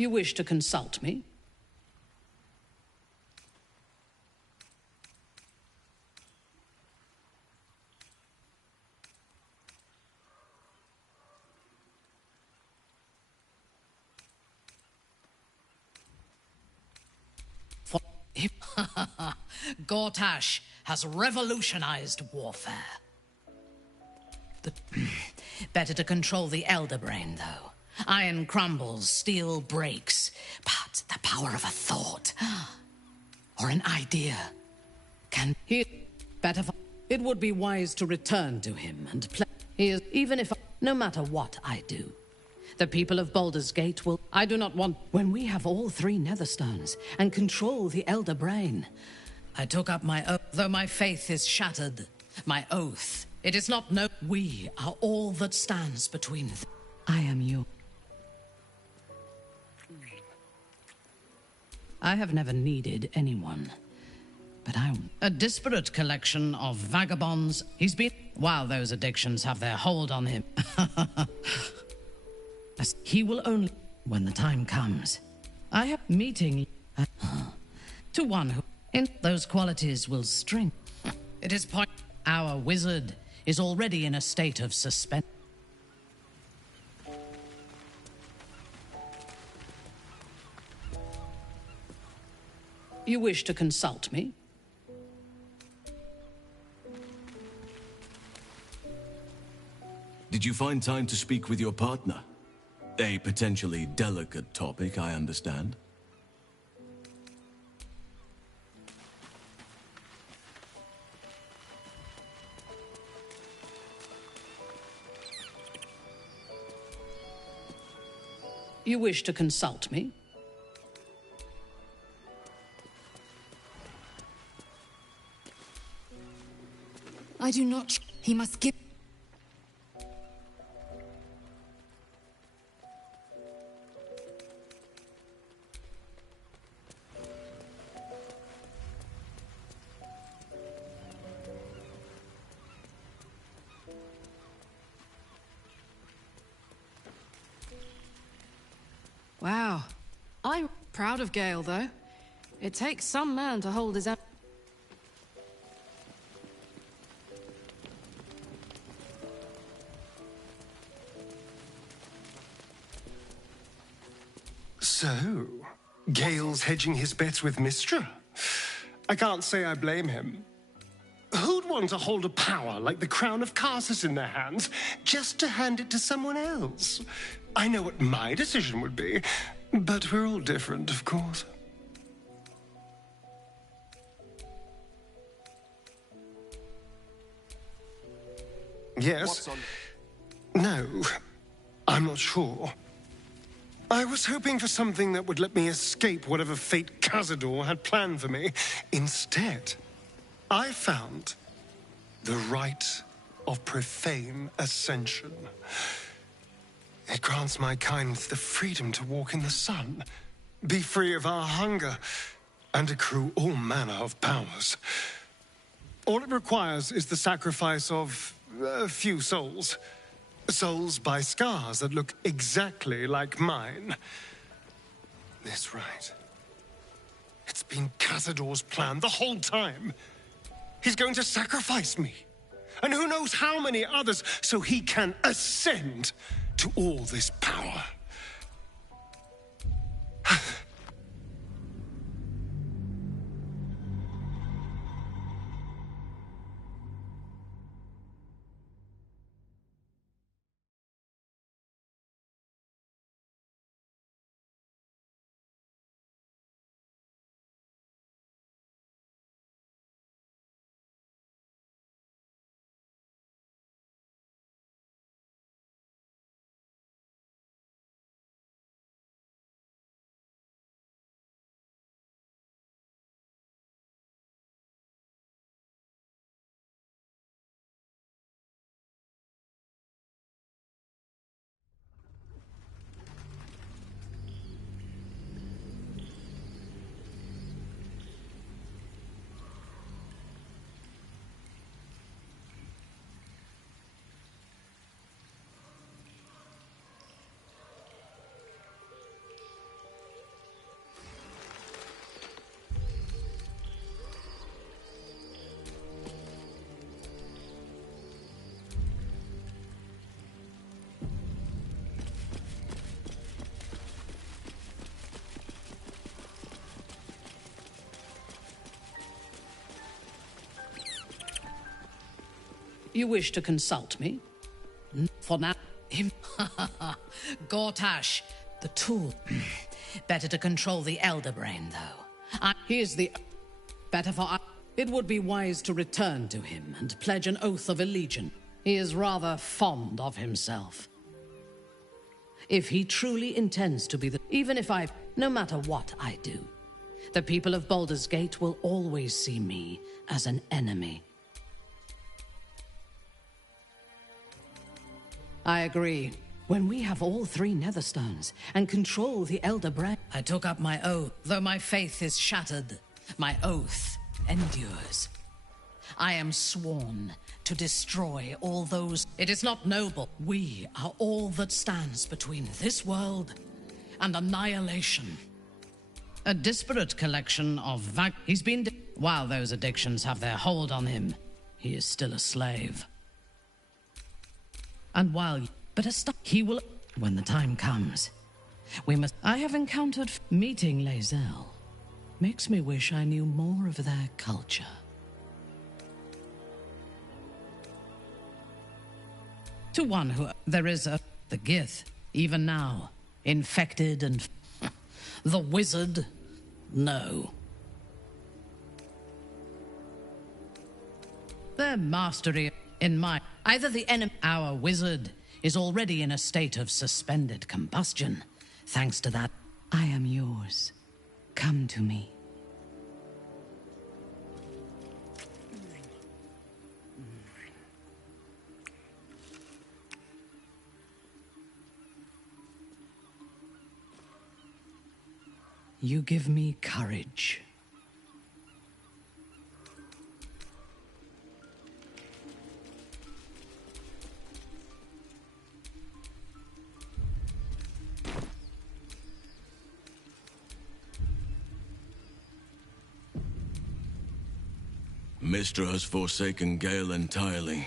You wish to consult me? Gortash has revolutionized warfare. Better to control the Elder Brain, though. Iron crumbles, steel breaks, but the power of a thought or an idea can... It would be wise to return to him and play... Even if... No matter what I do, the people of Baldur's Gate will... I do not want... When we have all 3 Netherstones and control the Elder Brain, I took up my oath. Though my faith is shattered, my oath, it is not no... We are all that stands between... I am you. I have never needed anyone, but a disparate collection of vagabonds. He's been... While those addictions have their hold on him. He will only... When the time comes. I have meeting... to one who... In those qualities will strengthen. It is point... Our wizard is already in a state of suspense. You wish to consult me? Did you find time to speak with your partner? A potentially delicate topic, I understand. You wish to consult me? I do not... He must give... Wow. I'm proud of Gale, though. It takes some man to hold his own. So, Gale's hedging his bets with Mistra? I can't say I blame him. Who'd want to hold a power like the Crown of Karsus in their hands just to hand it to someone else? I know what my decision would be, but we're all different, of course. Yes. No, I'm not sure. I was hoping for something that would let me escape whatever fate Cazador had planned for me. Instead, I found the rite of profane ascension. It grants my kind the freedom to walk in the sun, be free of our hunger, and accrue all manner of powers. All it requires is the sacrifice of a few souls. Souls by scars that look exactly like mine. This rite. It's been Cazador's plan the whole time. He's going to sacrifice me. And who knows how many others, so he can ascend to all this power. You wish to consult me? For now, him. Gortash, the tool. Better to control the Elder Brain, though. He is the... Better for... It would be wise to return to him and pledge an oath of allegiance. He is rather fond of himself. If he truly intends to be the... Even if I... No matter what I do, the people of Baldur's Gate will always see me as an enemy. I agree. When we have all 3 Netherstones and control the Elder Brain... I took up my oath. Though my faith is shattered, my oath endures. I am sworn to destroy all those... It is not noble. We are all that stands between this world and annihilation. A disparate collection of He's been... While those addictions have their hold on him, he is still a slave. And while... But he will... When the time comes, we must... I have encountered... Meeting Lae'zel makes me wish I knew more of their culture. To one who... There is a... The Gith, even now, infected and... The wizard? No. Their mastery in my... Either the enemy... Our wizard is already in a state of suspended combustion. Thanks to that... I am yours. Come to me. You give me courage. Mystra has forsaken Gale entirely.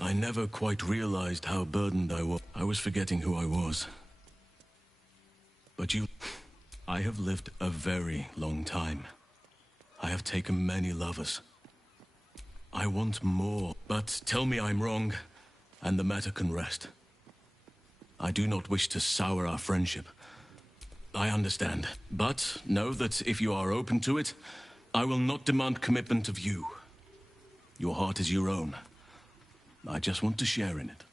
I never quite realized how burdened I was. I was forgetting who I was. But I have lived a very long time. I have taken many lovers. I want more, but tell me I'm wrong, and the matter can rest. I do not wish to sour our friendship. I understand, but know that if you are open to it, I will not demand commitment of you. Your heart is your own. I just want to share in it.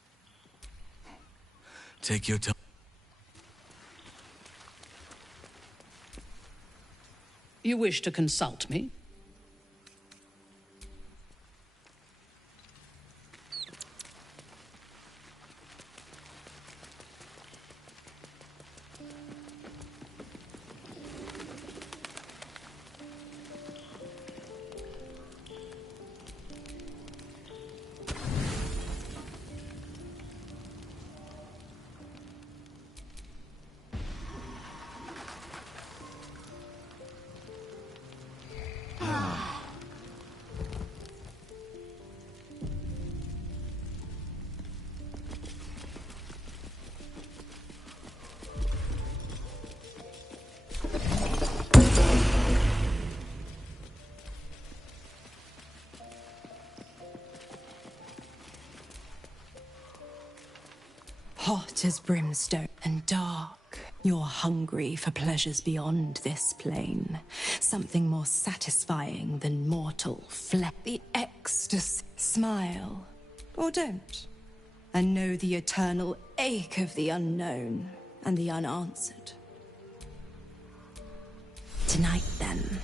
Take your time. You wish to consult me? Hot as brimstone and dark. You're hungry for pleasures beyond this plane. Something more satisfying than mortal flesh. The ecstasy. Smile. Or don't. And know the eternal ache of the unknown and the unanswered. Tonight, then.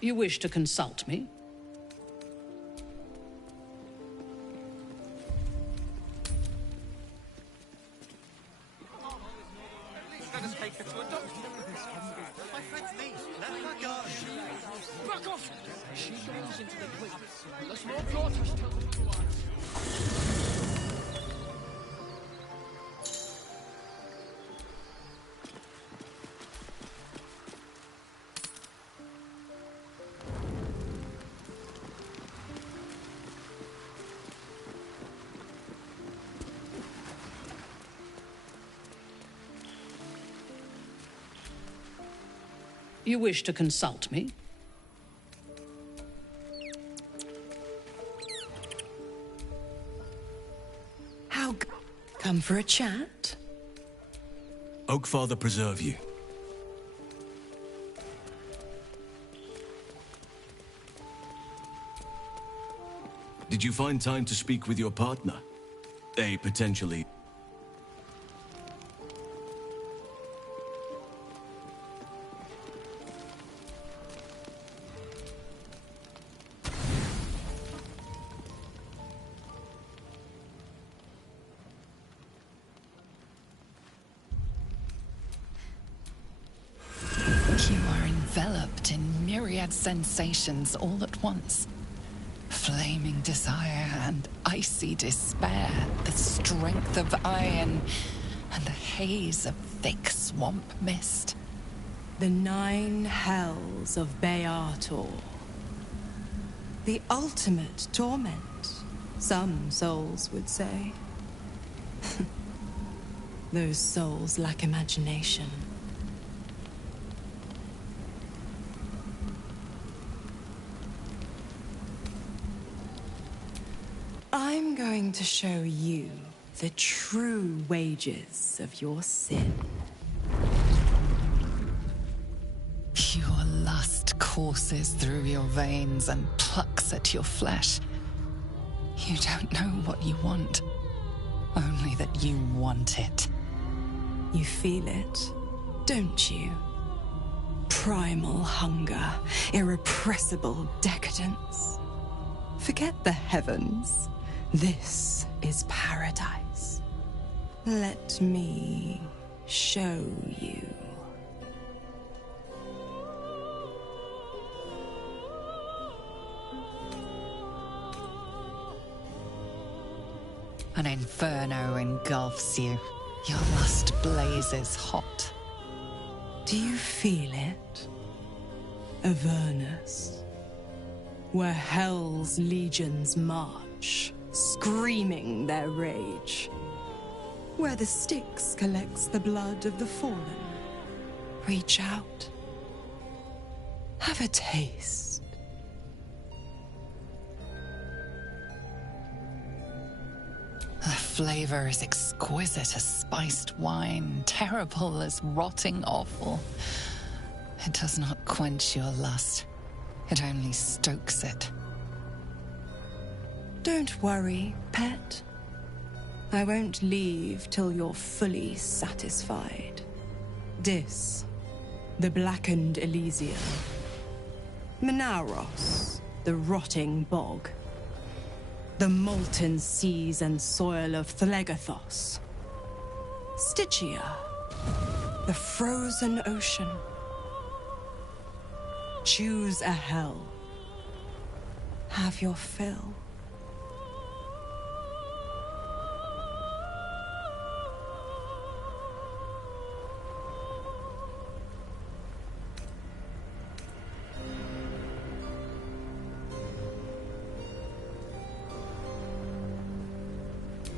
You wish to consult me? You wish to consult me? Come for a chat? Oakfather preserve you. Did you find time to speak with your partner? A potentially... You are enveloped in myriad sensations all at once. Flaming desire and icy despair, the strength of iron, and the haze of thick swamp mist. The 9 hells of Beator. The ultimate torment, some souls would say. Those souls lack imagination. I'm going to show you the true wages of your sin. Your lust courses through your veins and plucks at your flesh. You don't know what you want, only that you want it. You feel it, don't you? Primal hunger, irrepressible decadence. Forget the heavens. This is paradise. Let me show you. An inferno engulfs you. Your lust blazes hot. Do you feel it? Avernus, where hell's legions march, screaming their rage. Where the Styx collects the blood of the fallen. Reach out. Have a taste. The flavor is exquisite as spiced wine, terrible as rotting offal. It does not quench your lust. It only stokes it. Don't worry, pet. I won't leave till you're fully satisfied. Dis, the blackened Elysium. Menauros, the rotting bog. The molten seas and soil of Thlegathos. Stygia, the frozen ocean. Choose a hell. Have your fill.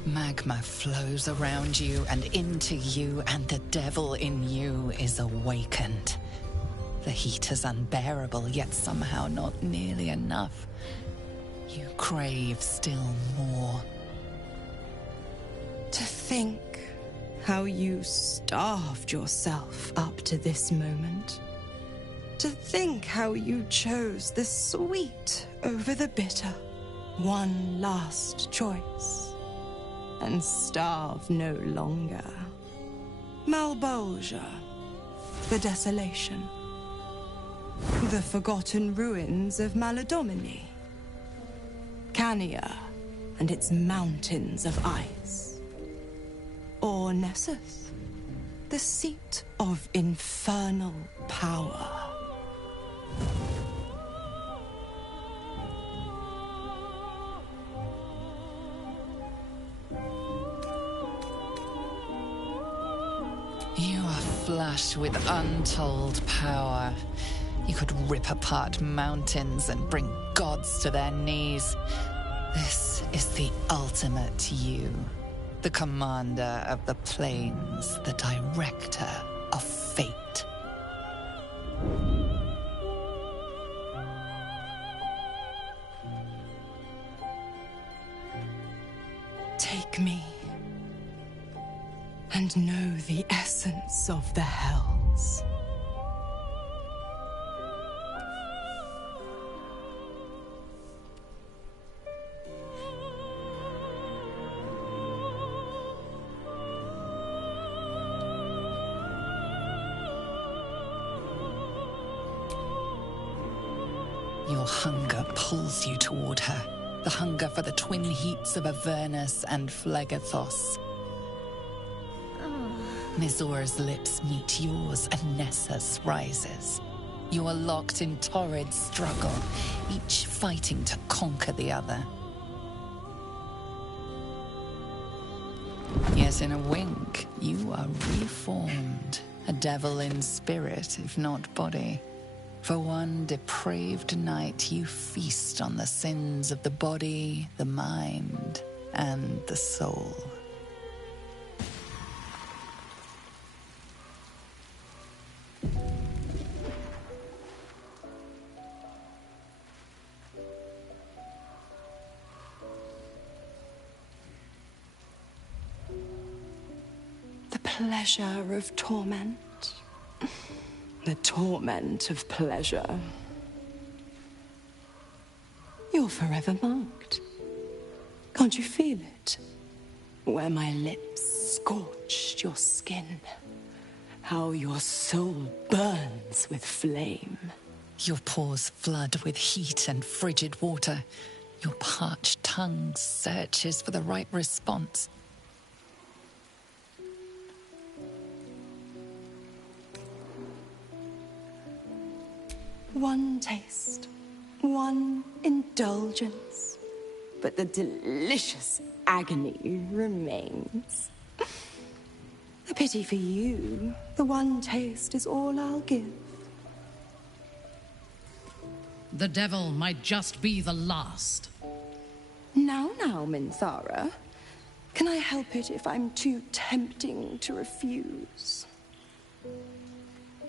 Magma flows around you and into you, and the devil in you is awakened. The heat is unbearable, yet somehow not nearly enough. You crave still more. To think how you starved yourself up to this moment. To think how you chose the sweet over the bitter. One last choice. And starve no longer. Malbolgia, the desolation. The forgotten ruins of Maladomini. Cania and its mountains of ice. Or Nessus, the seat of infernal power. You are flush with untold power. You could rip apart mountains and bring gods to their knees. This is the ultimate you. The commander of the plains, the director of fate. Take me, and know the essence of the hells. Your hunger pulls you toward her. The hunger for the twin heats of Avernus and Phlegethos. Mizor's lips meet yours and Nessus rises. You are locked in torrid struggle, each fighting to conquer the other. Yet in a wink, you are reformed. A devil in spirit, if not body. For one depraved night, you feast on the sins of the body, the mind, and the soul. The pleasure of torment. The torment of pleasure. You're forever marked. Can't you feel it? Where my lips scorched your skin. How your soul burns with flame. Your pores flood with heat and frigid water. Your parched tongue searches for the right response. One taste, one indulgence, but the delicious agony remains. A pity for you, the one taste is all I'll give. The devil might just be the last. Now, Minthara. Can I help it if I'm too tempting to refuse?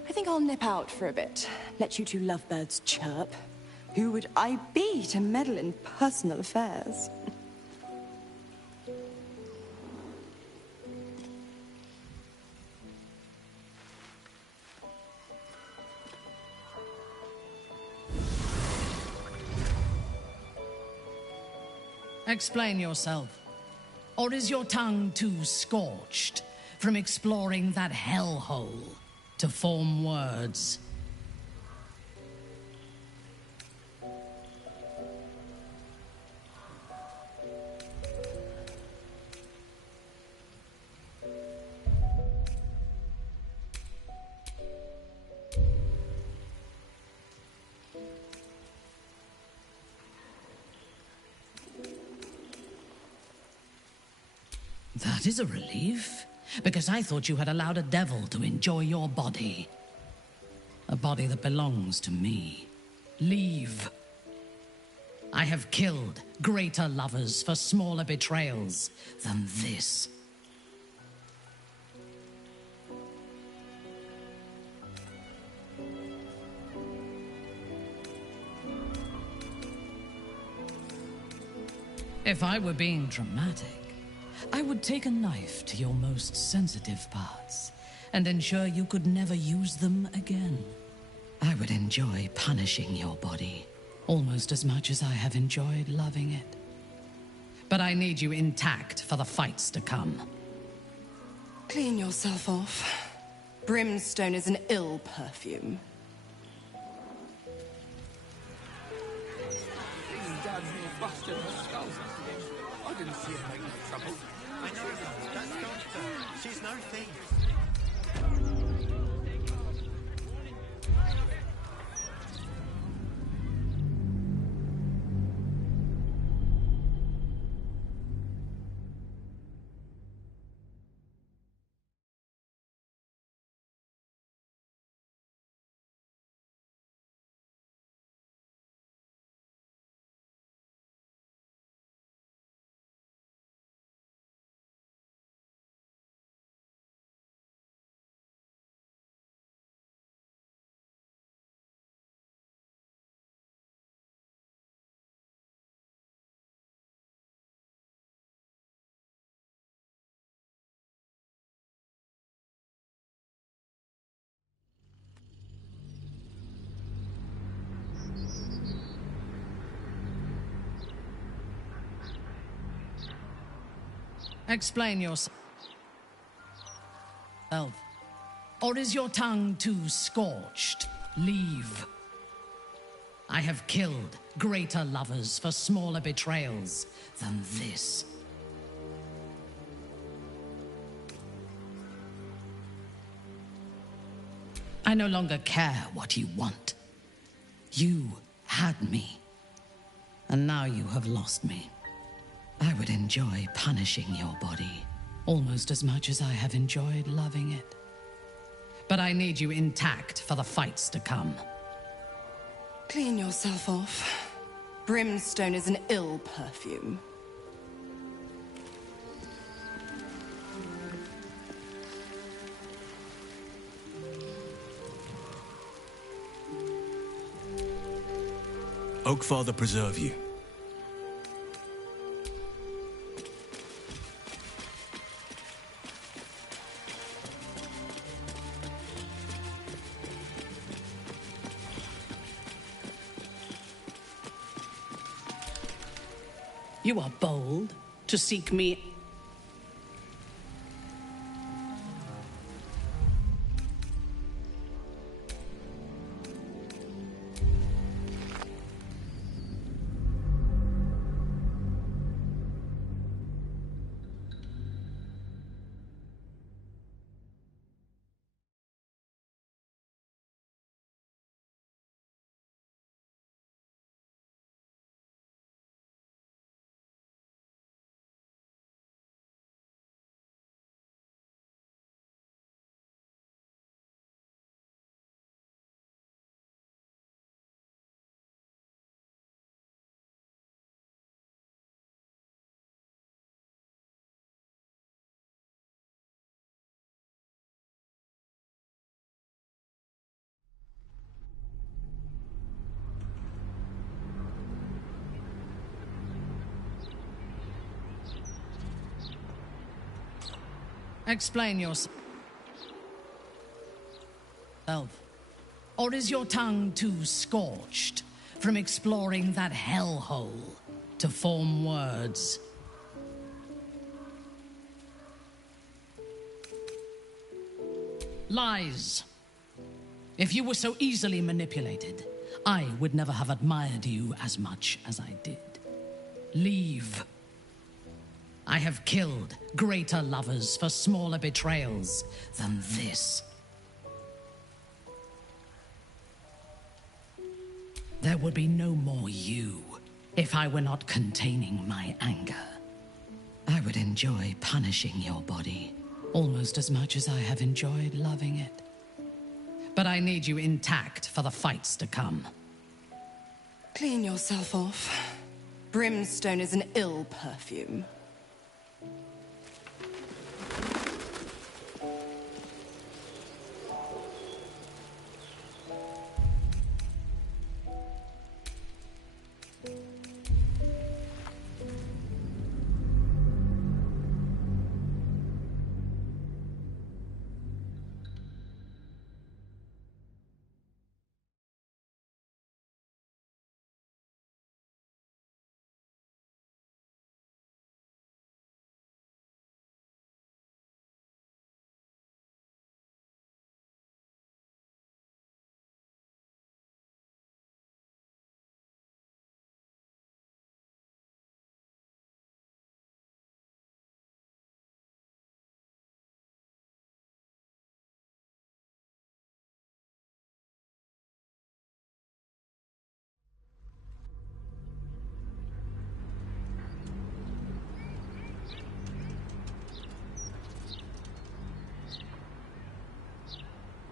I think I'll nip out for a bit. Let you two lovebirds chirp. Who would I be to meddle in personal affairs? Explain yourself. Or is your tongue too scorched from exploring that hellhole to form words? That is a relief, because I thought you had allowed a devil to enjoy your body. A body that belongs to me. Leave. I have killed greater lovers for smaller betrayals than this. If I were being dramatic, I would take a knife to your most sensitive parts and ensure you could never use them again. I would enjoy punishing your body almost as much as I have enjoyed loving it. But I need you intact for the fights to come. Clean yourself off. Brimstone is an ill perfume. I didn't see her make no trouble. I know, that's Doctor. She's no thief. Explain yourself. Or is your tongue too scorched? Leave. I have killed greater lovers for smaller betrayals than this. I no longer care what you want. You had me, and now you have lost me. I would enjoy punishing your body almost as much as I have enjoyed loving it. But I need you intact for the fights to come. Clean yourself off. Brimstone is an ill perfume. Oakfather preserve you. You are bold to seek me. Explain yourself. Or is your tongue too scorched from exploring that hellhole to form words? Lies. If you were so easily manipulated, I would never have admired you as much as I did. Leave. I have killed greater lovers for smaller betrayals than this. There would be no more you if I were not containing my anger. I would enjoy punishing your body almost as much as I have enjoyed loving it. But I need you intact for the fights to come. Clean yourself off. Brimstone is an ill perfume.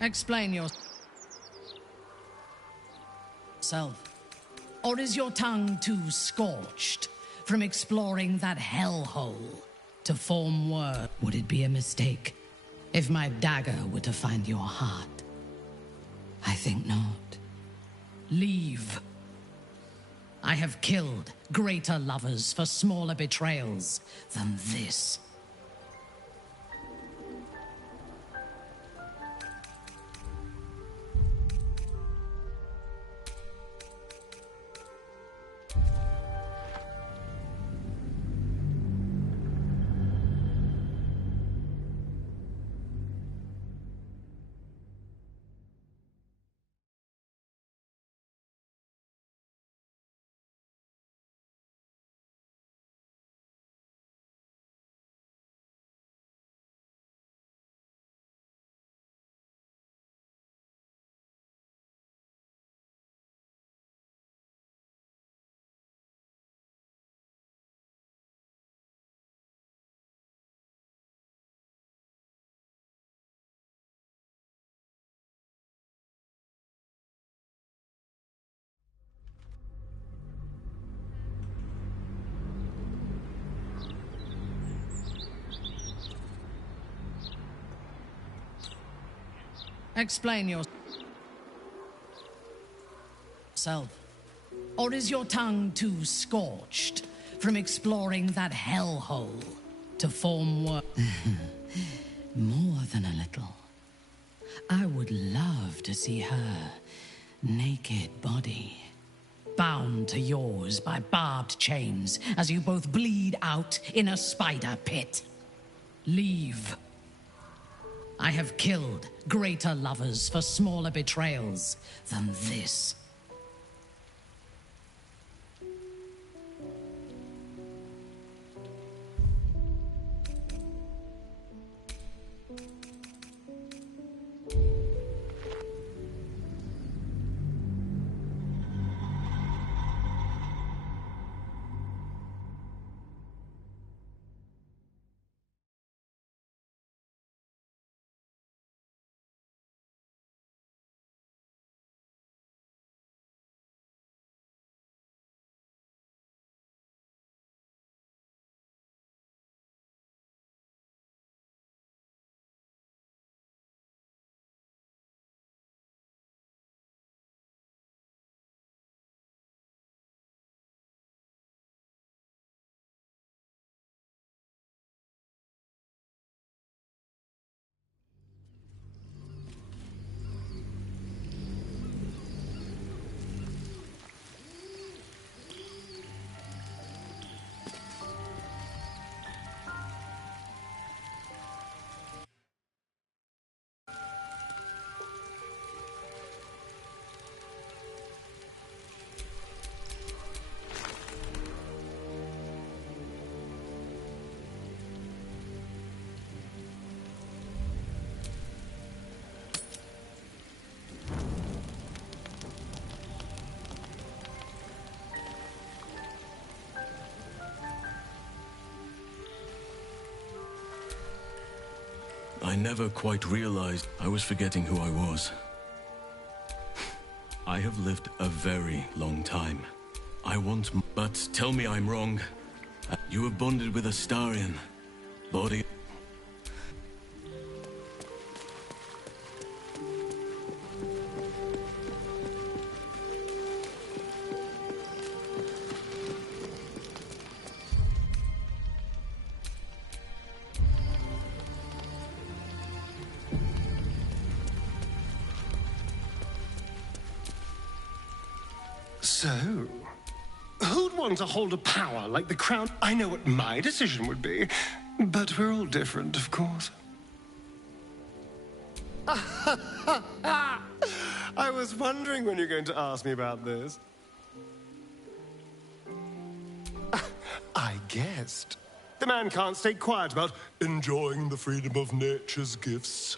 Explain yourself. Or is your tongue too scorched from exploring that hellhole to form word? Would it be a mistake if my dagger were to find your heart? I think not. Leave. I have killed greater lovers for smaller betrayals than this. Explain yourself. Or is your tongue too scorched from exploring that hellhole to form words? More than a little. I would love to see her naked body bound to yours by barbed chains as you both bleed out in a spider pit. Leave. I have killed greater lovers for smaller betrayals than this. I never quite realized I was forgetting who I was. I have lived a very long time. But tell me I'm wrong. You have bonded with Astarion. Body... So, who'd want to hold a power like the crown? I know what my decision would be, but we're all different, of course. I was wondering when you're going to ask me about this. I guessed. The man can't stay quiet about enjoying the freedom of nature's gifts.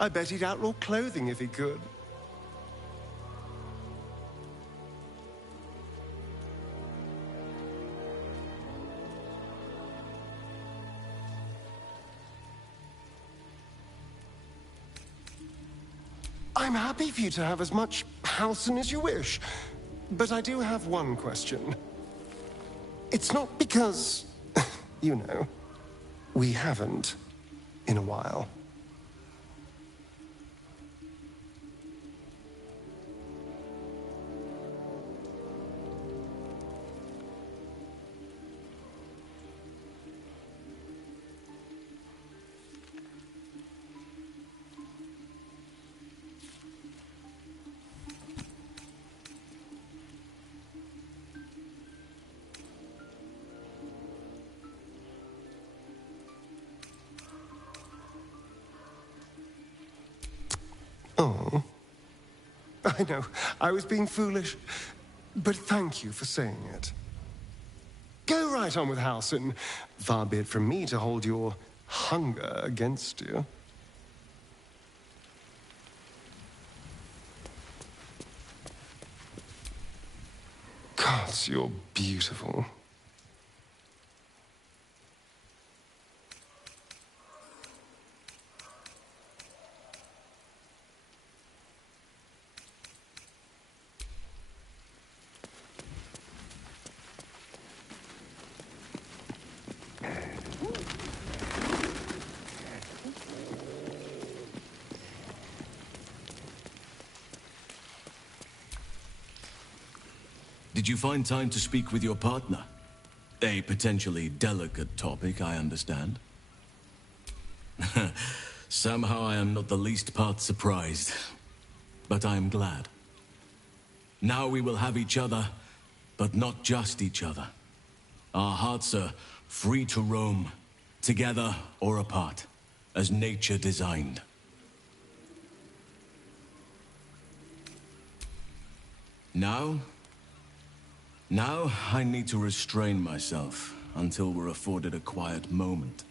I bet he'd outlaw clothing if he could. I'm happy for you to have as much Halcyon as you wish, but I do have one question. It's not because, you know, we haven't in a while. Oh, I know, I was being foolish, but thank you for saying it. Go right on with Halcyon. Far be it from me to hold your hunger against you. Gods, you're beautiful. Did you find time to speak with your partner? A potentially delicate topic, I understand. Somehow I am not the least part surprised. But I am glad. Now we will have each other, but not just each other. Our hearts are free to roam, together or apart, as nature designed. Now I need to restrain myself until we're afforded a quiet moment.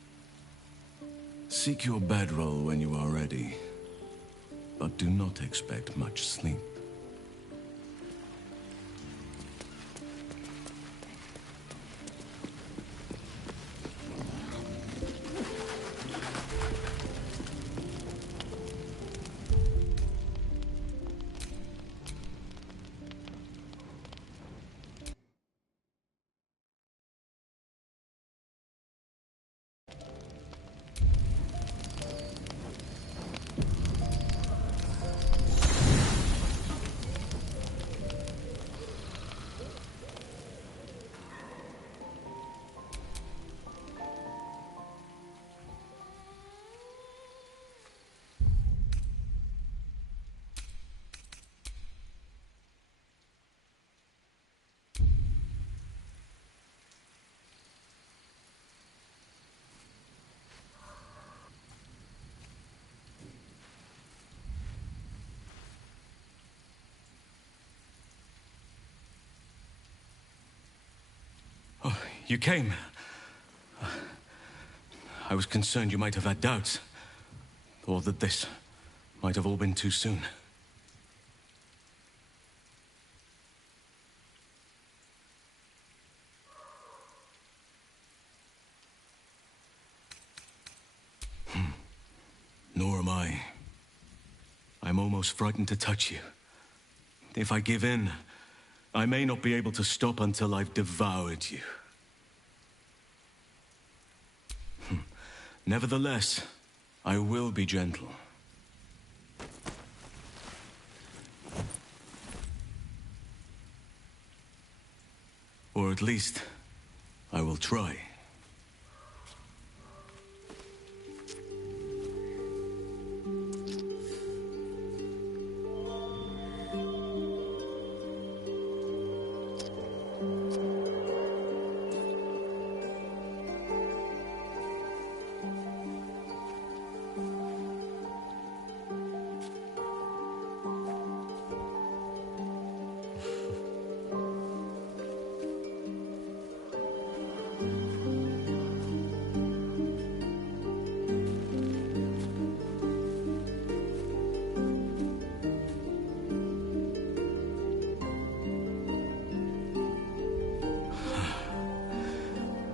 Seek your bedroll when you are ready, but do not expect much sleep. Oh, you came. I was concerned you might have had doubts, or that this might have all been too soon. Nor am I. I'm almost frightened to touch you. If I give in, I may not be able to stop until I've devoured you. Nevertheless, I will be gentle. Or at least, I will try.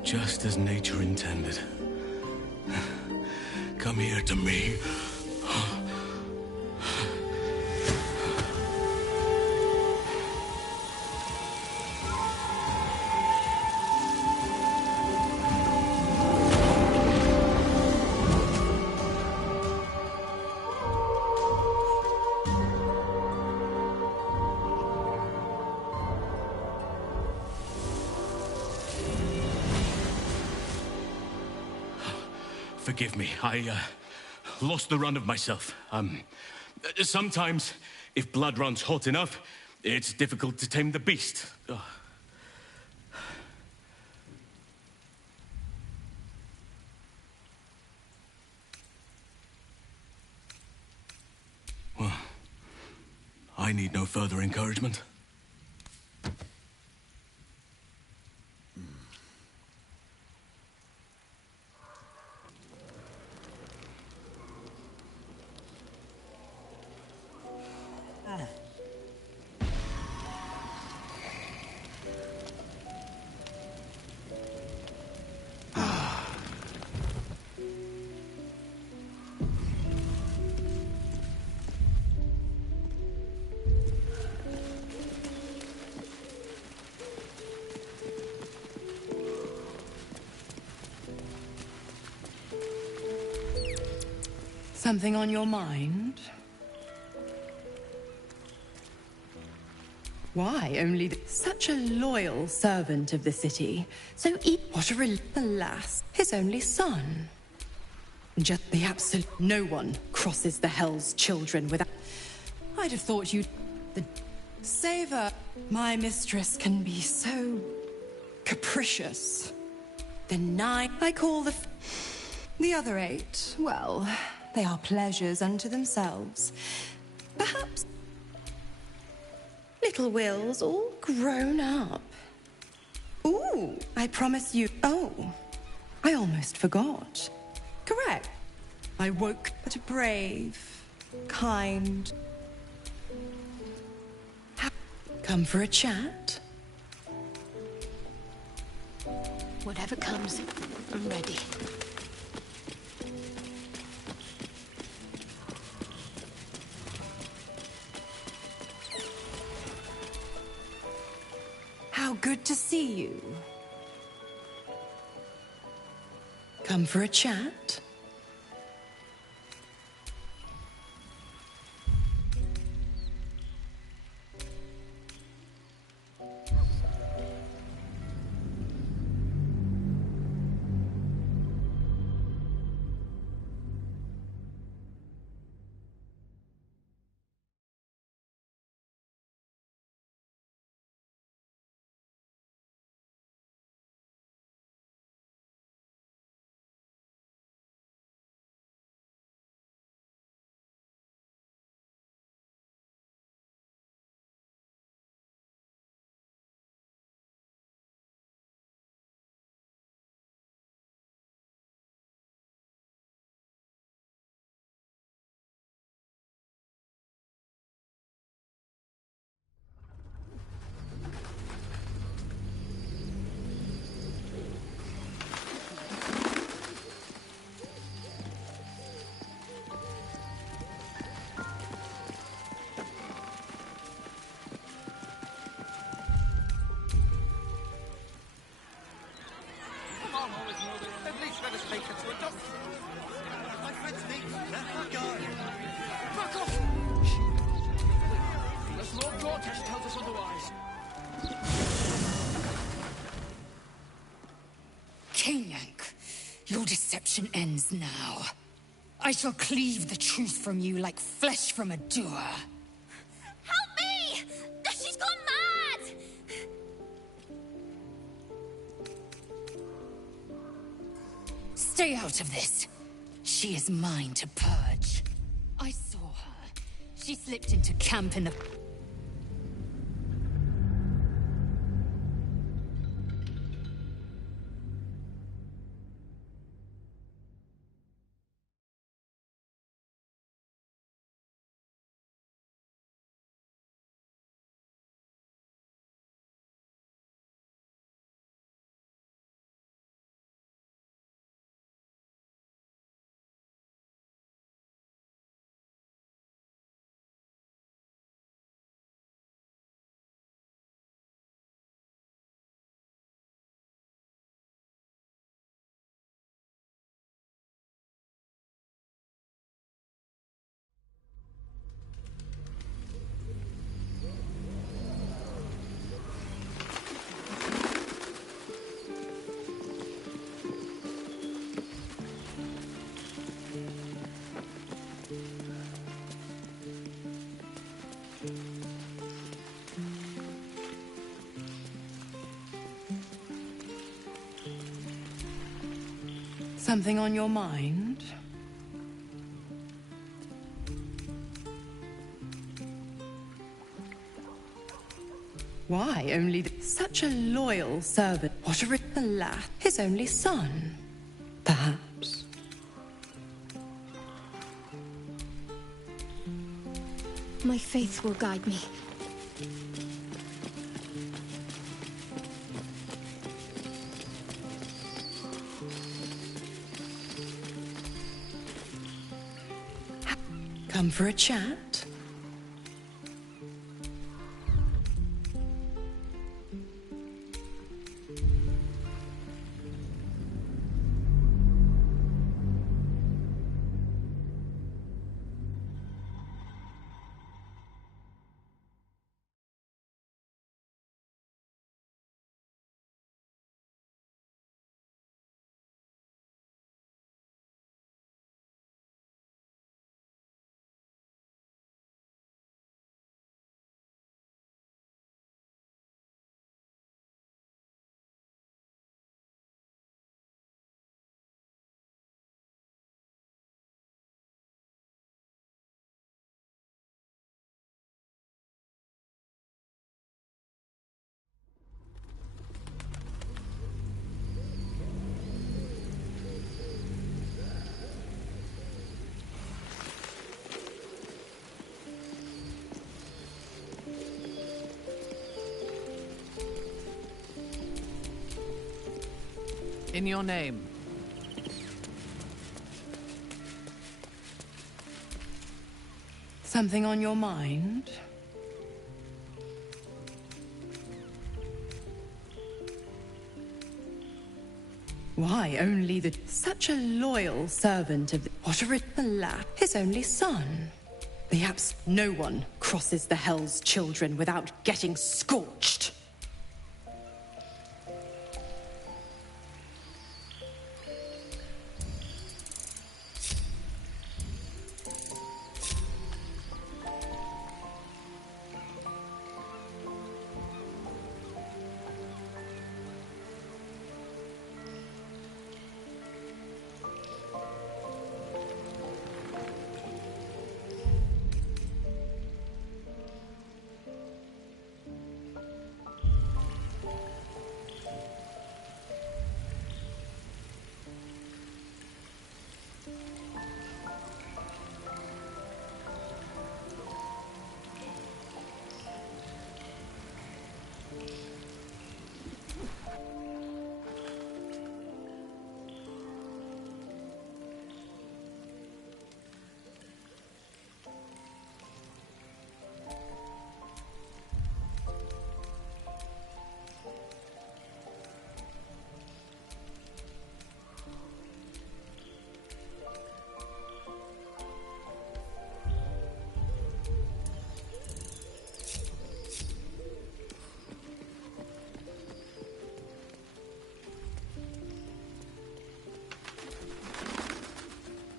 Just as nature intended. Come here to me. Forgive me, I lost the run of myself. Sometimes, if blood runs hot enough, it's difficult to tame the beast. Well, I need no further encouragement. Something on your mind? Why only such a loyal servant of the city? So what a alas, his only son. Just the absolute no one crosses the Hell's Children without. I'd have thought you'd the savor. My mistress can be so capricious. The 9 I call the other 8. Well, they are pleasures unto themselves. Perhaps little Will's all grown up. Ooh, I promise you. Oh, I almost forgot. Correct. I woke but brave, kind. Come for a chat? Whatever comes, I'm ready. How good to see you. Come for a chat? At least let us take her to a doctor. My friend's niece. Let her go. Back off! Unless Lord Gortash tells us otherwise. Kanyank, your deception ends now. I shall cleave the truth from you like flesh from a doer. Help me! She's gone mad! Stay out of this. She is mine to purge. I saw her. She slipped into camp in the... Something on your mind? Why only such a loyal servant? What a lad, his only son, perhaps. My faith will guide me. Come for a chat? In your name. Something on your mind? Why, only the... Such a loyal servant of... What a lad, his only son. Perhaps no one crosses the Hell's Children without getting scorched.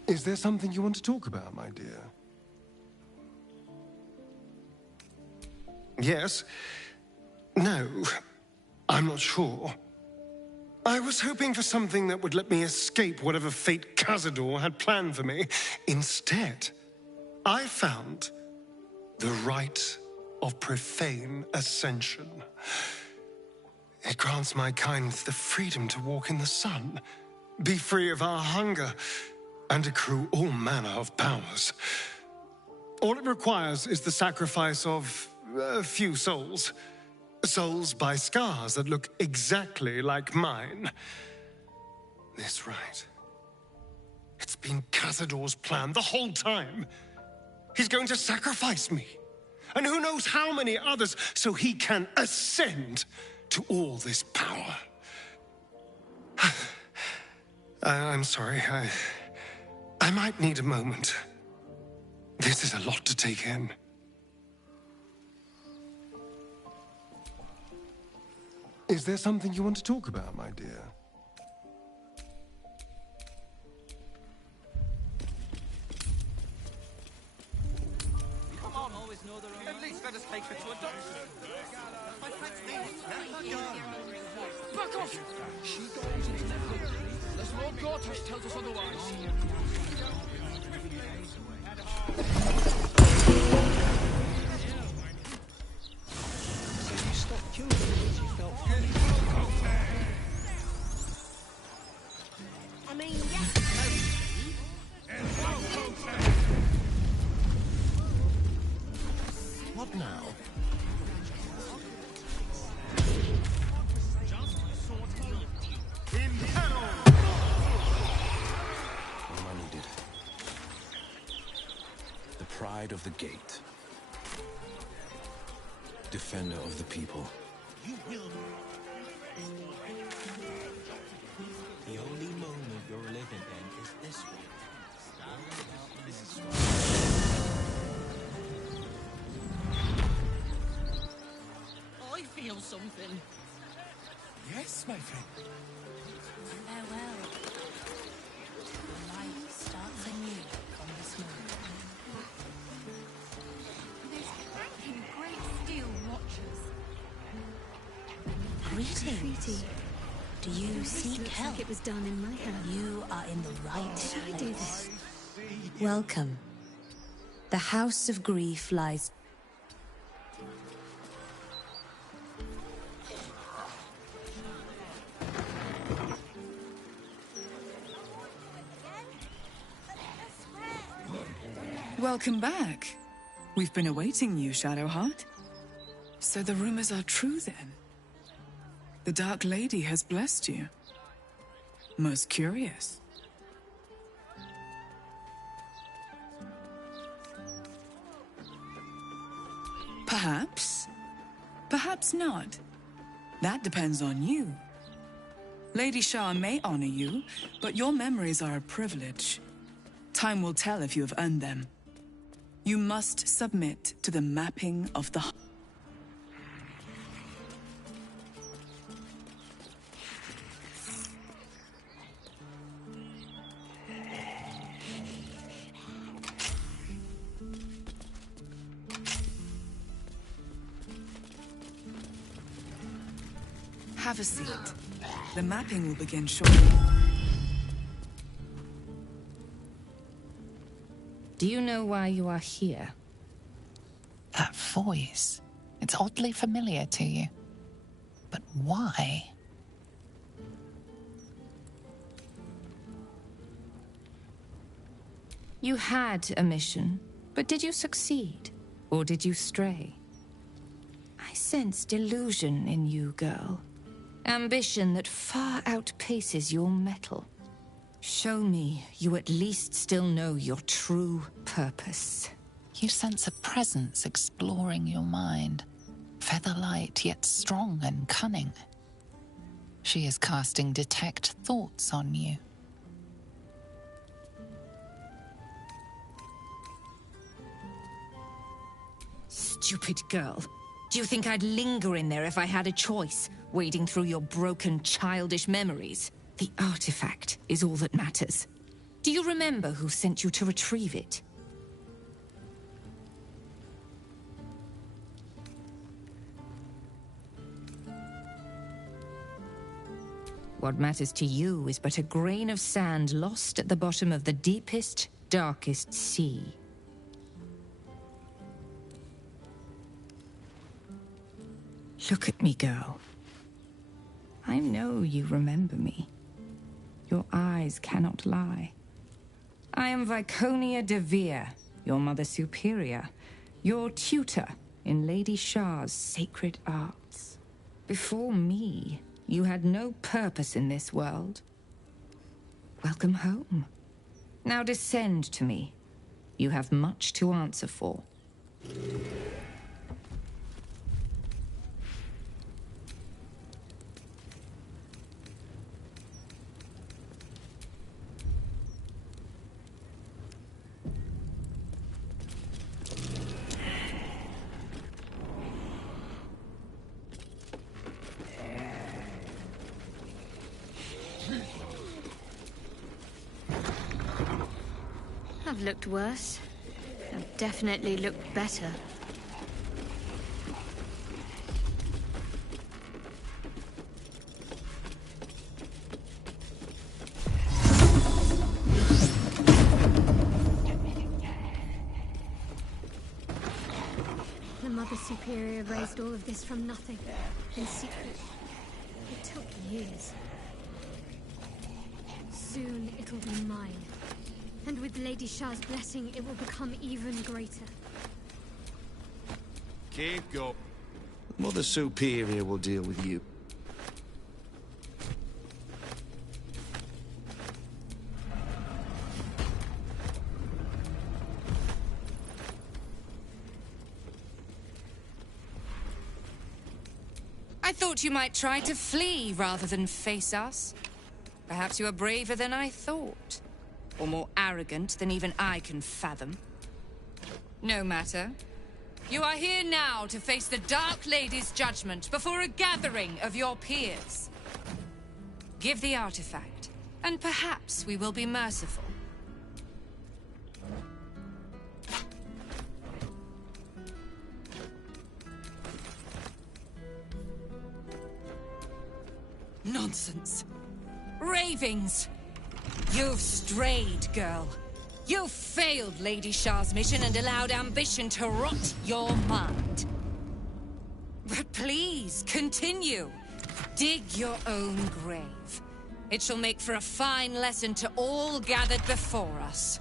Is there something you want to talk about, my dear? Yes. No. I'm not sure. I was hoping for something that would let me escape whatever fate Cazador had planned for me. Instead, I found the rite of profane ascension. It grants my kind the freedom to walk in the sun, be free of our hunger, and accrue all manner of powers. All it requires is the sacrifice of a few souls. Souls by scars that look exactly like mine. This rite. It's been Cazador's plan the whole time. He's going to sacrifice me. And who knows how many others, so he can ascend to all this power. I'm sorry, I might need a moment. This is a lot to take in. Is there something you want to talk about, my dear? Come on, always know their own. At least let us take her to a doctor. My friend's name is Back off! She goes into the country, as Lord Gortash tells us otherwise. So you stopped killing her because you felt I mean, yeah. What now? All I needed. The pride of the gate. Defender of the people. You will. The only moment you're living in is this one. I feel something. Yes, my friend. Farewell. Life starts anew from this moment. There's cranking great steel watchers. Greetings. Do you seek help? Like it was done in my hand. You are in the right Did I do this? Welcome. The House of Grief lies... Welcome back. We've been awaiting you, Shadowheart. So the rumors are true then? The Dark Lady has blessed you. Most curious. Perhaps. Perhaps not. That depends on you. Lady Shah may honor you, but your memories are a privilege. Time will tell if you have earned them. You must submit to the mapping of the... Have a seat. The mapping will begin shortly. Do you know why you are here? That voice. It's oddly familiar to you. But why? You had a mission, but did you succeed? Or did you stray? I sense delusion in you, girl. Ambition that far outpaces your mettle. Show me you at least still know your true purpose. You sense a presence exploring your mind. Featherlight, yet strong and cunning. She is casting detect thoughts on you. Stupid girl. Do you think I'd linger in there if I had a choice, wading through your broken, childish memories? The artifact is all that matters. Do you remember who sent you to retrieve it? What matters to you is but a grain of sand lost at the bottom of the deepest, darkest sea. Look at me, girl. I know you remember me. Your eyes cannot lie. I am Viconia de Vere, your mother superior, your tutor in Lady Shah's sacred arts. Before me, you had no purpose in this world. Welcome home. Now descend to me. You have much to answer for. I've looked worse. I've definitely looked better. The Mother Superior raised all of this from nothing, in secret. It took years. Soon it'll be mine. And with Lady Shah's blessing, it will become even greater. Keep going. Mother Superior will deal with you. I thought you might try to flee rather than face us. Perhaps you are braver than I thought. Or more arrogant than even I can fathom. No matter. You are here now to face the Dark Lady's judgment before a gathering of your peers. Give the artifact, and perhaps we will be merciful. Nonsense. Ravings. You've strayed, girl. You've failed Lady Shah's mission and allowed ambition to rot your mind. But please, continue. Dig your own grave. It shall make for a fine lesson to all gathered before us.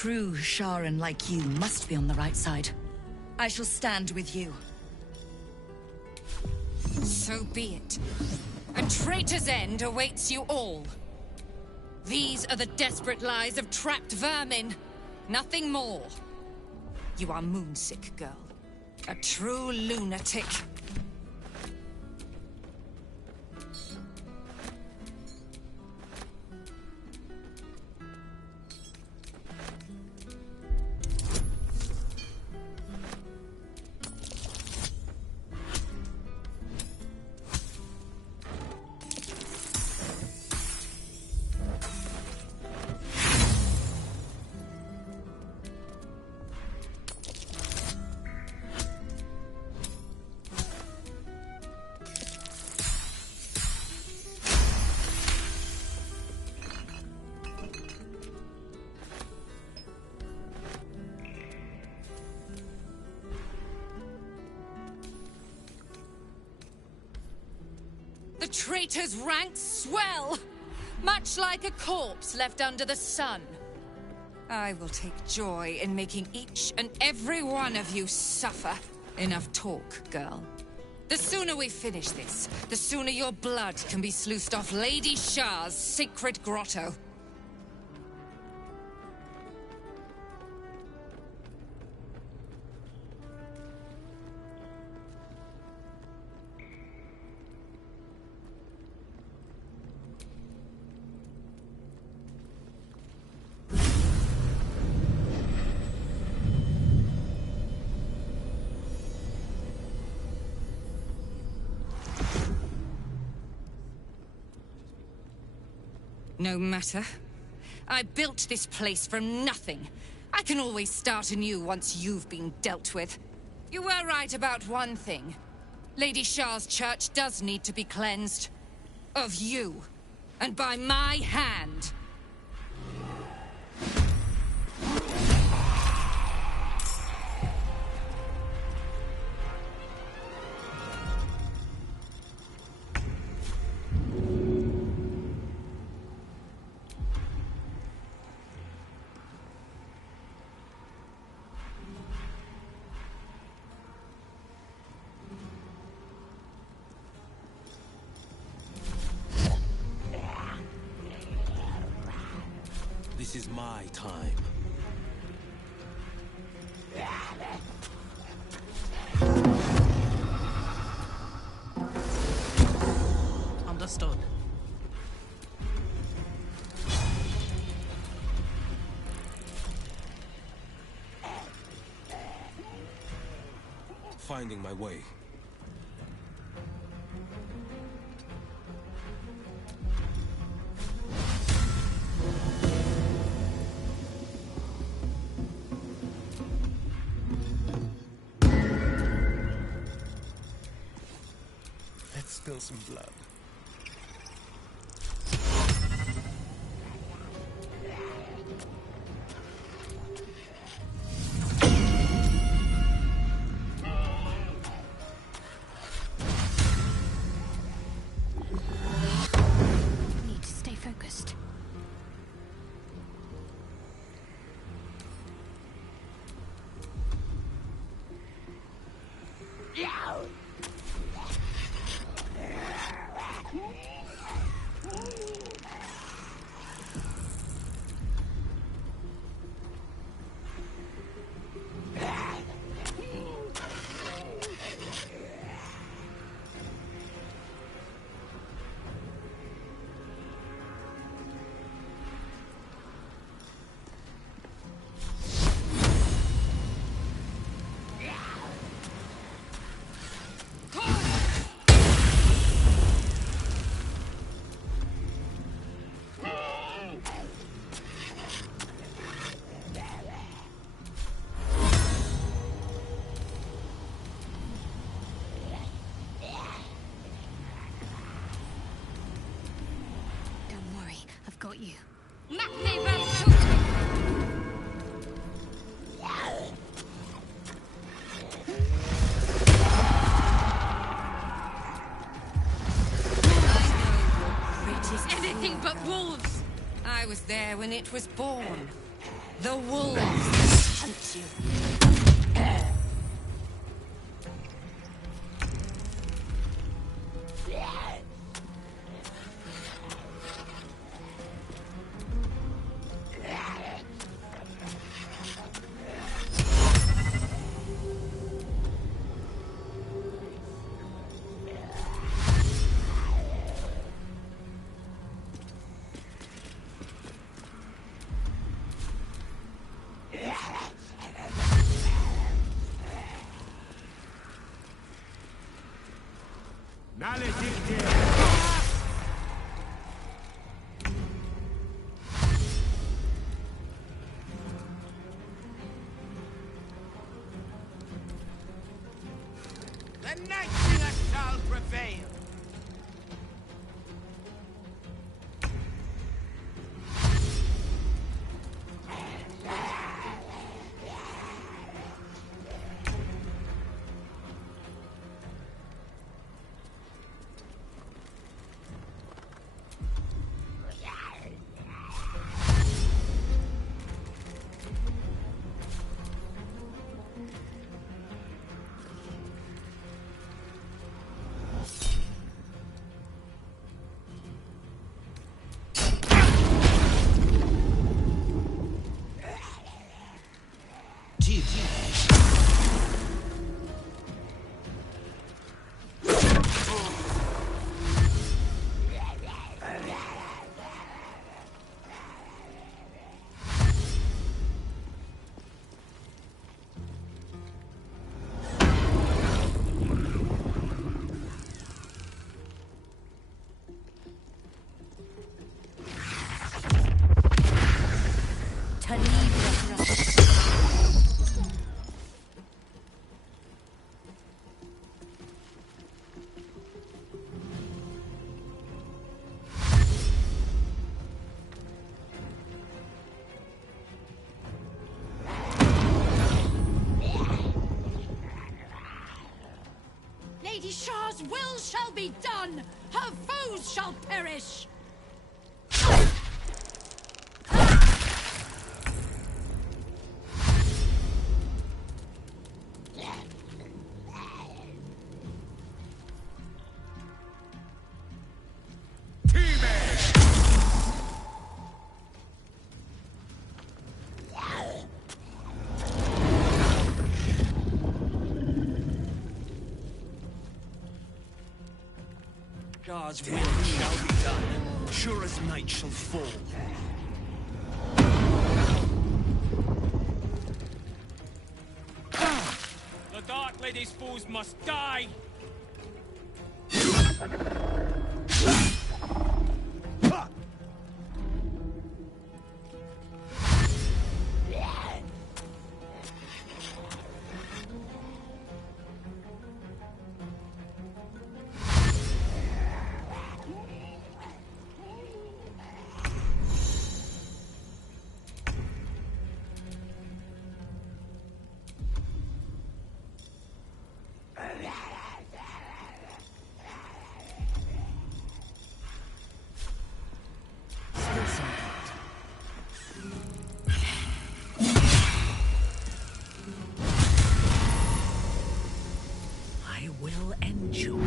true Sharan like you must be on the right side. I shall stand with you. So be it. A traitor's end awaits you all. These are the desperate lies of trapped vermin. Nothing more. You are moonsick, girl. A true lunatic. The traitor's ranks swell, much like a corpse left under the sun. I will take joy in making each and every one of you suffer. Enough talk, girl. The sooner we finish this, the sooner your blood can be sluiced off Lady Shah's sacred grotto. No matter. I built this place from nothing. I can always start anew once you've been dealt with. You were right about one thing. Lady Shah's church does need to be cleansed. Of you. And by my hand. This is my time. Understood. Finding my way. Let's spill some blood. Need to stay focused. Got you. It is anything but wolves. I was there when it was born. The wolves hunt you. The Night Singer shall prevail. Lady Shah's will shall be done! Her foes shall perish! God's will shall be done, sure as night shall fall. The Dark Lady's foes must die! I will end you.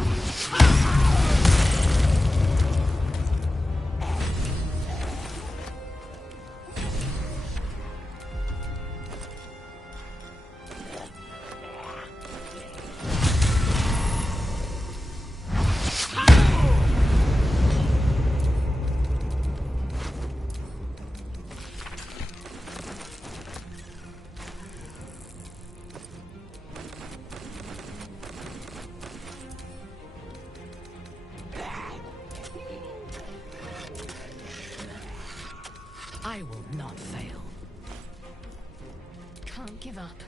I will not fail. Can't give up.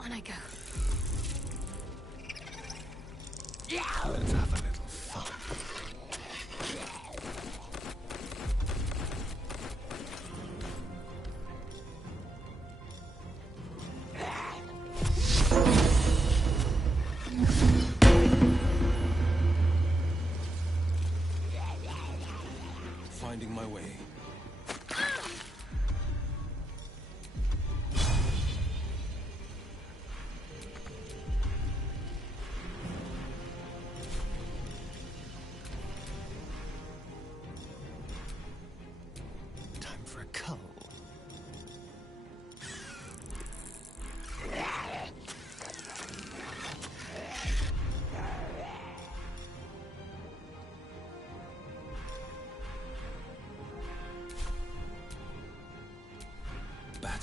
On I go. Let's have a little fun.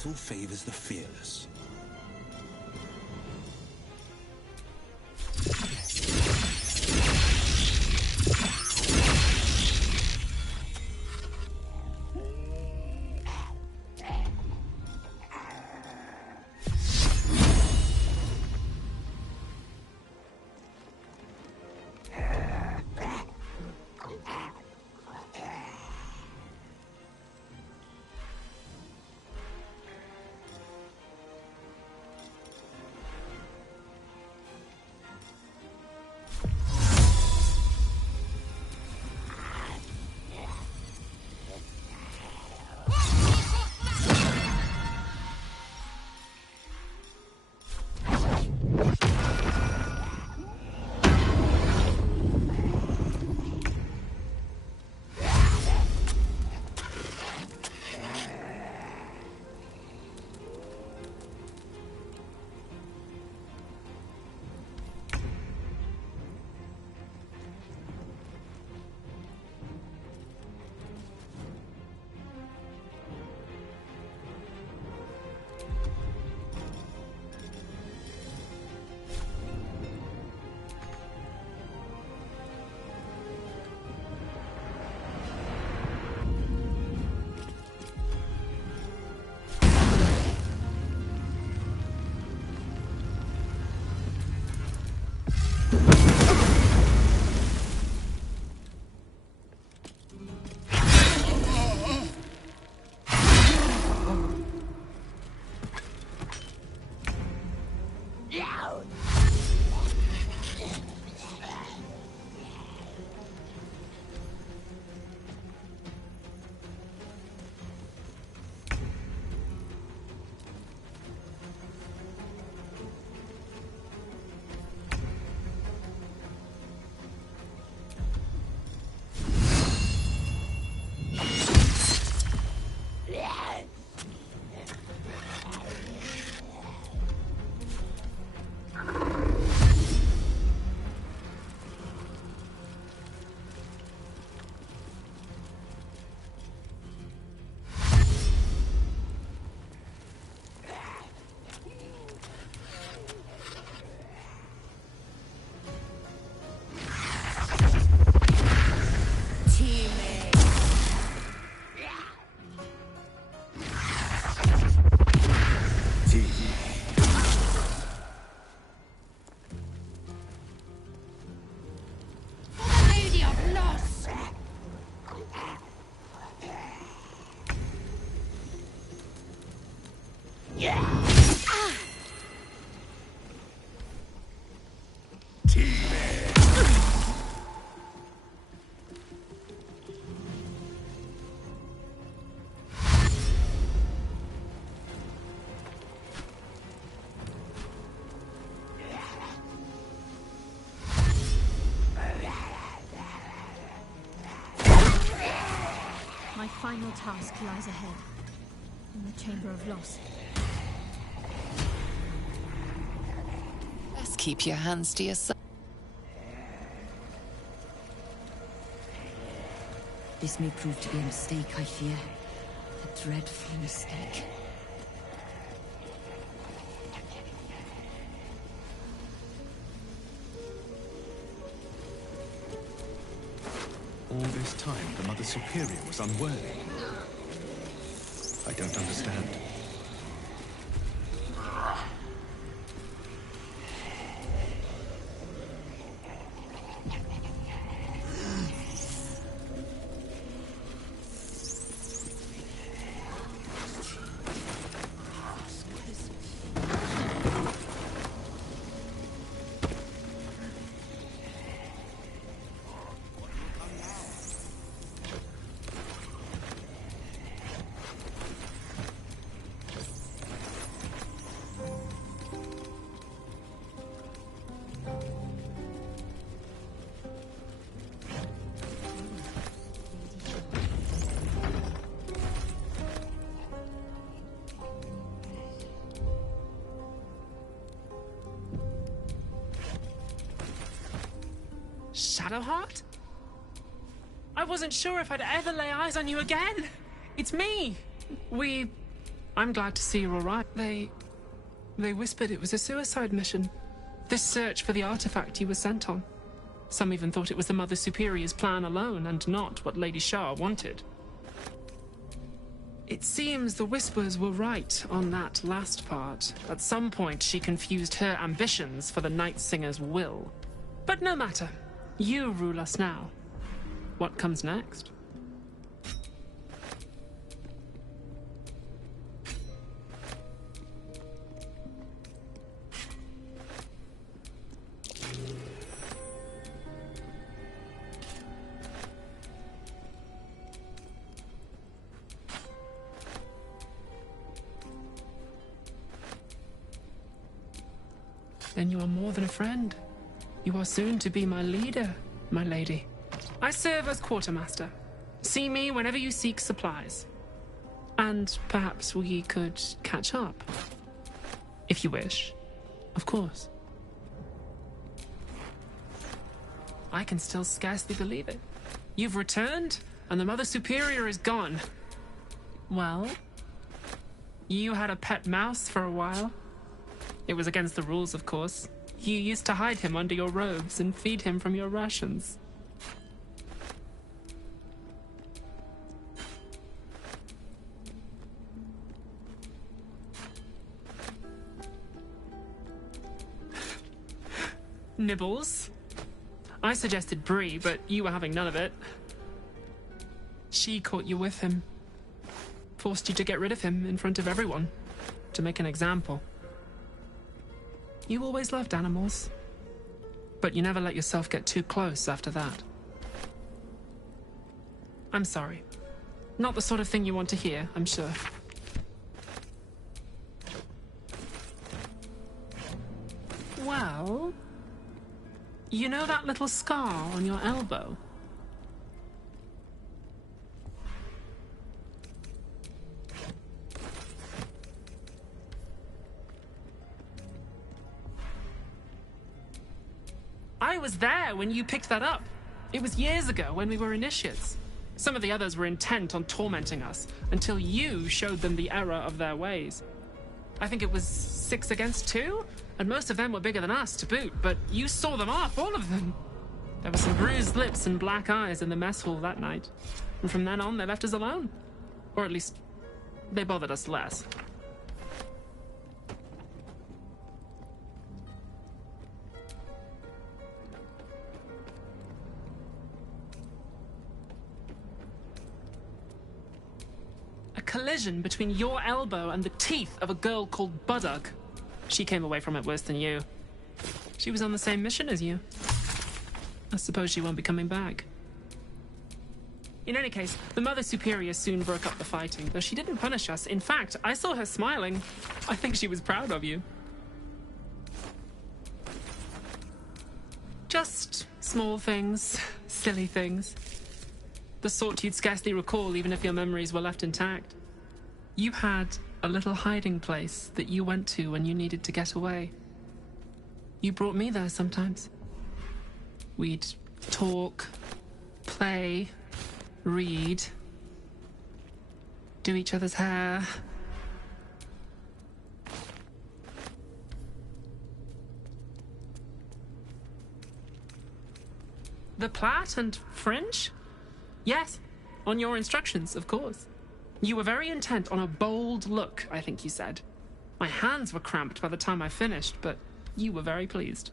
battle favors the fearless. My final task lies ahead, in the Chamber of Loss. Best keep your hands to yourself. This may prove to be a mistake, I fear. A dreadful mistake. All this time, the Mother Superior was unworthy. I don't understand. Shadowheart? I wasn't sure if I'd ever lay eyes on you again. It's me. We I'm glad to see you're all right. They whispered it was a suicide mission. This search for the artifact you were sent on. Some even thought it was the Mother Superior's plan alone, and not what Lady Shah wanted. It seems the Whispers were right on that last part. At some point, she confused her ambitions for the Night Singer's will. But no matter. You rule us now. What comes next? Then you are more than a friend. You are soon to be my leader, my lady. I serve as quartermaster. See me whenever you seek supplies. And perhaps we could catch up. If you wish, of course. I can still scarcely believe it. You've returned, and the Mother Superior is gone. Well, you had a pet mouse for a while. It was against the rules, of course. You used to hide him under your robes and feed him from your rations. Nibbles. I suggested Bree, but you were having none of it. She caught you with him. Forced you to get rid of him in front of everyone. To make an example. You always loved animals. But you never let yourself get too close after that. I'm sorry. Not the sort of thing you want to hear, I'm sure. Well... You know that little scar on your elbow? I was there when you picked that up. It was years ago when we were initiates. Some of the others were intent on tormenting us until you showed them the error of their ways. I think it was 6 against 2, and most of them were bigger than us to boot, but you saw them off, all of them. There were some bruised lips and black eyes in the mess hall that night, and from then on they left us alone. Or at least, they bothered us less. Collision between your elbow and the teeth of a girl called Budug. She came away from it worse than you. She was on the same mission as you. I suppose she won't be coming back. In any case, the Mother Superior soon broke up the fighting, though she didn't punish us. In fact, I saw her smiling. I think she was proud of you. Just small things, silly things. The sort you'd scarcely recall even if your memories were left intact. You had a little hiding place that you went to when you needed to get away. You brought me there sometimes. We'd talk, play, read, do each other's hair. The plait and fringe? Yes, on your instructions, of course. You were very intent on a bold look, I think you said. My hands were cramped by the time I finished, but you were very pleased.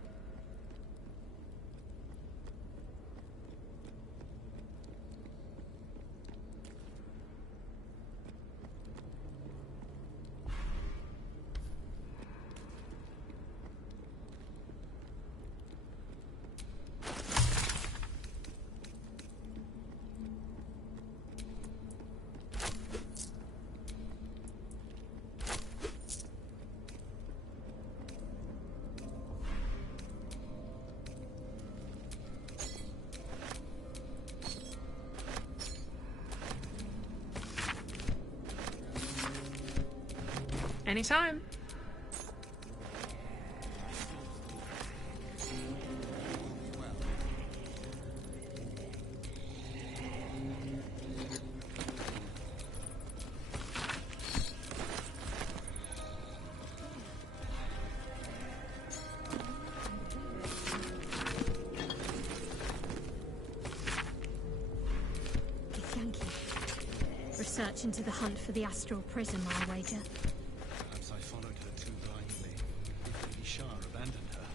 Anytime. much into the hunt for the astral prism, I'll wager. Perhaps I followed her too blindly. Lady Shah abandoned her.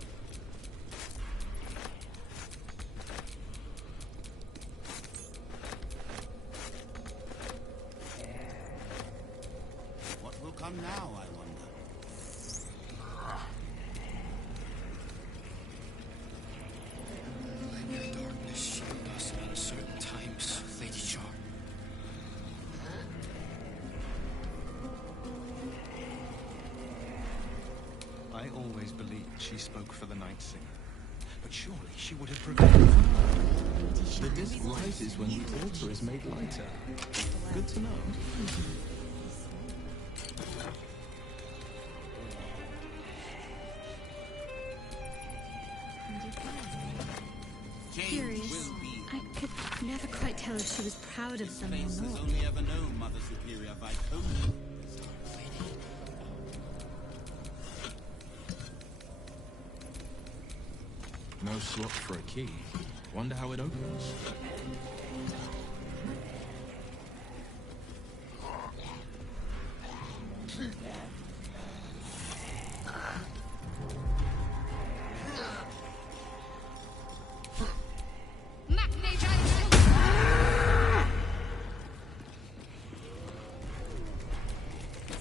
What will come now, I wonder? Let your darkness shield us at uncertain times, Lady Shah. I always believed she spoke for the Night Singer. But surely she would have prevailed. The disk rises when the altar is made lighter. Good to know. Curious. I could never quite tell if she was proud of them or Has not. only ever known Mother Superior Vyconia. No slot for a key. Wonder how it opens.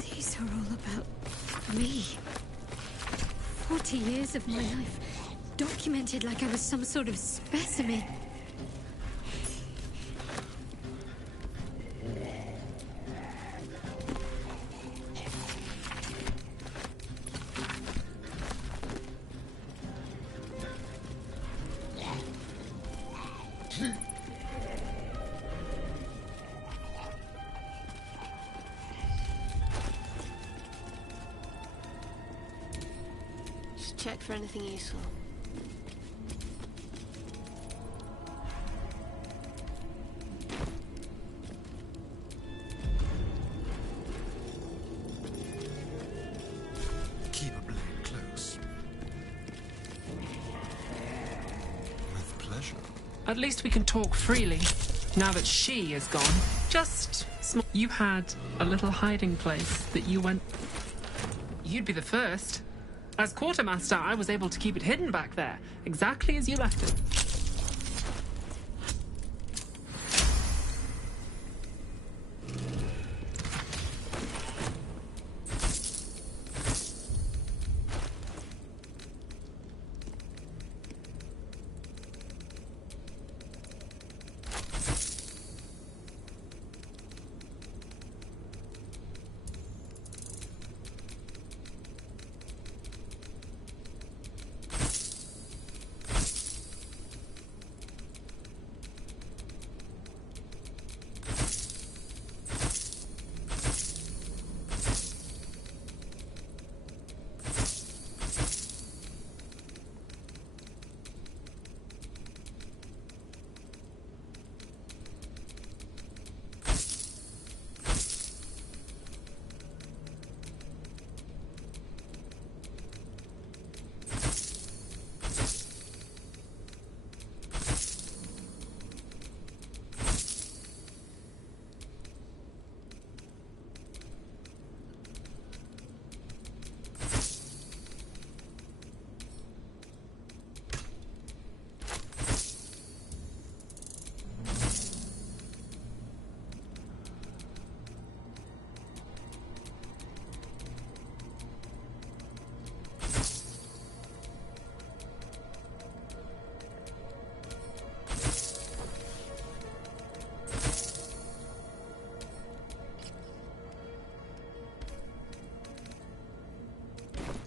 These are all about me. 40 years of my life, documented like I was some sort of specimen. Just check for anything useful. Keep a blade close. With pleasure. At least we can talk freely, now that she is gone. Just small. You had a little hiding place that you went... You'd be the first. As quartermaster, I was able to keep it hidden back there, exactly as you left it.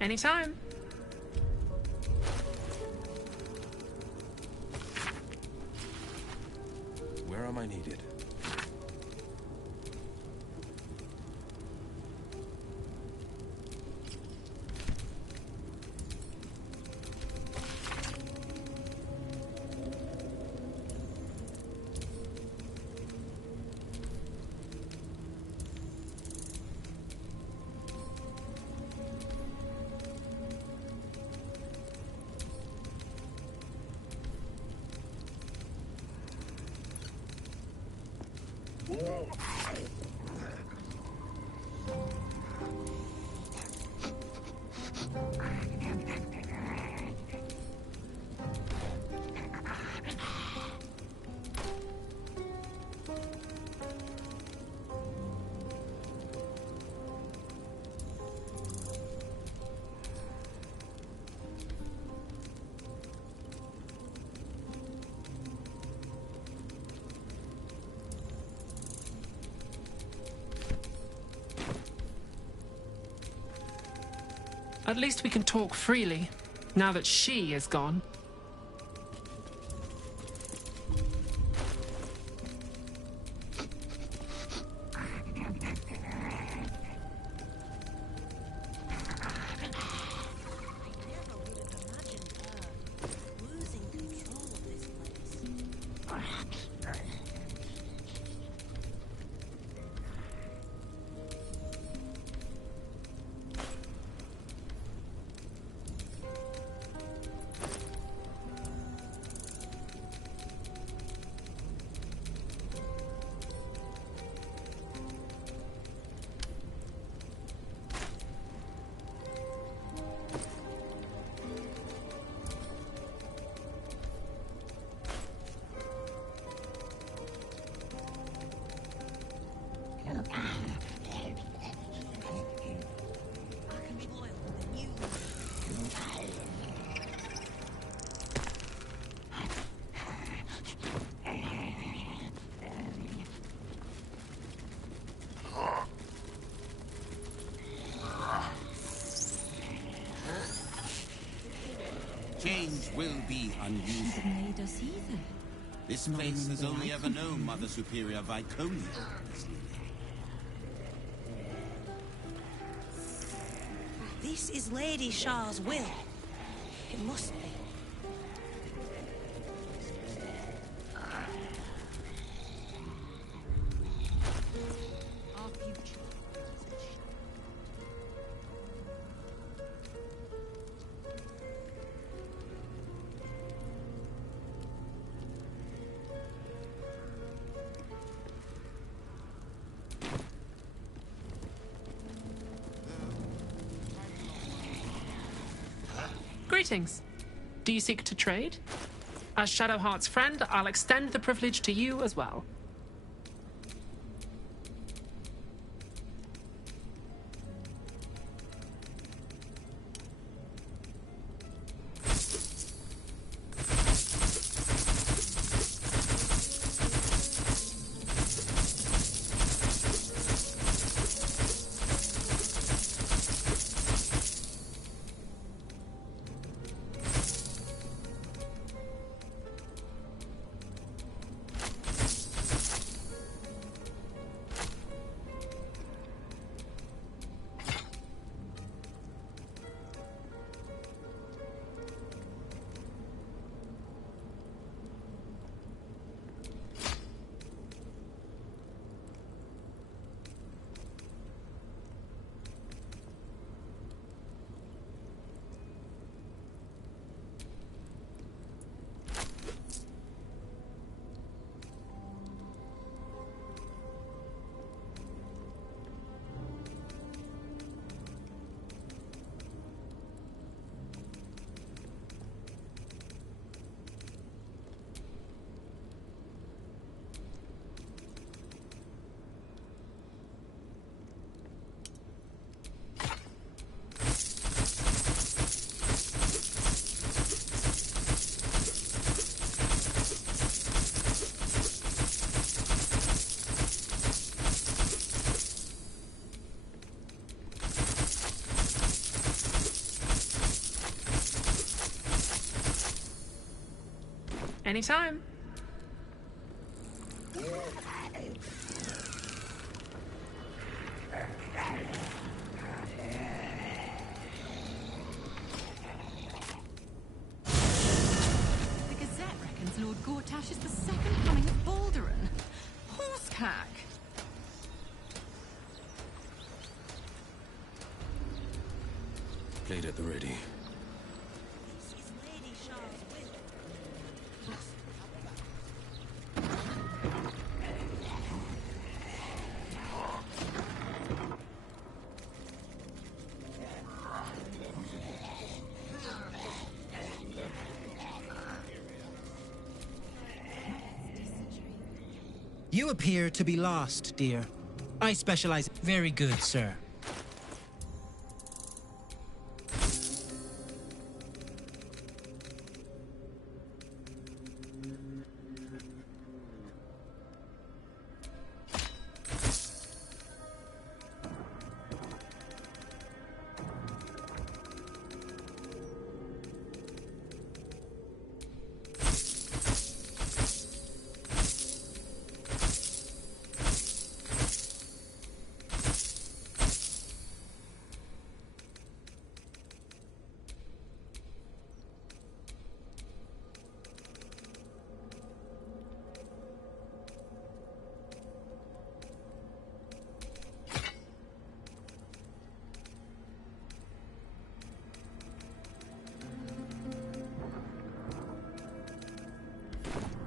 Anytime. Where am I needed? At least we can talk freely, now that she is gone. Change will be unusual. Made us either. This place has only ever known Mother Superior Viconia. This is Lady Shah's will. It must be. Our future. Greetings. Do you seek to trade? As Shadowheart's friend, I'll extend the privilege to you as well. Anytime. The Gazette reckons Lord Gortash is the second coming of Baldur. Horsecack. Blade at the ready. You appear to be lost, dear. I specialize... Very good, sir.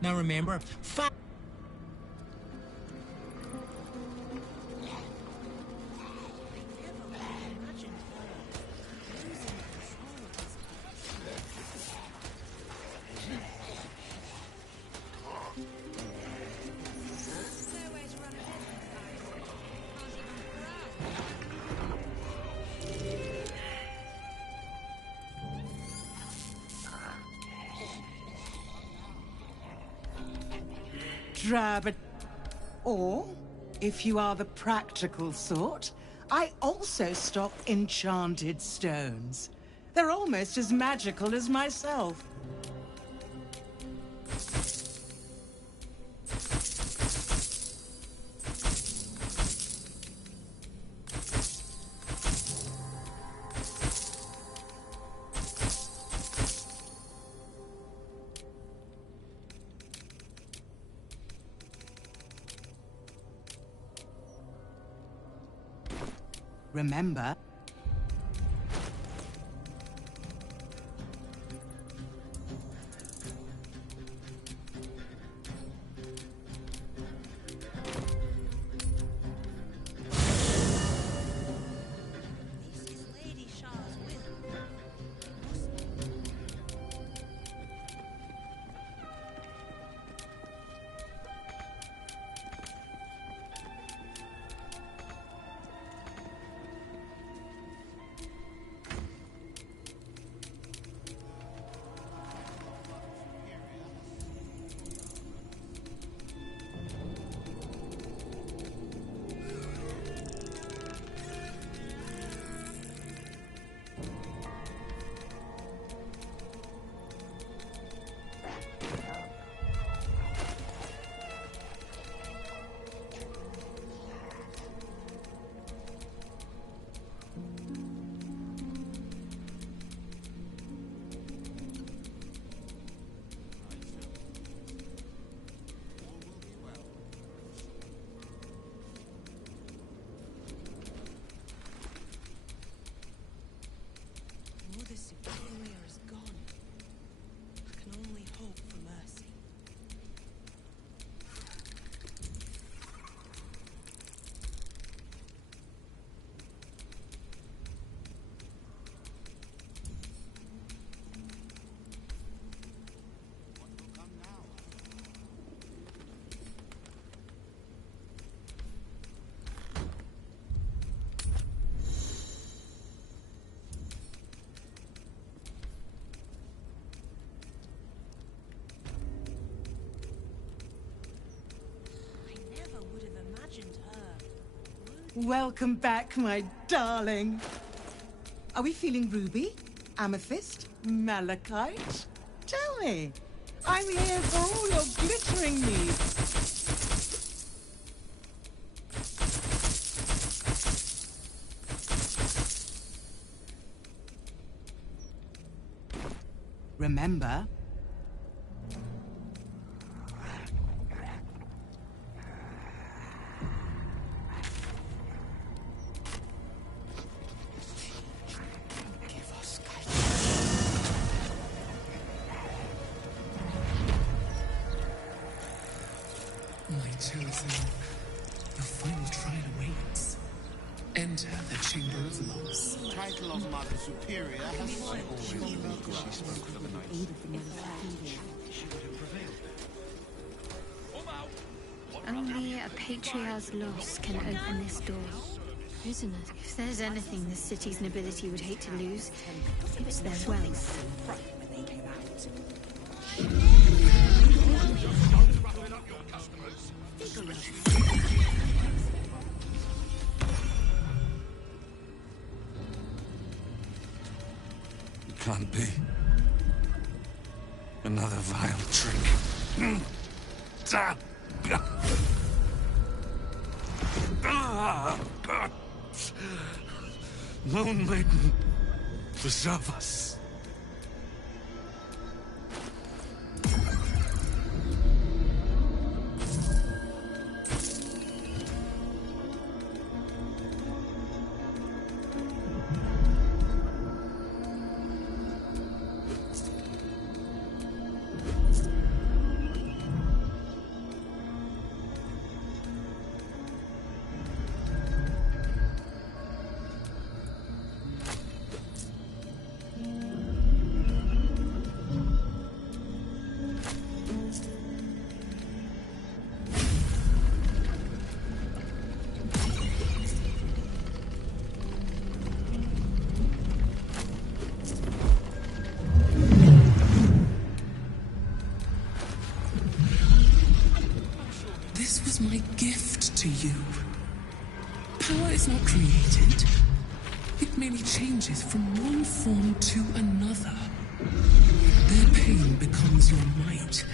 Now remember, Drab. Or, if you are the practical sort, I also stock enchanted stones. They're almost as magical as myself. Remember, welcome back, my darling. Are we feeling ruby, amethyst, malachite? Tell me. I'm here for all your glittering needs. Remember, my chosen, your final trial awaits. Enter the Chamber of Loss. The title of Mother Superior has always been because she spoke for the knights. Only a patriarch's loss can open this door. Isn't it? If there's anything this city's nobility would hate to lose, it's their wealth. It can't be. Another vile trick. Moon Maiden, preserve us. is not created. It merely changes from one form to another. Their pain becomes your might.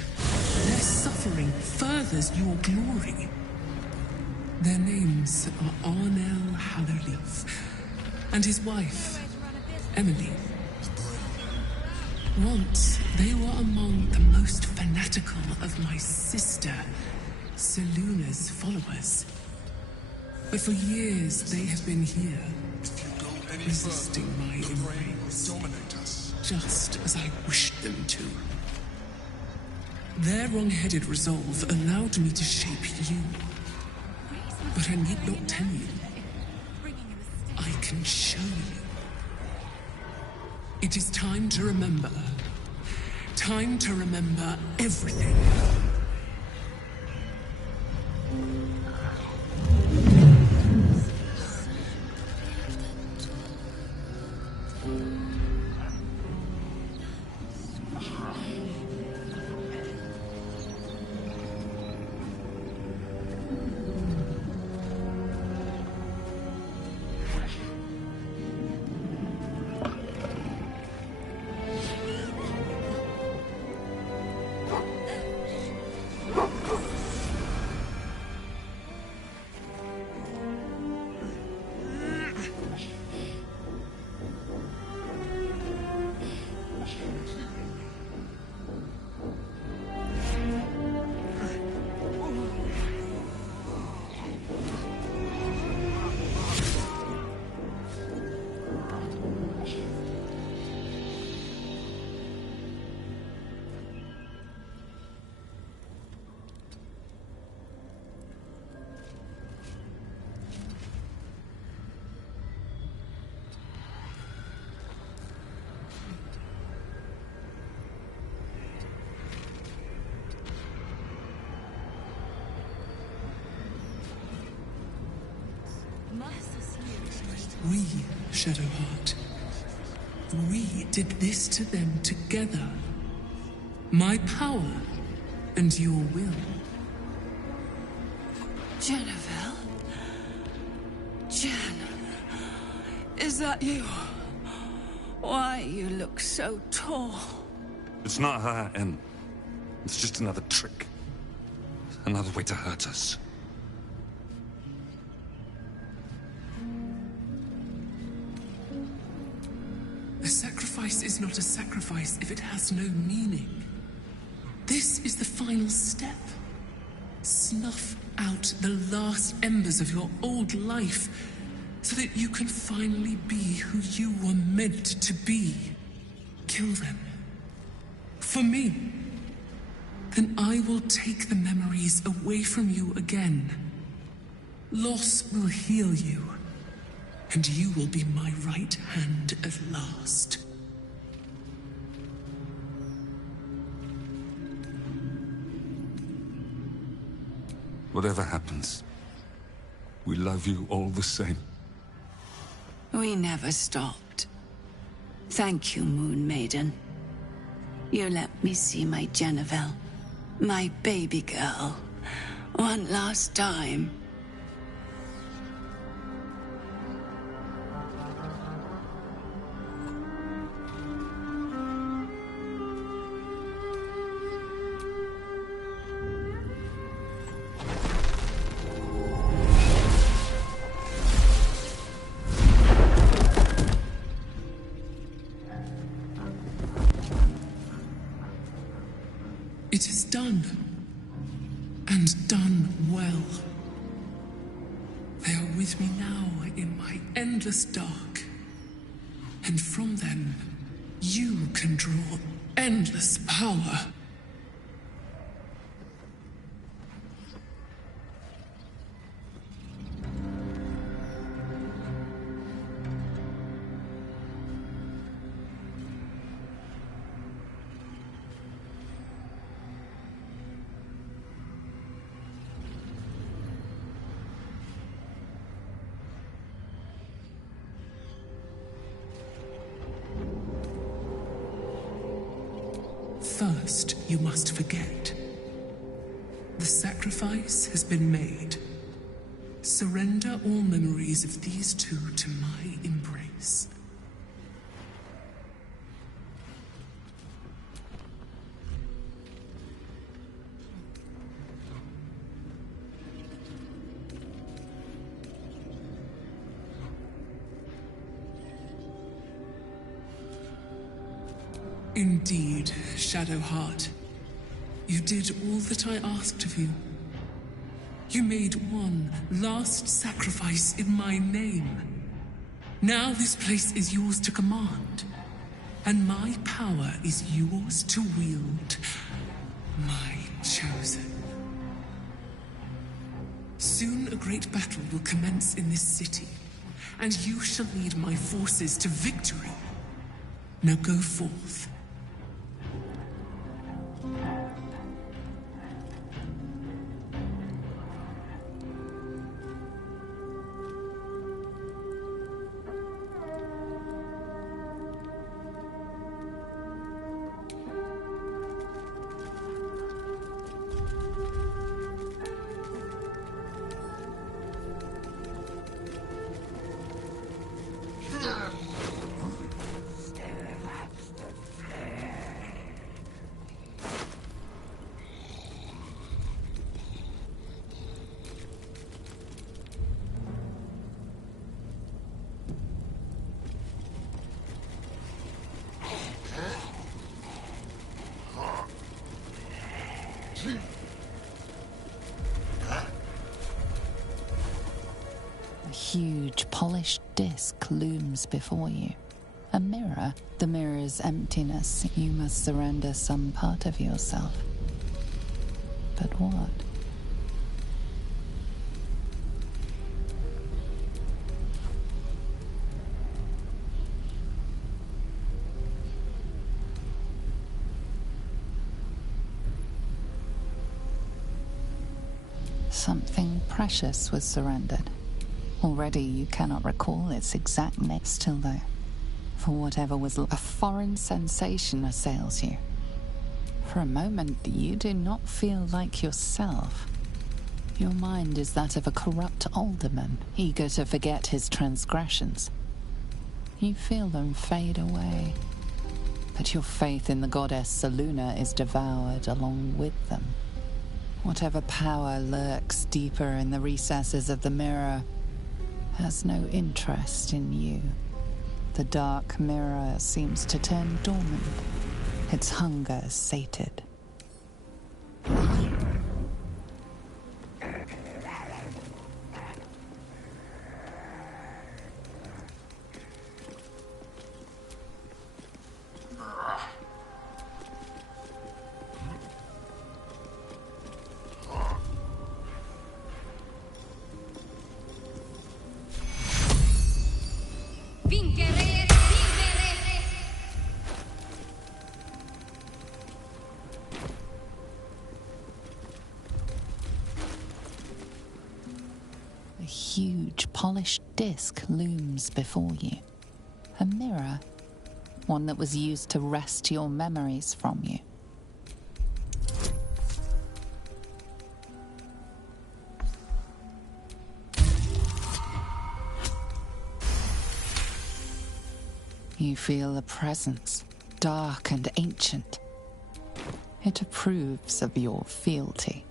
Their suffering furthers your glory. Their names are Arnel Hallerleaf and his wife, Emily. Once, they were among the most fanatical of my sister, Seluna's followers. But for years, they have been here, resisting my embrace, just as I wished them to. Their wrong-headed resolve allowed me to shape you. But I need not tell you. I can show you. It is time to remember. Time to remember everything. We, Shadowheart, we did this to them together. My power and your will. Jennifer? Jen, is that you? Why you look so tall? It's not her, Em. It's just another trick. Another way to hurt us. A sacrifice is not a sacrifice if it has no meaning. This is the final step. Snuff out the last embers of your old life so that you can finally be who you were meant to be. Kill them. For me. Then I will take the memories away from you again. Loss will heal you. And you will be my right hand at last. Whatever happens, we love you all the same. We never stopped. Thank you, Moon Maiden. You let me see my Jennifer, my baby girl, one last time. It is done. And done well. They are with me now in my endless dark. And from them, you can draw endless power. First, you must forget. The sacrifice has been made. Surrender all memories of these two to my embrace. Indeed, Shadowheart. You did all that I asked of you. You made one last sacrifice in my name. Now this place is yours to command, and my power is yours to wield. My chosen. Soon a great battle will commence in this city, and you shall lead my forces to victory. Now go forth. A huge, polished disc looms before you. A mirror. The mirror's emptiness. You must surrender some part of yourself. But what? Something precious was surrendered. Already you cannot recall its exactness. Still though, for whatever was a foreign sensation assails you. For a moment you do not feel like yourself. Your mind is that of a corrupt alderman, eager to forget his transgressions. You feel them fade away, but your faith in the goddess Selûne is devoured along with them. Whatever power lurks deeper in the recesses of the mirror has no interest in you. The dark mirror seems to turn dormant, its hunger sated. A huge, polished disc looms before you. A mirror, one that was used to wrest your memories from you. You feel a presence, dark and ancient. It approves of your fealty.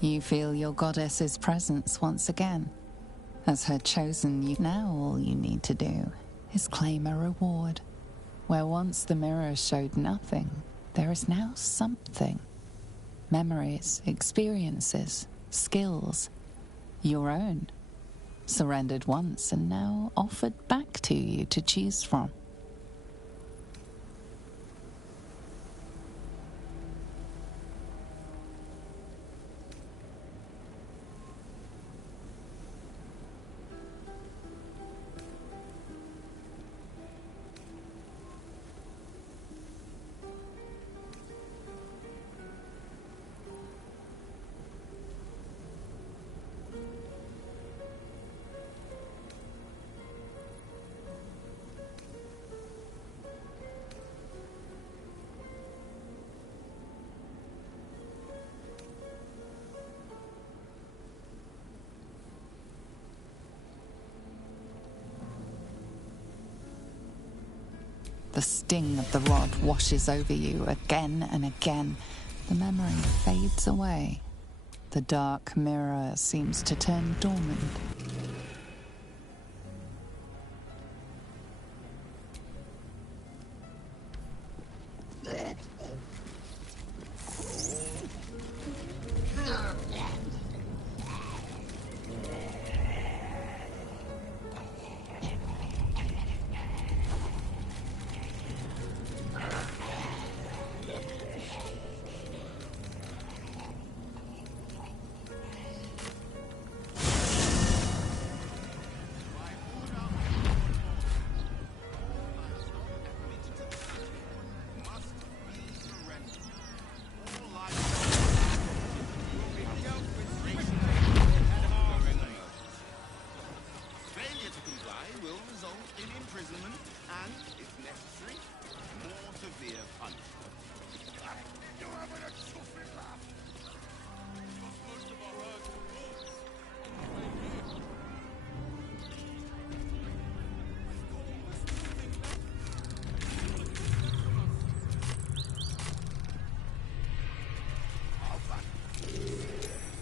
You feel your goddess's presence once again. As her chosen, now all you need to do is claim a reward. Where once the mirror showed nothing, there is now something. Memories, experiences, skills. Your own. Surrendered once and now offered back to you to choose from. The sting of the rod washes over you again and again. The memory fades away. The dark mirror seems to turn dormant.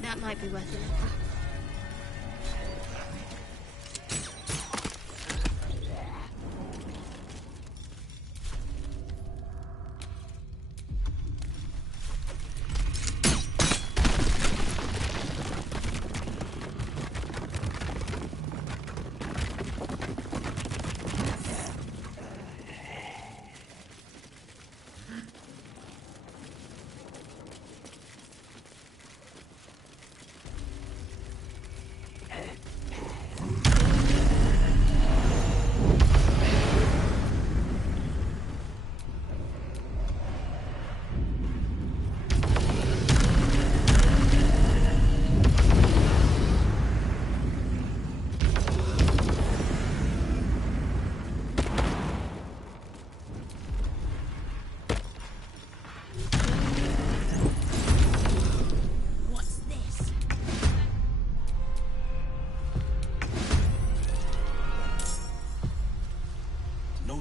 That might be worth it.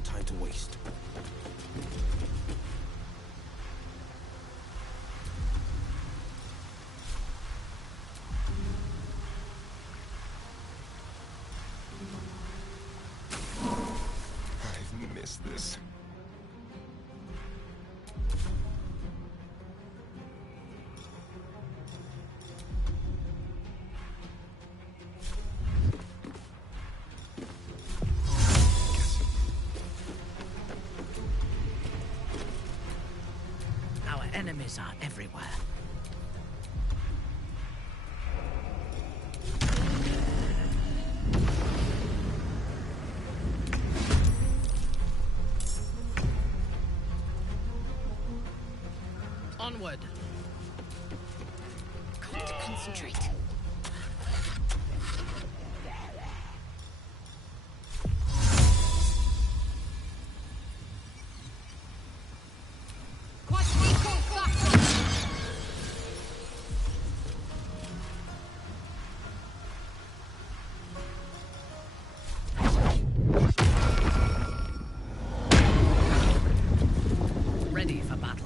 Time to waste. I've missed this. Enemies are everywhere. Onward. Got to concentrate. Ready for battle.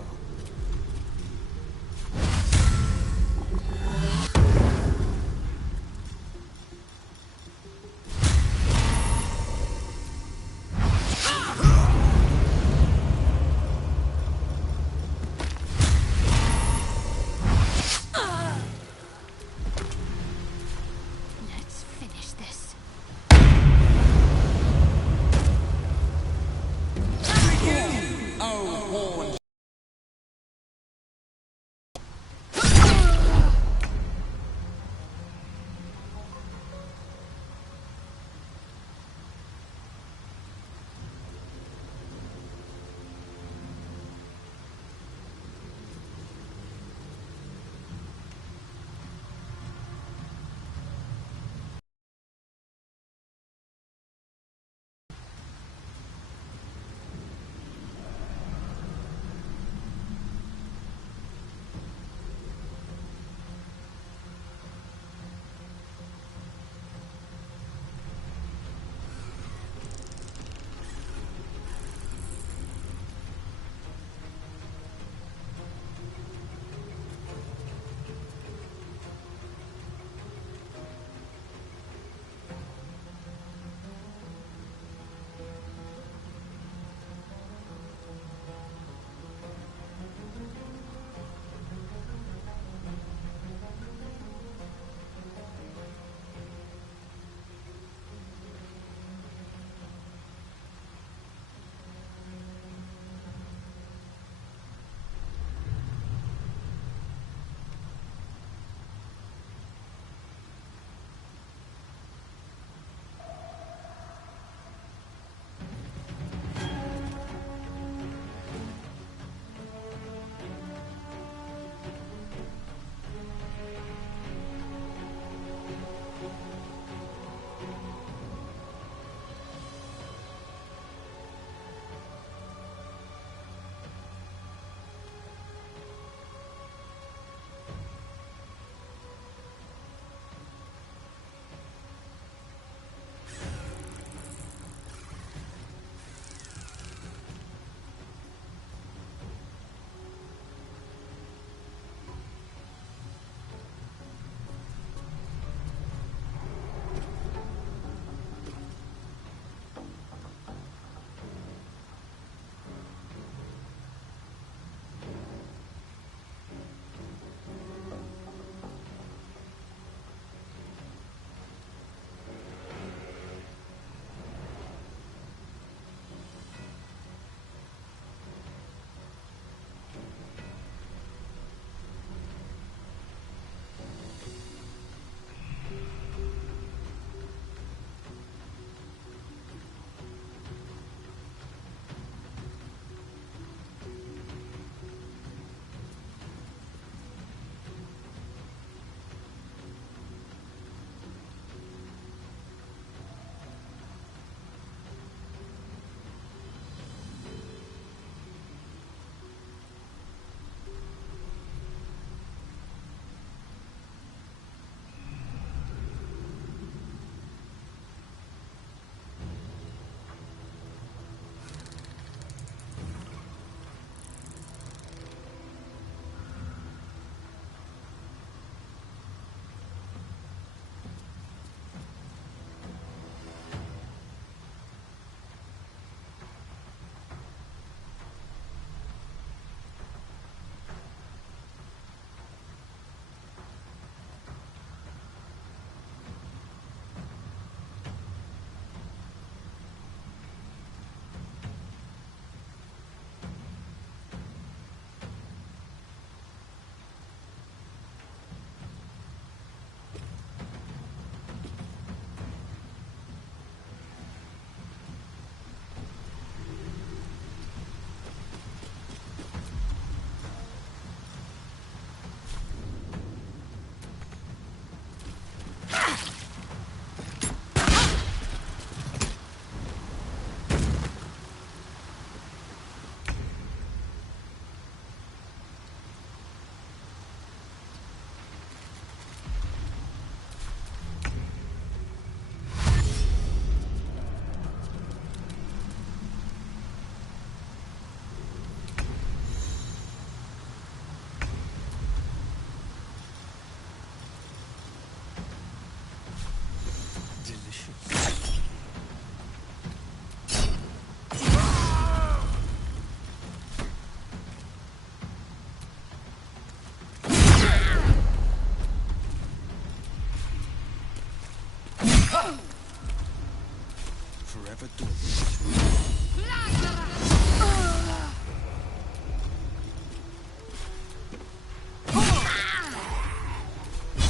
forever dormant.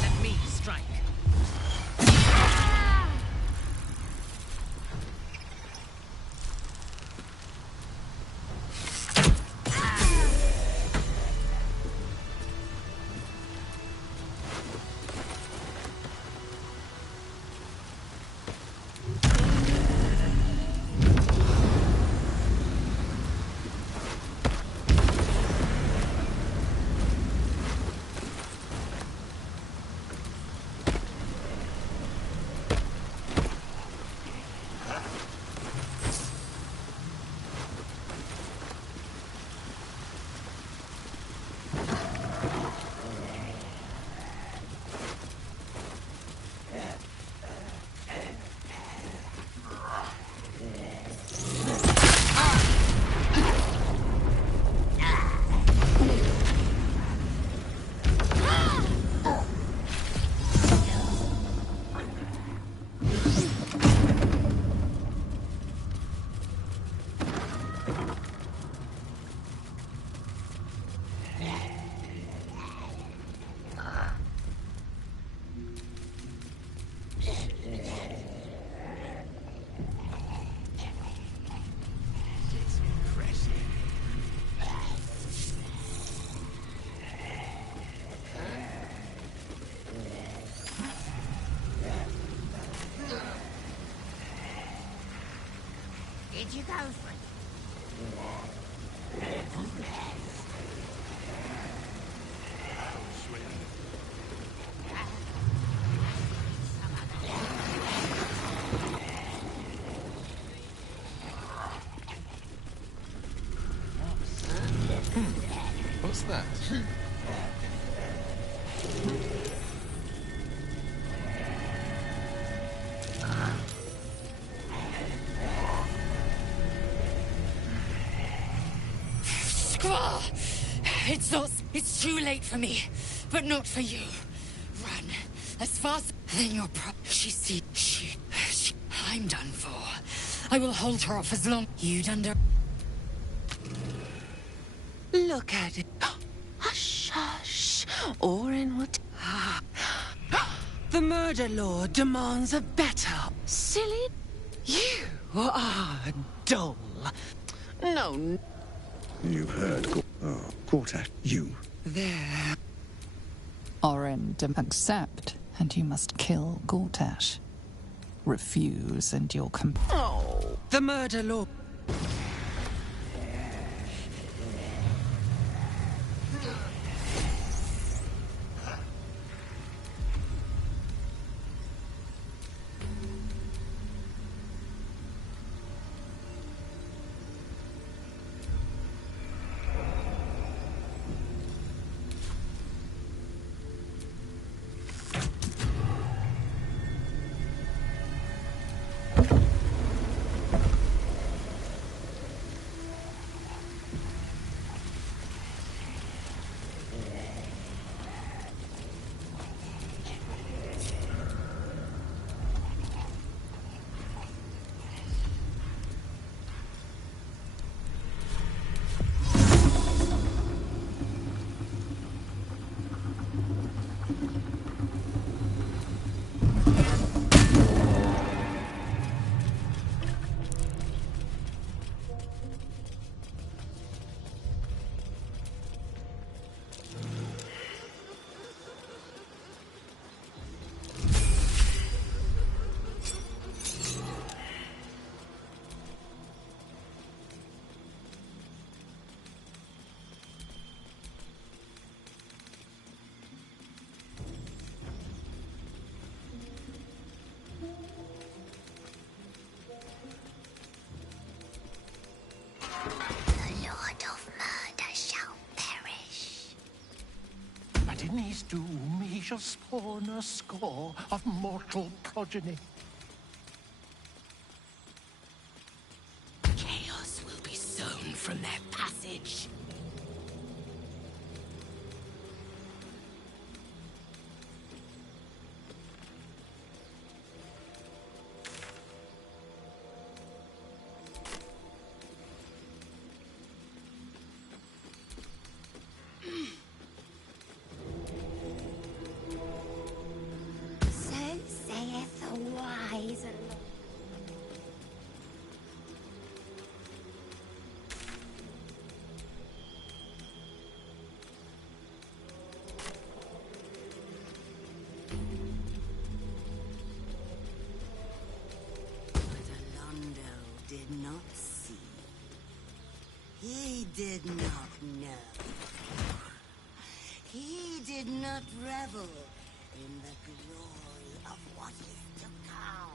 Let me strike. Did you go for it? What's that? It's too late for me, but not for you. Run as fast. Then you're I'm done for. I will hold her off as long. You'd under. Look at it. Hush, hush. Orin would. The murder lord demands a better. Silly. You are dull. No. You've heard. Gortash, you. There. Orin, accept, and you must kill Gortash. Refuse, and you'll come. Oh, the murder lord. In his doom, he shall spawn a score of mortal progeny. Chaos will be sown from their passage. यही सरल है। Did not see. He did not know. He did not revel in the glory of what is to come.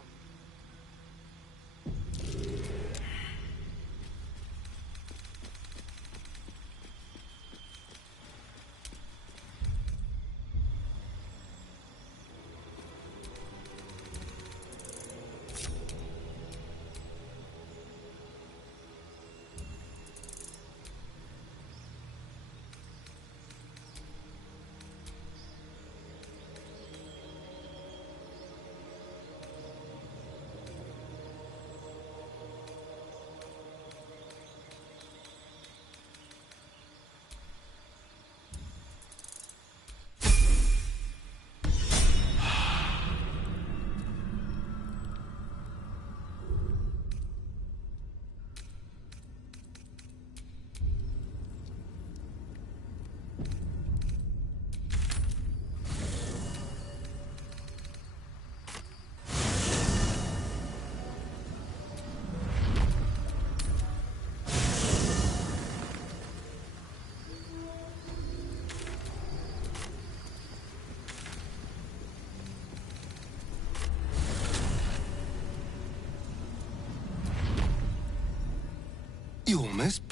You're almost...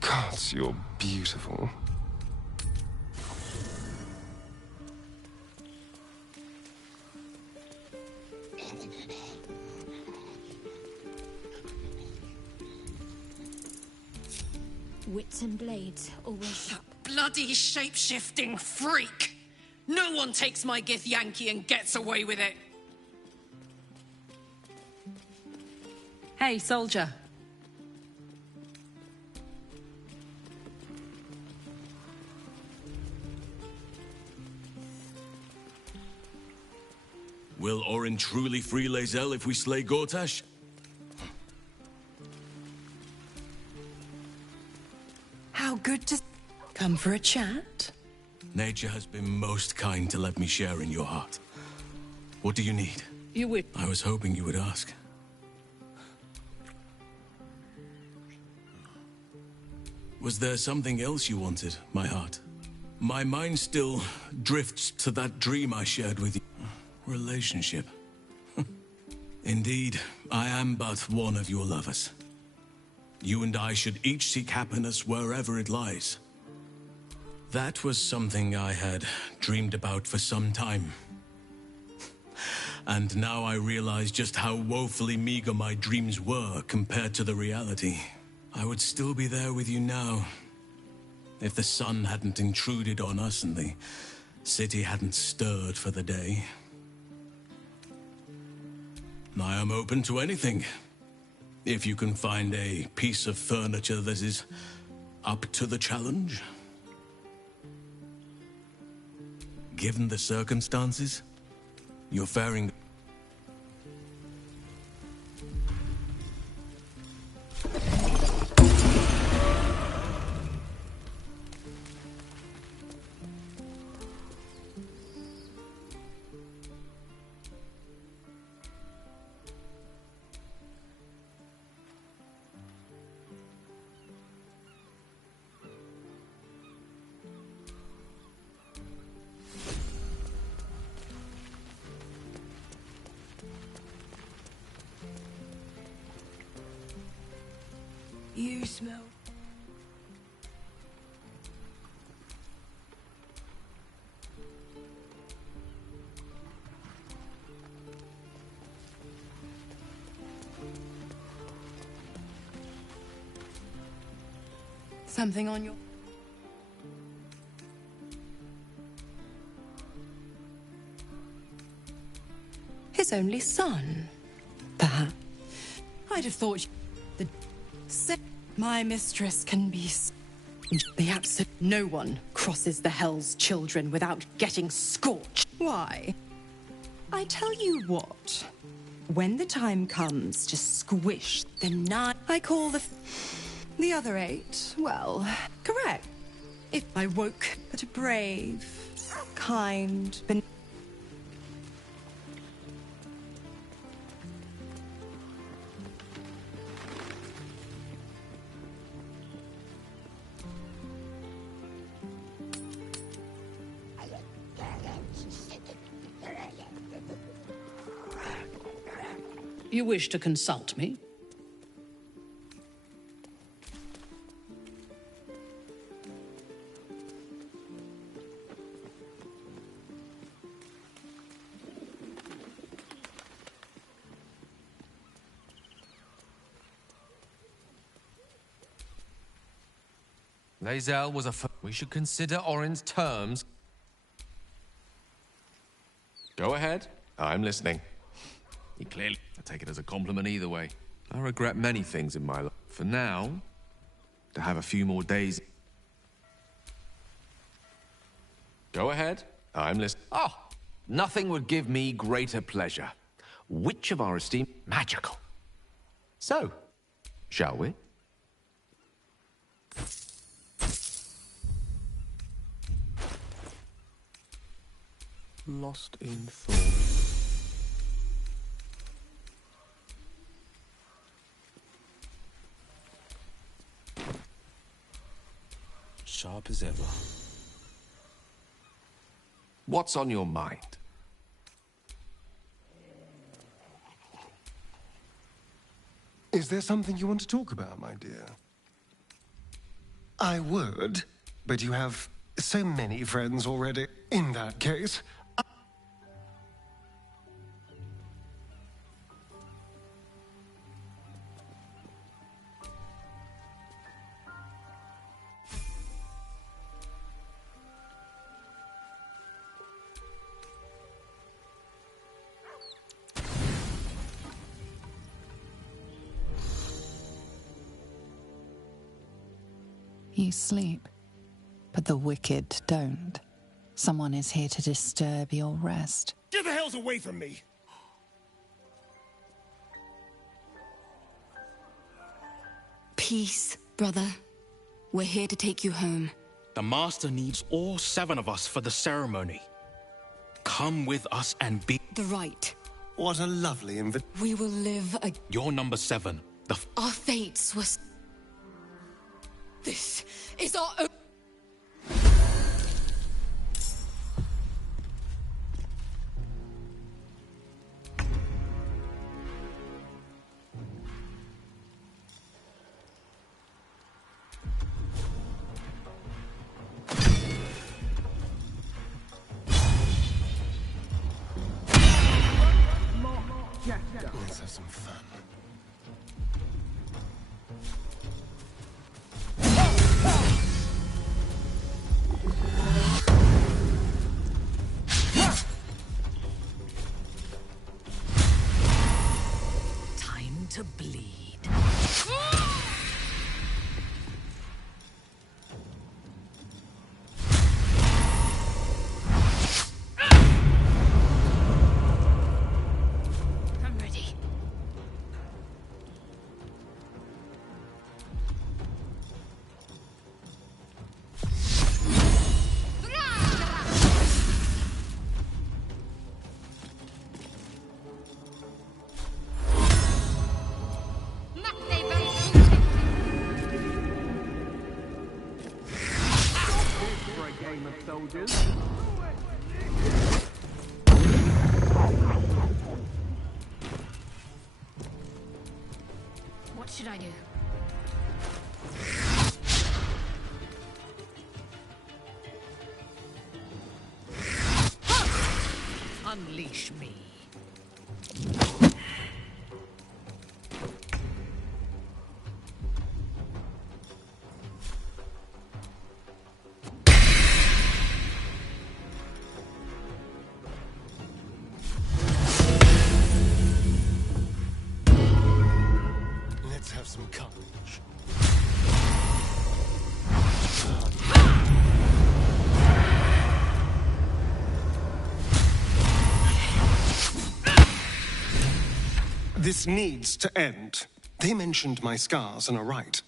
Gods, you're beautiful. Wits and blades, always sharp. Bloody shape-shifting freak! No one takes my Githyanki and gets away with it! Hey, soldier. Will Orin truly free Lae'zel if we slay Gortash? How good to come for a chat. Nature has been most kind to let me share in your heart. What do you need? You would. I was hoping you would ask. Was there something else you wanted, my heart? My mind still drifts to that dream I shared with you. Relationship. Indeed, I am but one of your lovers. You and I should each seek happiness wherever it lies. That was something I had dreamed about for some time. And now I realize just how woefully meager my dreams were compared to the reality. I would still be there with you now, if the sun hadn't intruded on us and the city hadn't stirred for the day. I am open to anything, if you can find a piece of furniture that is up to the challenge. Given the circumstances, you're faring... You smell. Something on your... His only son, perhaps. I'd have thought the... My mistress can be... The absolute... No one crosses the Hell's Children without getting scorched. Why? I tell you what. When the time comes to squish the 9, I call the other 8, well, correct. If I woke but a brave, kind, You wish to consult me? Lae'zel was we should consider Orin's terms. Go ahead. I'm listening. He clearly... I take it as a compliment either way. I regret many things in my life. For now, to have a few more days... Go ahead. I'm listening. Oh, nothing would give me greater pleasure. Which of our esteemed... Magical. So, shall we? Lost in thought. Sharp as ever. What's on your mind? Is there something you want to talk about, my dear? I would, but you have so many friends already. In that case, You sleep, but the wicked don't. Someone is here to disturb your rest. Get the hells away from me! Peace, brother. We're here to take you home. The Master needs all 7 of us for the ceremony. Come with us and be... The right. What a lovely invitation. We will live a... You're number 7. Our fates were... This is our own... Let's have some fun. Time to bleed. I'm ready. For a game of soldiers. What should I do? Unleash me. Let's have some courage. This needs to end. They mentioned my scars and are right.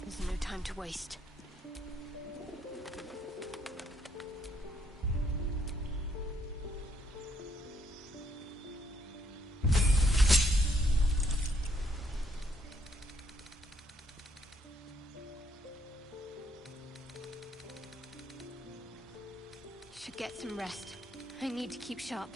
There's no time to waste. Should get some rest. I need to keep sharp.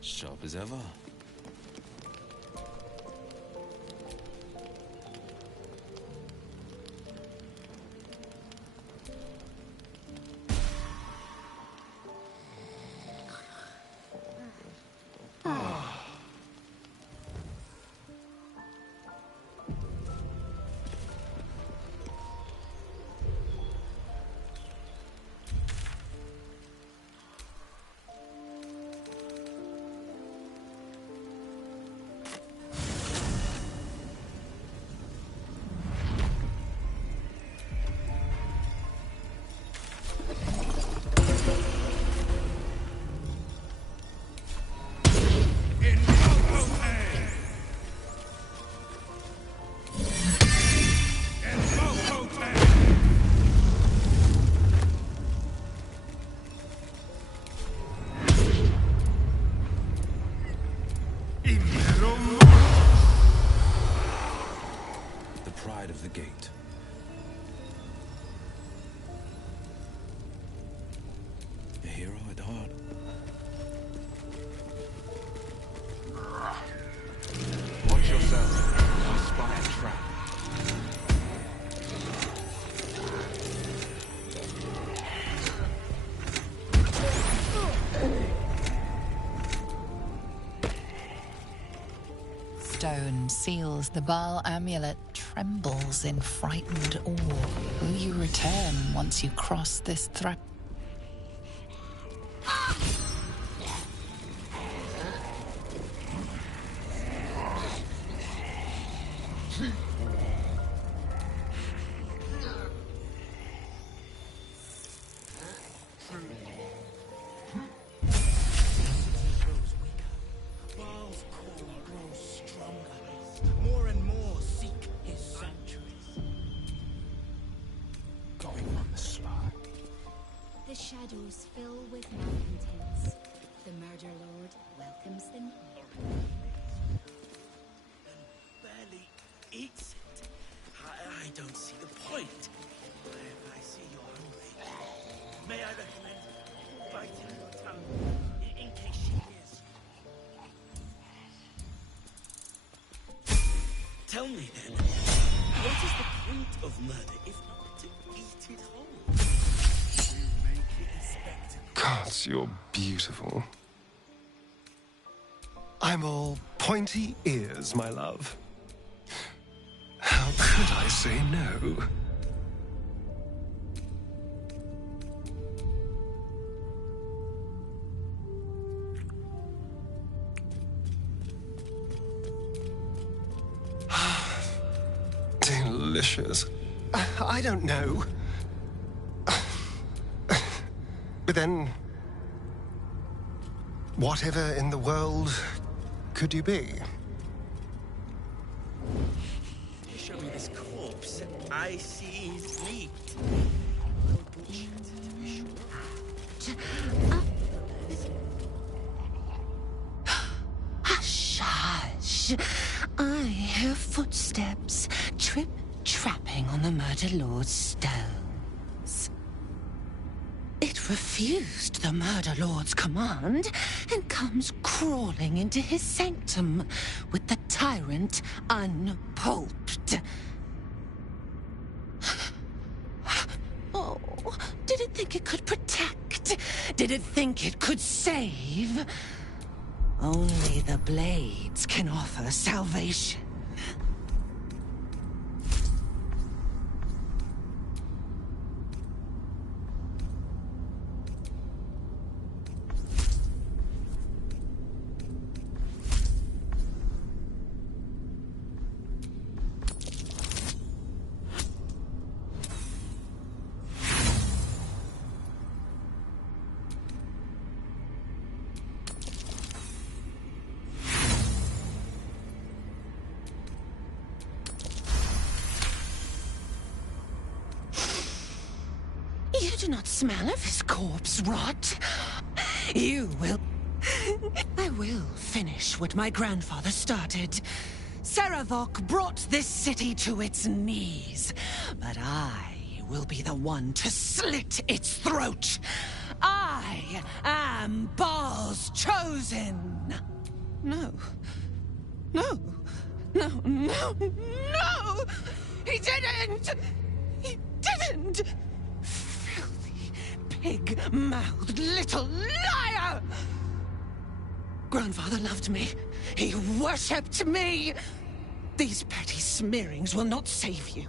Sharp as ever. Pride of the gate. A hero at heart. Watch yourself. I spy a trap. Stone seals the Baal amulet, trembles in frightened awe. Will you return once you cross this threat? The shadows fill with malcontents. The Murder Lord welcomes them home. Barely eats it. I don't see the point. If I see you're hungry, may I recommend biting your tongue in case she is? Tell me then, what is the point of murder if not to eat it whole? Gods, you're beautiful. I'm all pointy ears, my love. How could I say no? Delicious. I don't know. But then, whatever in the world could you be? You show me this corpse, I see his meat. Hush, hush. I hear footsteps trip-trapping on the Murder Lord's stones. It refused the Murder Lord's command and comes crawling into his sanctum with the tyrant unpulped. Oh, did it think it could protect? Did Did it think it could save? Only the blades can offer salvation. You do not smell of his corpse rot. You will... I will finish what my grandfather started. Saravok brought this city to its knees, but I will be the one to slit its throat. I am Baal's chosen. No. No. No, no, no! He didn't! He didn't! Filthy, pig-mouthed little liar! Grandfather loved me. He worshipped me. These petty smearings will not save you.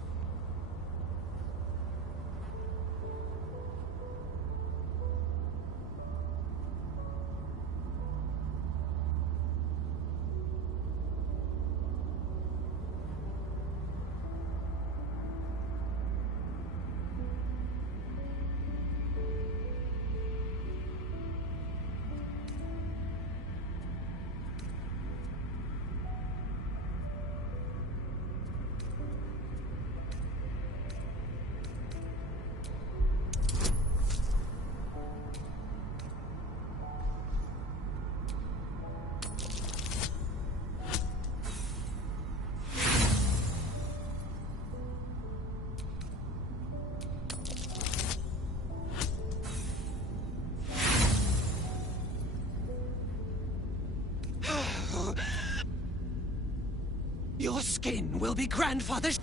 Your skin will be grandfather's...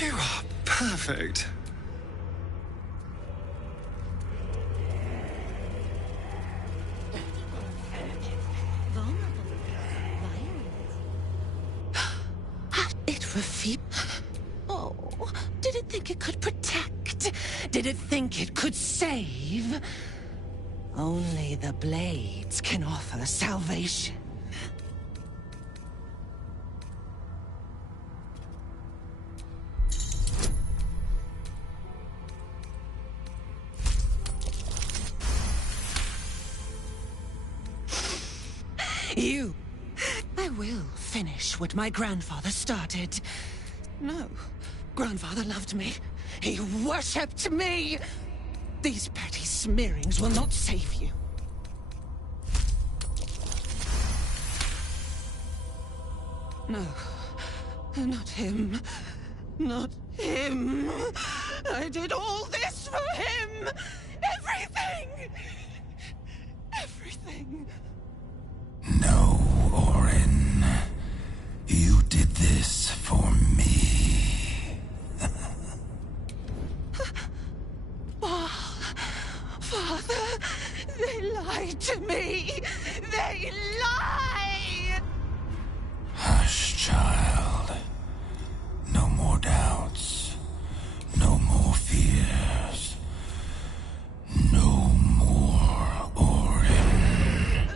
You are perfect. It refused. Oh, did it think it could protect? Did it think it could save? Only the blades can offer salvation. You... I will finish what my grandfather started. No, grandfather loved me. He worshipped me. These petty smearings will not save you. No, not him. Not him. I did all this for him. Everything. Everything. No, Orin. You did this for me. Father, They lied to me! They lie! Hush, child. No more doubts. No more fears. No more Orin.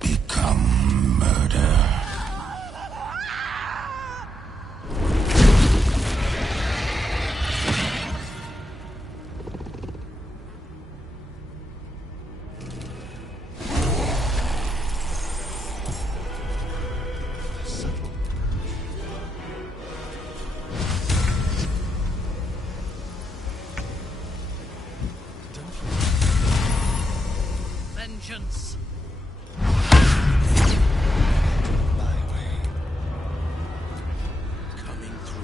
Become murder. Vengeance. Coming through.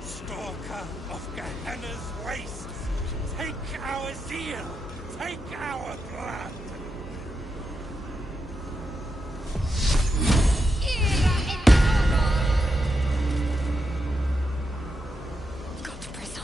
Stalker of Gehenna's wastes, take our zeal, take our blood. Go to prison.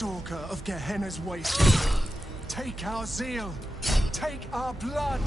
stalker of Gehenna's waste. Take our zeal. Take our blood.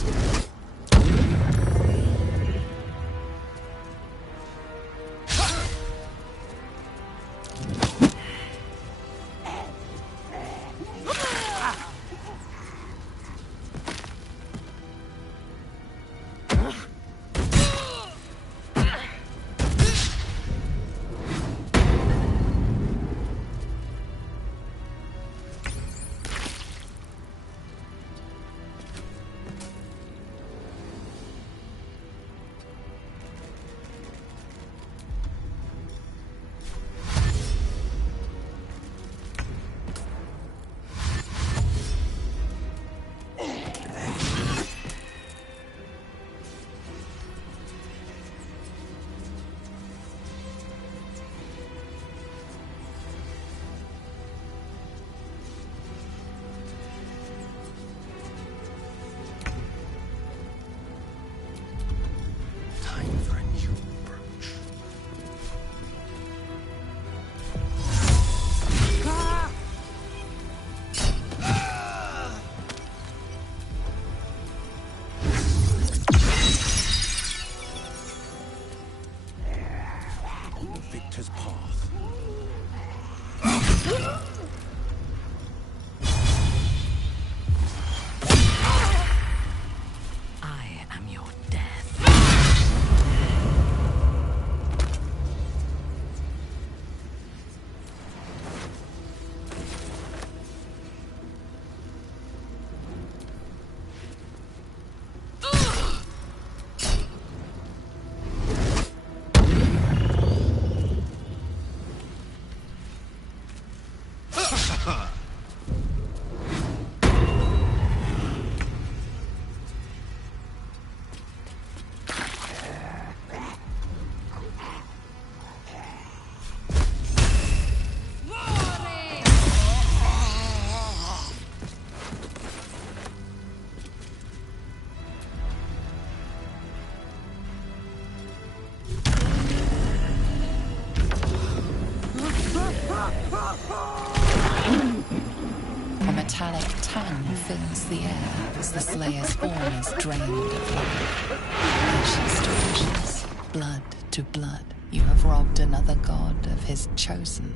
A metallic tang fills the air as the Slayer's form is drained of life. Ashes to ashes, blood to blood, you have robbed another god of his chosen.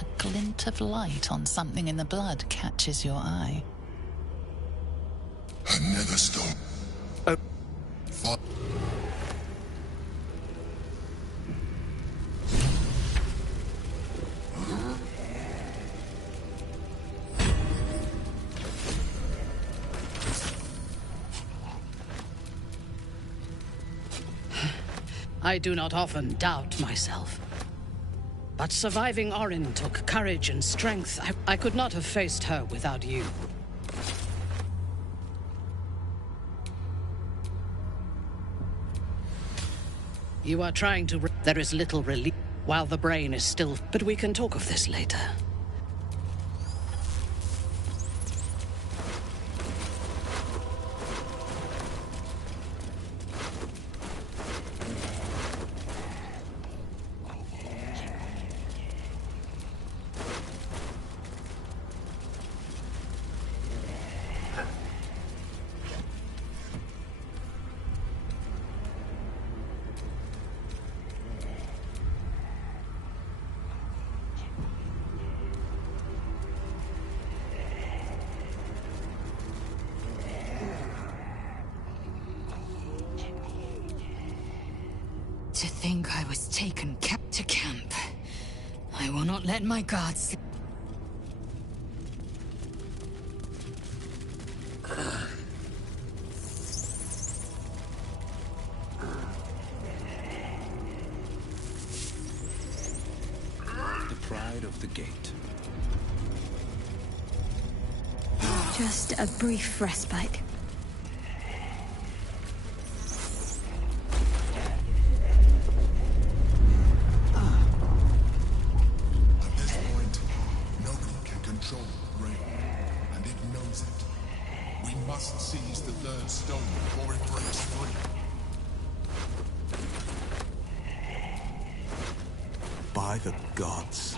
A glint of light on something in the blood catches your eye. Another stone. I do not often doubt myself. But surviving Orin took courage and strength. I could not have faced her without you. You are trying to... There is little relief while the brain is still... But we can talk of this later. To think I was taken to camp. I will not let my guards... The pride of the gate. Just a brief respite. Seize the third stone before it breaks free. By the gods.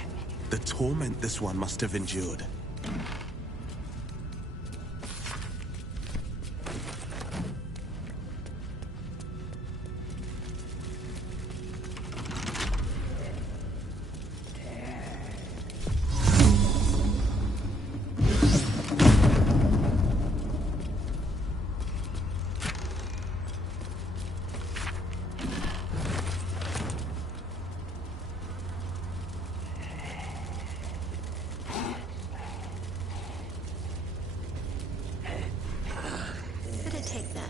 The torment this one must have endured. Better take that.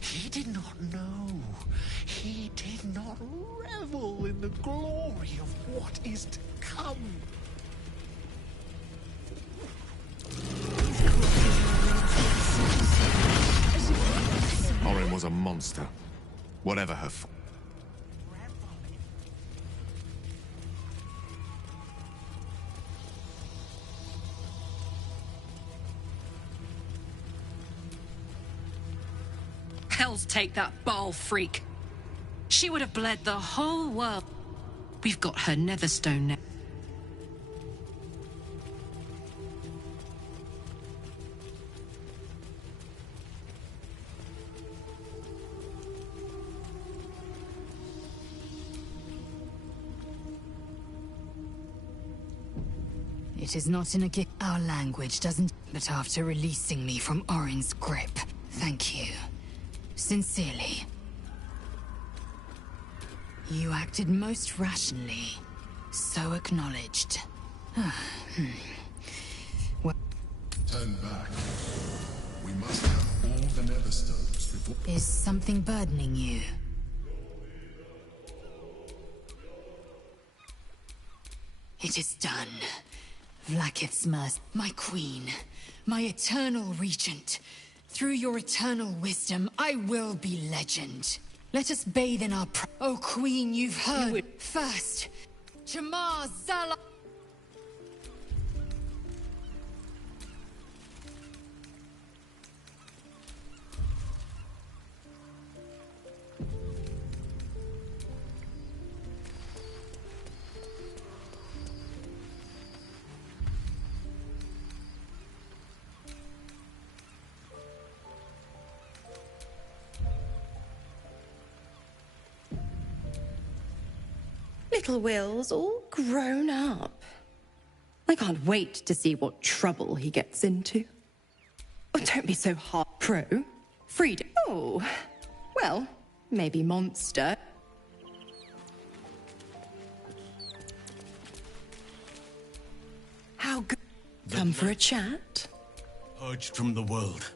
He did not know. He did not revel in the glory of what is to come. Orin was a monster. Whatever her Hells take that Baal freak. She would have bled the whole world. We've got her Netherstone now. It is not in a gift. Our language doesn't. But after releasing me from Orin's grip, thank you. Sincerely. You acted most rationally. So acknowledged. Well, Turn back. We must have all the Netherstones before... is something burdening you? It is done. Vlaakith's mercy, my queen, my eternal regent. Through your eternal wisdom, I will be legend. Let us bathe in our Oh, queen, you've heard. First, Chamar Zala... Little Will's all grown up. I can't wait to see what trouble he gets into. Oh, don't be so hard. Pro? Freedom? Oh, well, maybe monster. How good. Come for a chat? Purged from the world.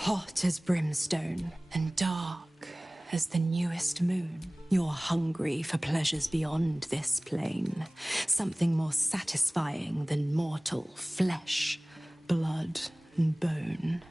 hot as brimstone and dark as the newest moon. You're hungry for pleasures beyond this plane, something more satisfying than mortal flesh, blood, and bone.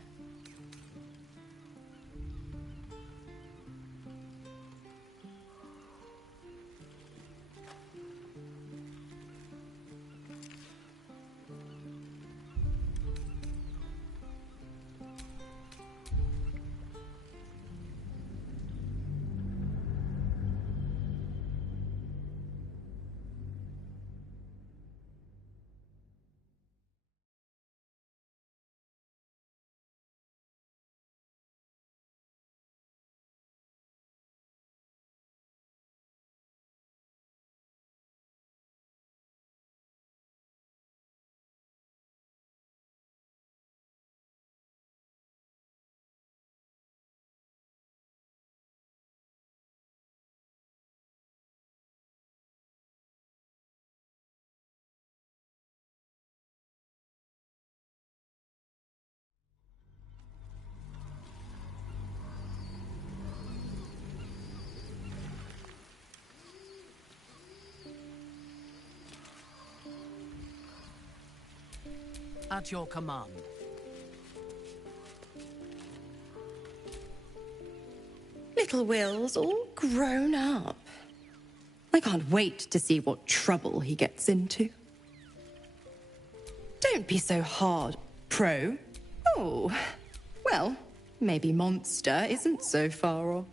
At your command. Little Will's all grown up. I can't wait to see what trouble he gets into. Don't be so hard, Pro. Oh, well, maybe Monster isn't so far off.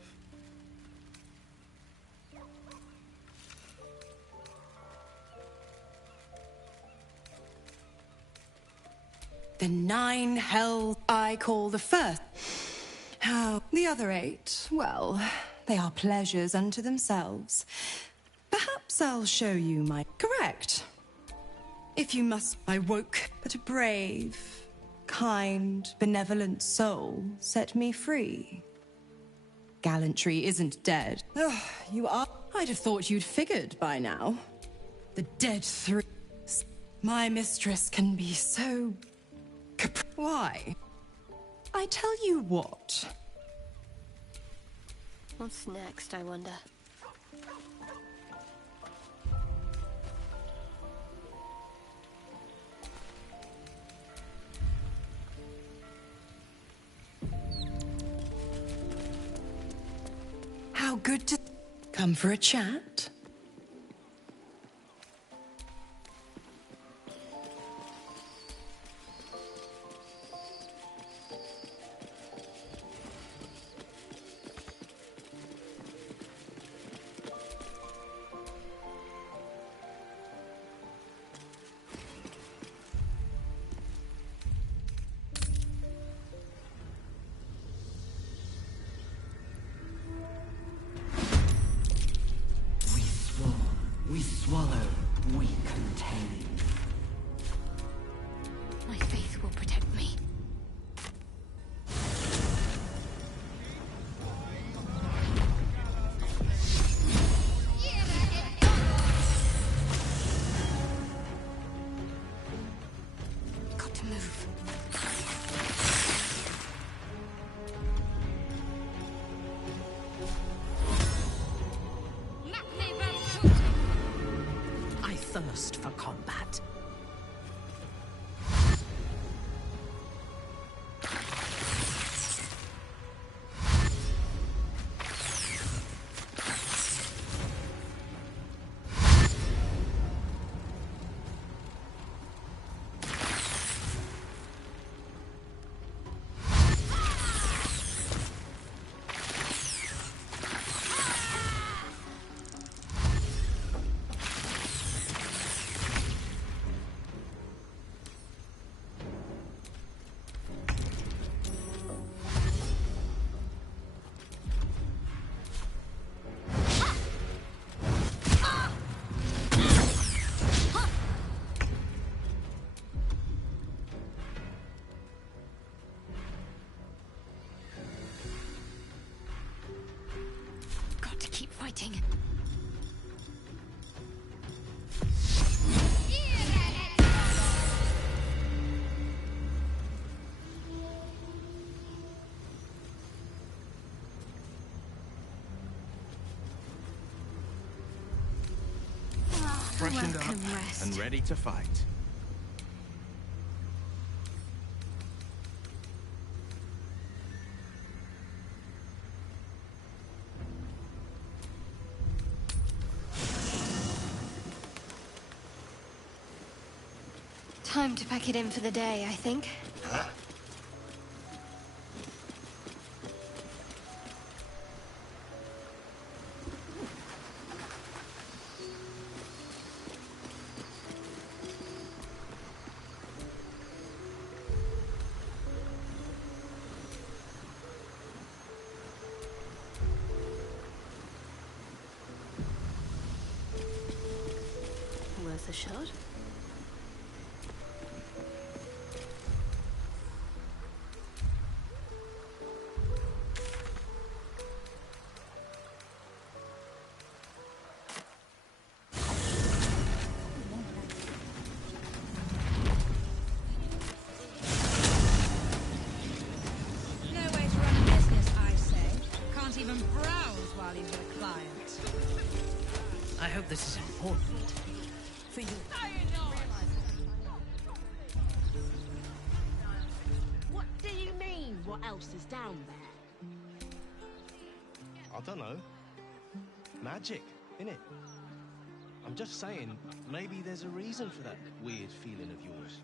The 9 hells I call the first. How the other 8, well, they are pleasures unto themselves. Perhaps I'll show you my... Correct. If you must, I woke, but a brave, kind, benevolent soul set me free. Gallantry isn't dead. Oh, you are... I'd have thought you'd figured by now. The dead 3... My mistress can be so... Why? I tell you what. What's next, I wonder? How good to come for a chat. We swallow, we contain. My faith will protect me. Got to move. Thirst for combat. Fighting. freshened up Welcome, rest. and ready to fight. Time to pack it in for the day, I think. Worth a shot. No way to run a business, I say. Can't even browse while he's with a client. I hope this is important for you. What do you mean, what else is down there? I don't know. Magic, innit? I'm just saying, maybe there's a reason for that weird feeling of yours.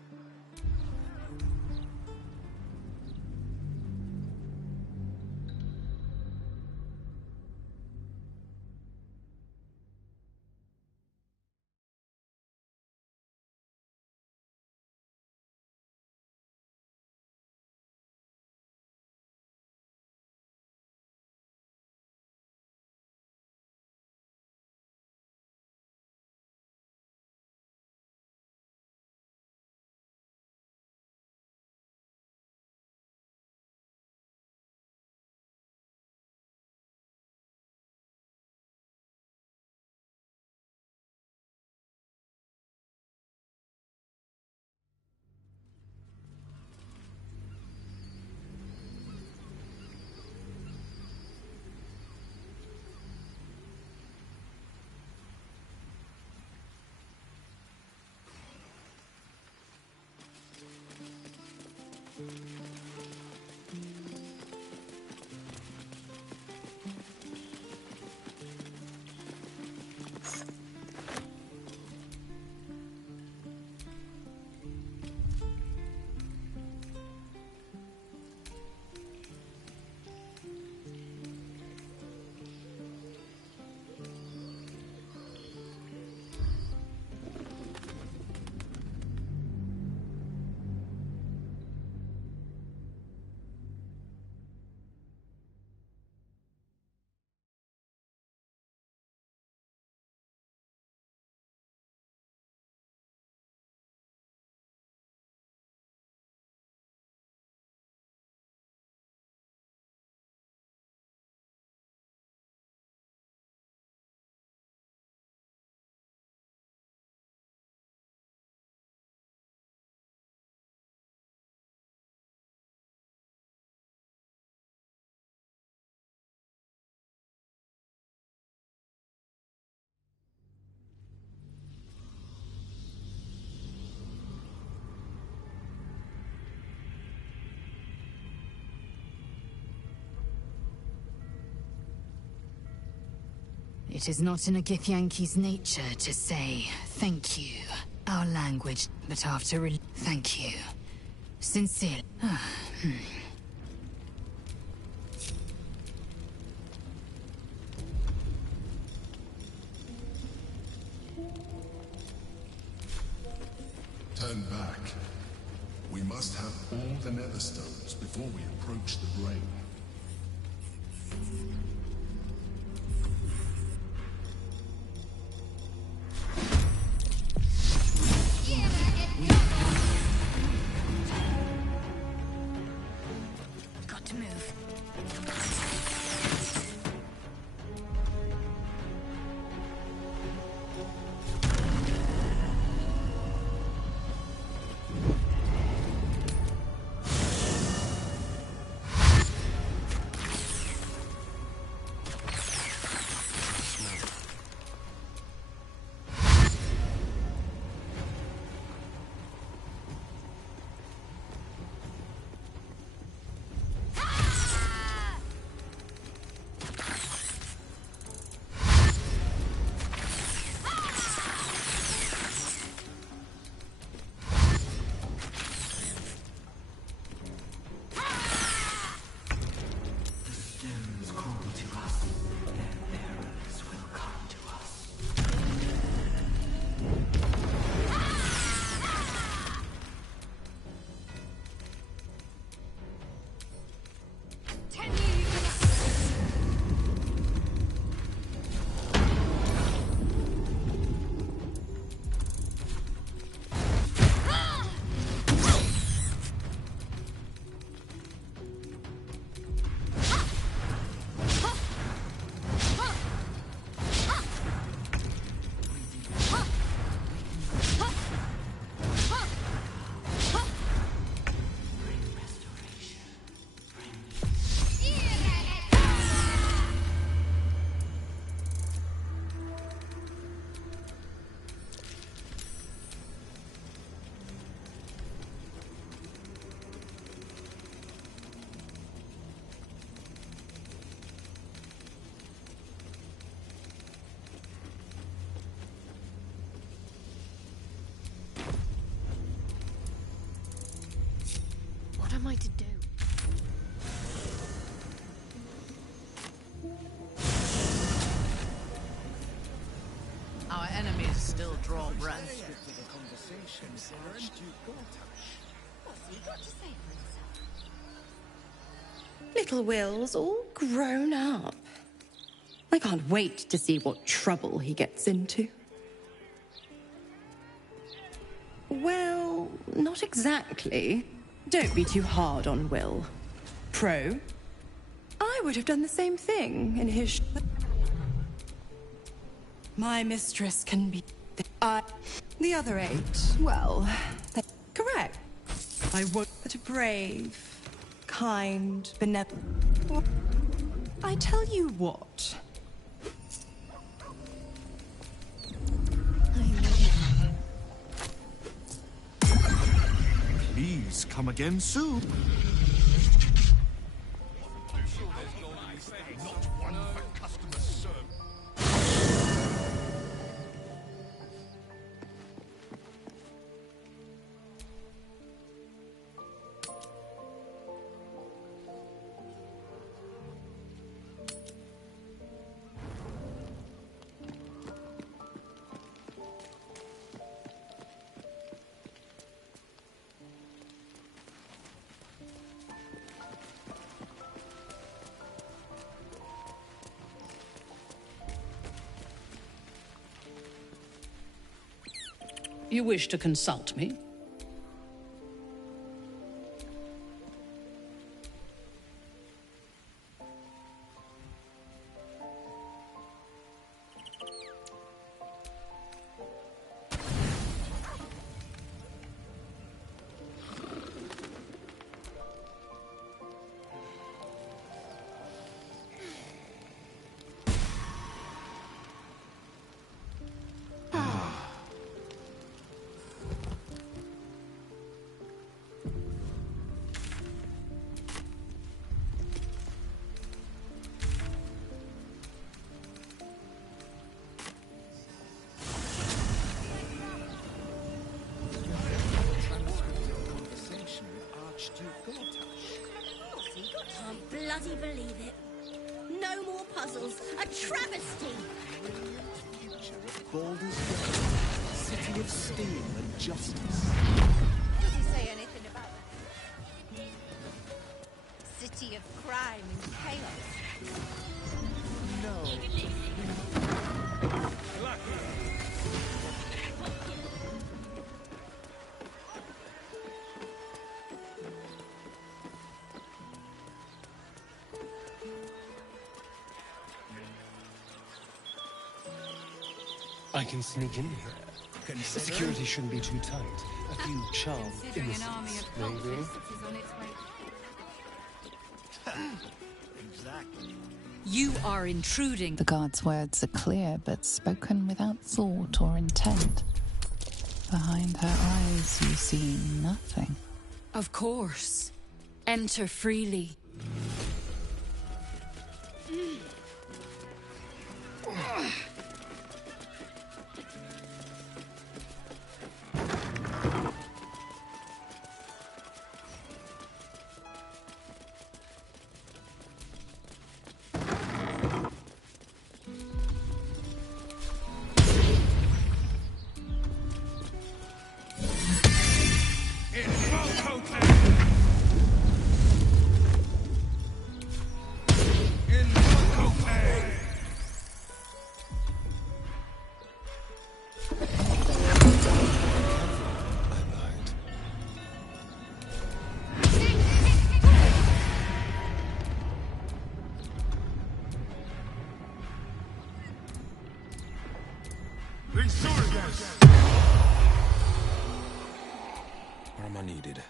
It is not in a Githyanki's nature to say thank you. Our language, but after thank you. Sincerely. Turn back. We must have all the nether stones before we approach the brain. Got to move. still draw breath. Little Will's all grown up. I can't wait to see what trouble he gets into. Well, not exactly. Don't be too hard on Will. Pro, I would have done the same thing in his... My mistress can be... The other 8, well, correct. I won't... But brave, kind, benevolent... I tell you what... Please come again soon. You wish to consult me? Can't bloody believe it. No more puzzles. A travesty. Future of Baldur's Gate, city of steel and justice. Does he say anything about that? City of crime and chaos? No. I can sneak in here. The security shouldn't be too tight. A few charmed innocents, maybe. Exactly. You are intruding. The guard's words are clear, but spoken without thought or intent. Behind her eyes, you see nothing. Of course. Enter freely. Where am I needed?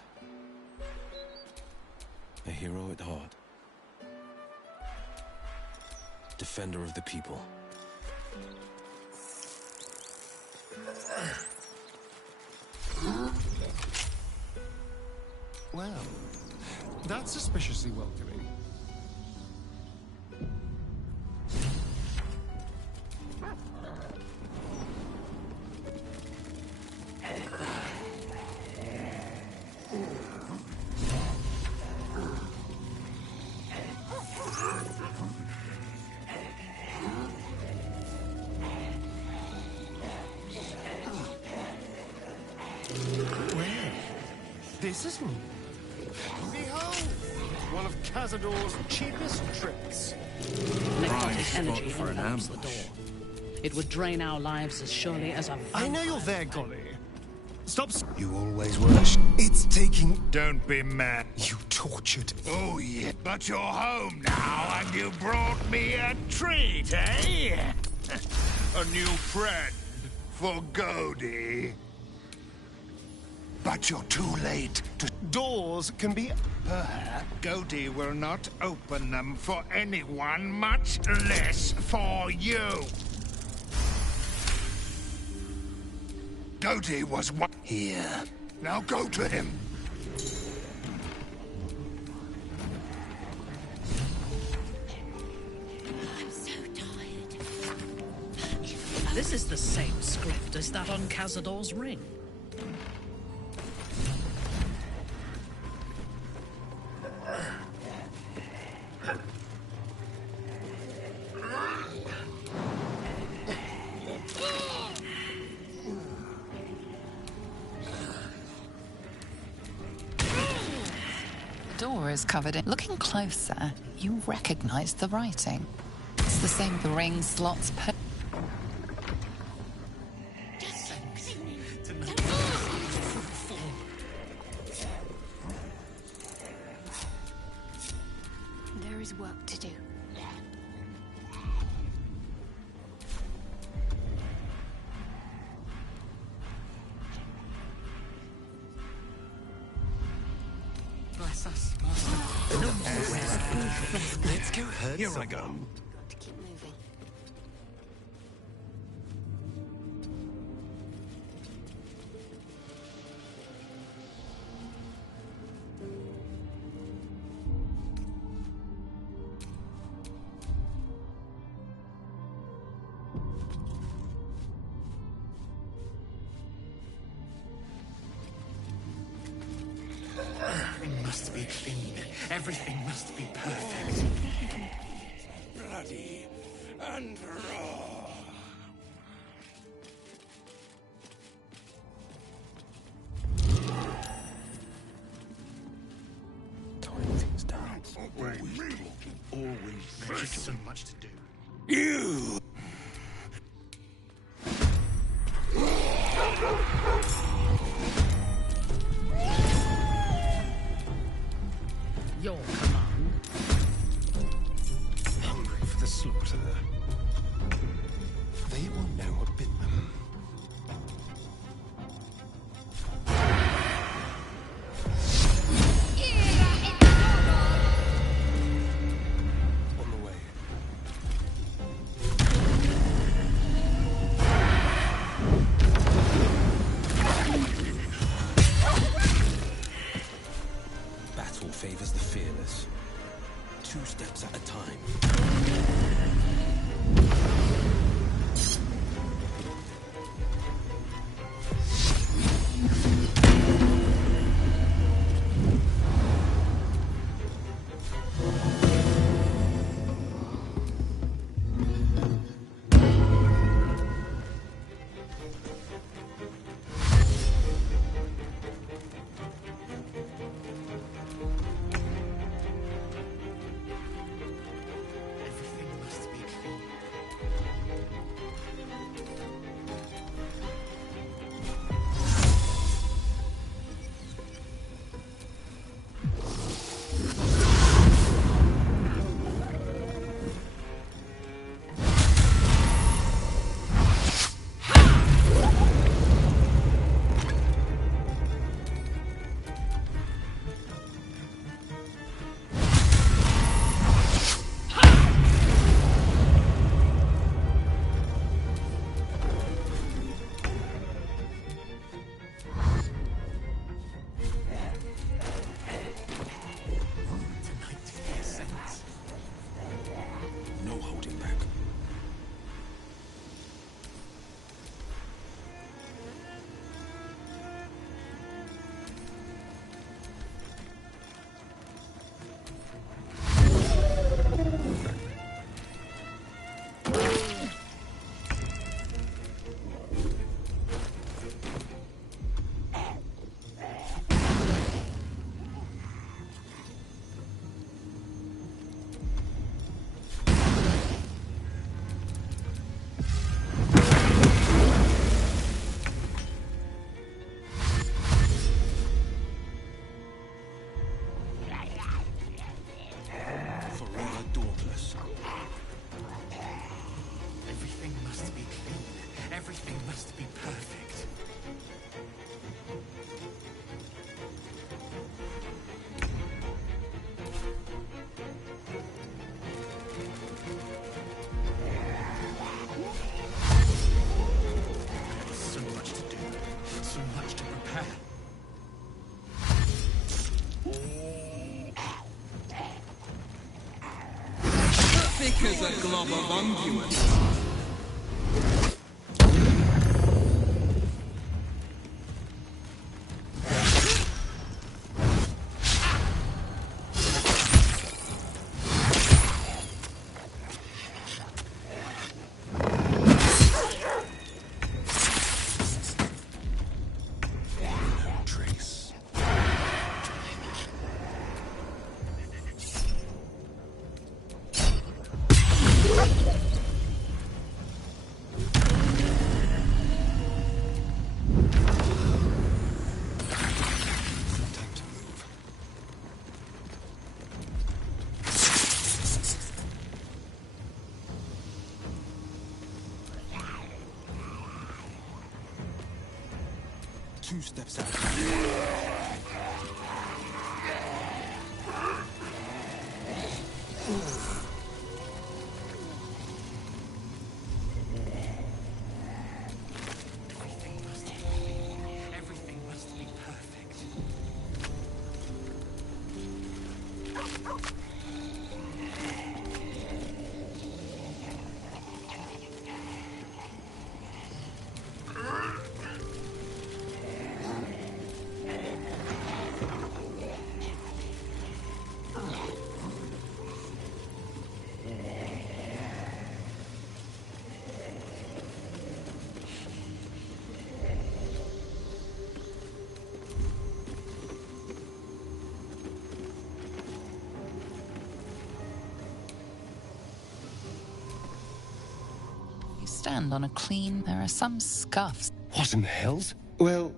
A hero at heart. Defender of the people. Well, that's suspiciously welcoming. This is me. Behold! One of Cazador's cheapest tricks. Necrotic energy envelops the door. It would drain our lives as surely as a I know you're there, Golly. Stop. You always were. It's taking. Don't be mad. You tortured. Oh, yeah. But you're home now, and you brought me a treat, eh? A new friend for Godi. But you're too late to... Doors can be... Perhaps Godi will not open them for anyone, much less for you. Godi was what? Here. Now go to him. I'm so tired. This is the same script as that on Cazador's ring. Door is covered in... Looking closer, you recognize the writing. It's the same the ring slots per... There is work to do. Bless us, Master. No more rest. Let's go hurt Here I go. Got to keep moving. Everything must be clean. Everything must be perfect. Bloody and raw. Time things down. Always. There's so much to do. You! Your command. Hungry for the slaughter. They will know what bit them. On the way. Battle favors the fearless. 2 steps at a time. Everything must be clean. Weak as a glob of unguents. Two steps out. Everything must be perfect. You stand on a clean. There are some scuffs. What in the hells? Well,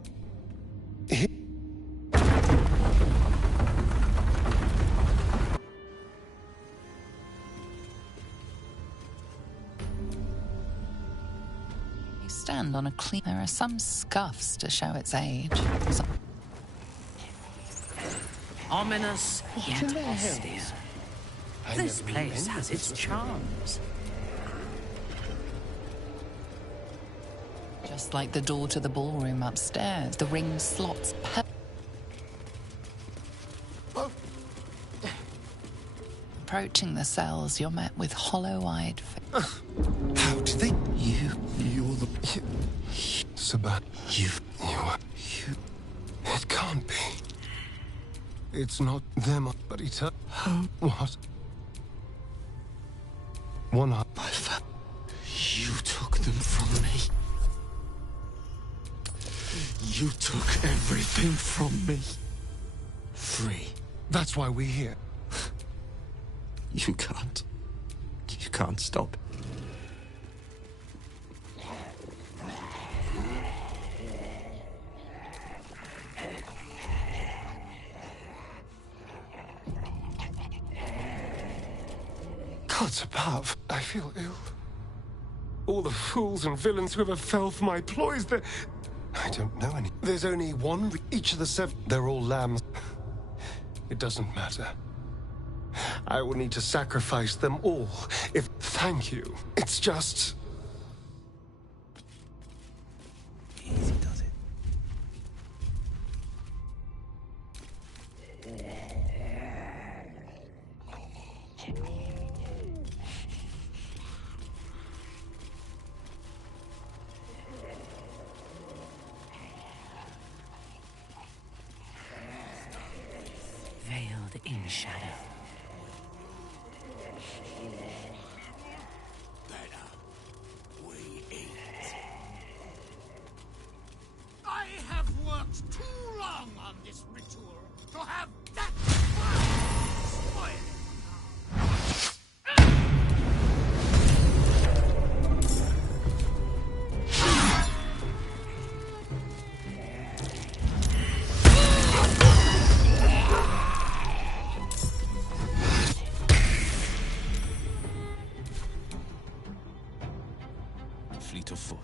You stand on a clean. There are some scuffs to show its age. Ominous yet in the austere. hells? This place has its charms. Just like the door to the ballroom upstairs, the ring slots. Approaching the cells, you're met with hollow-eyed. How did they? You're the. Sabat. You. It can't be. It's not them, but it's her. What? One eye. You took them from me. You took everything from me. Free. That's why we're here. You can't. You can't stop. Gods above, I feel ill. All the fools and villains who ever fell for my ploys, I don't know any. There's only one. Each of the seven. They're all lambs. It doesn't matter. I will need to sacrifice them all. If. Thank you. It's just. Easy does it. Veiled in shadow. I have worked too long on this ritual to have that spoiled. Fleet of foot.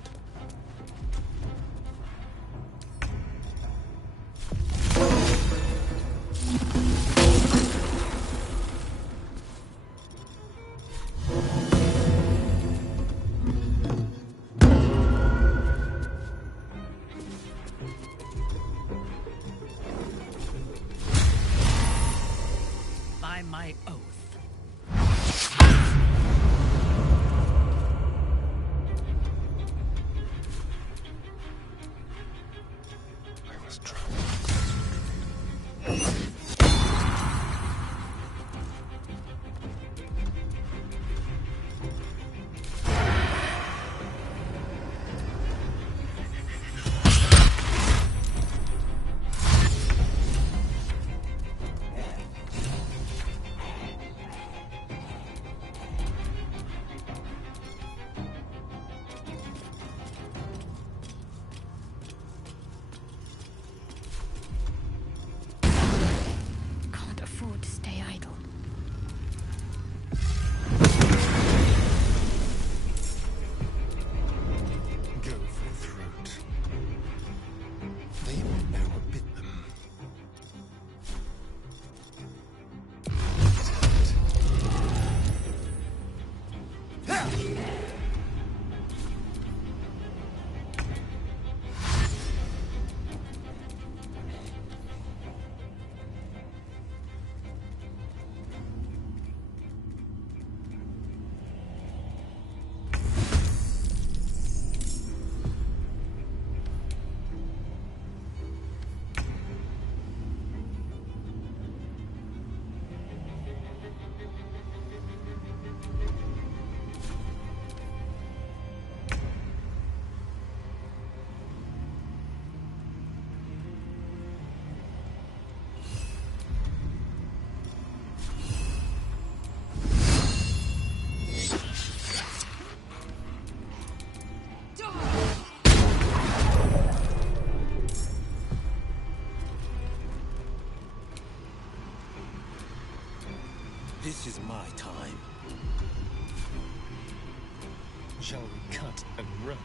By my oath. my time. Shall we cut and run?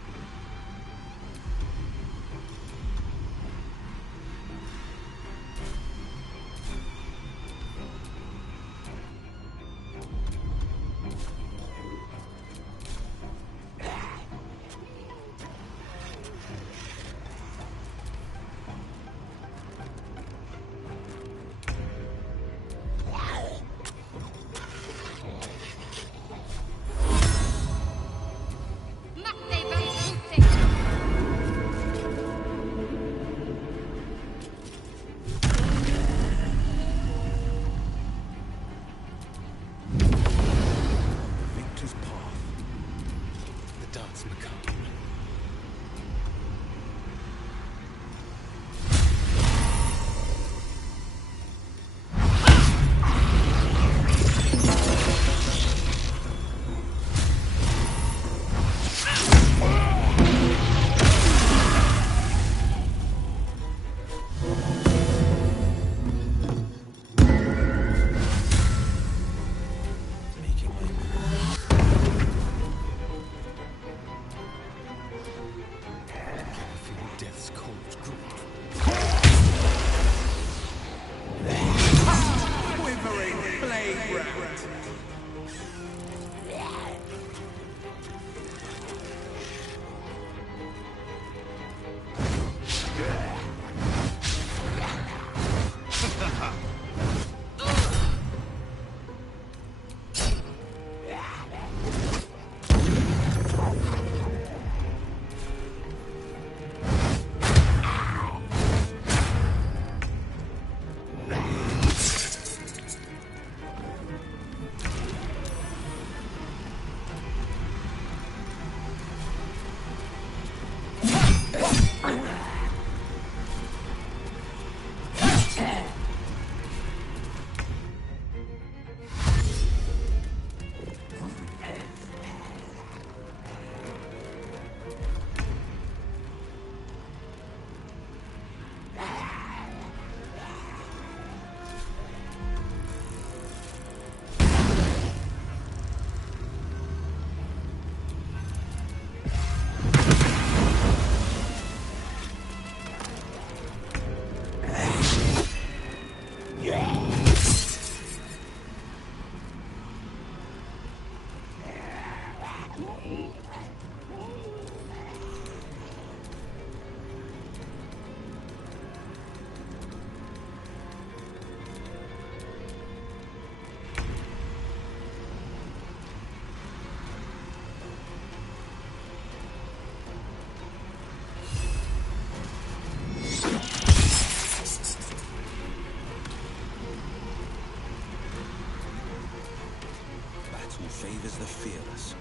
Favors the fearless.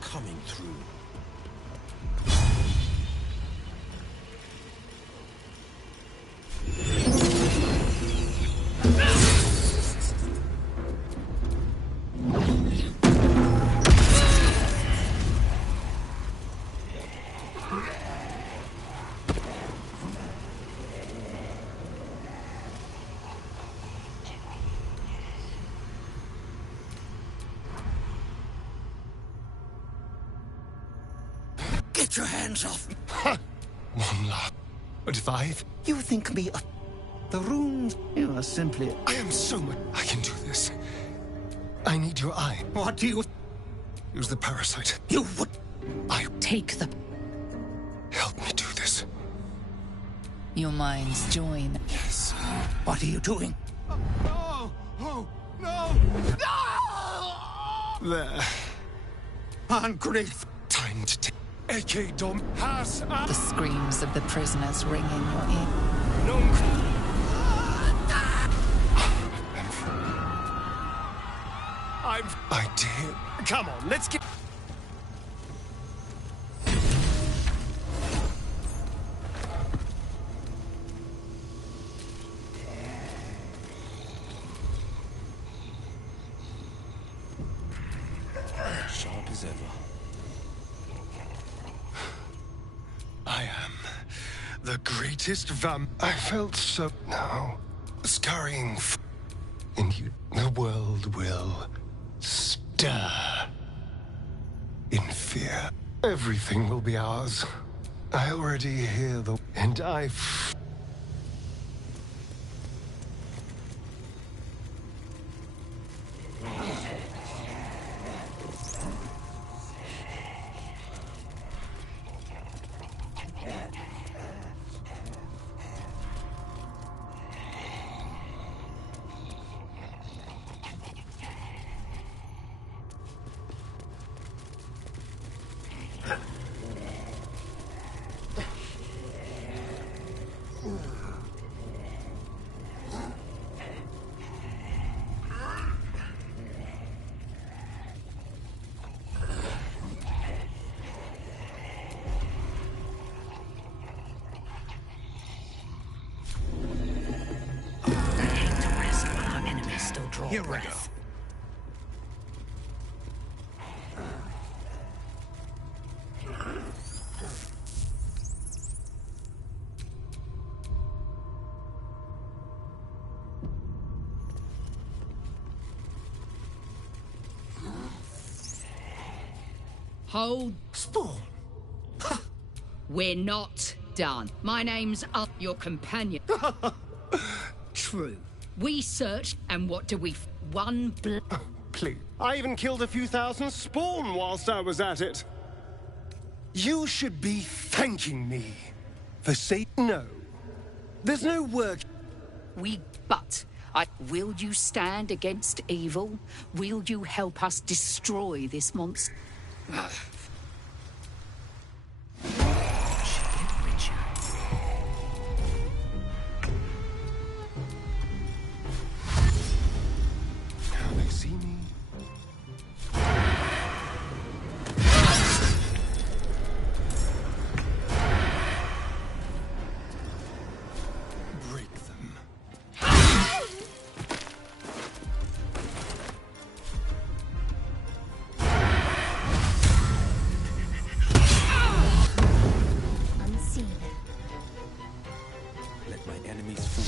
Coming through. Get your hands off me! One laugh. But if You think me a... The runes... You are simply... I am so much... I can do this. I need your eye. What do you... Use the parasite. You would... Take the... Help me do this. Your minds join. Yes. What are you doing? No! Oh, no! No! There. Ungrateful. Time to take... Eke Dom has... The screams of the prisoners ring in your ear. No! I did. Come on, let's get... Sharp as ever. I am the greatest I felt so... Now, scurrying and you... The world will stir in fear. Everything will be ours. I already hear the... And I... Here we go. Hold. Spawn. We're not done. My name's your companion. True. We searched, and what do we... One Please. I even killed a few thousand spawn whilst I was at it. You should be thanking me for saying no. There's no work. Will you stand against evil? Will you help us destroy this monster? Now they see me. Break them. Unseen. Let my enemies fall.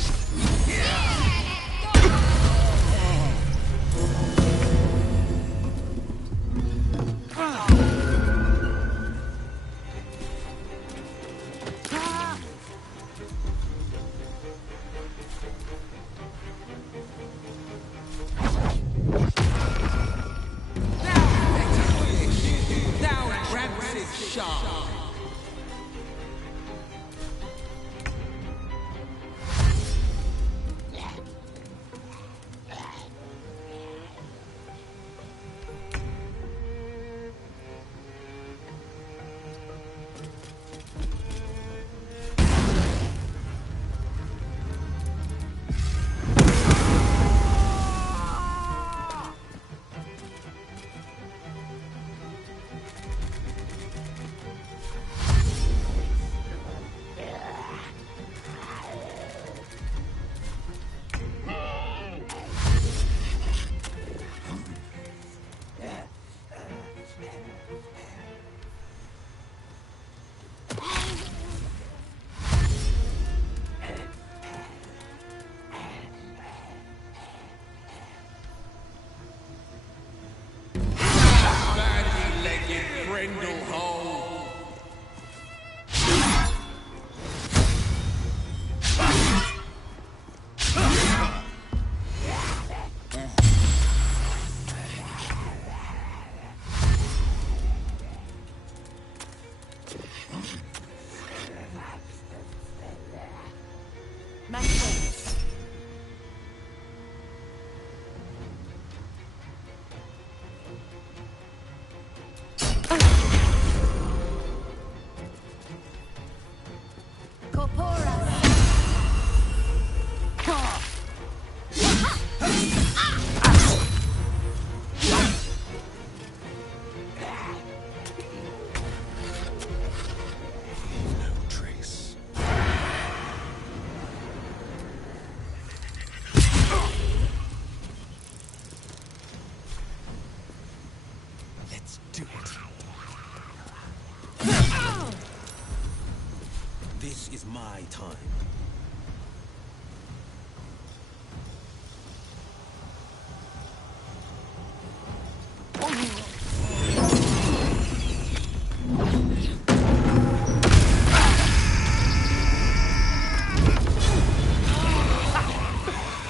This is my time.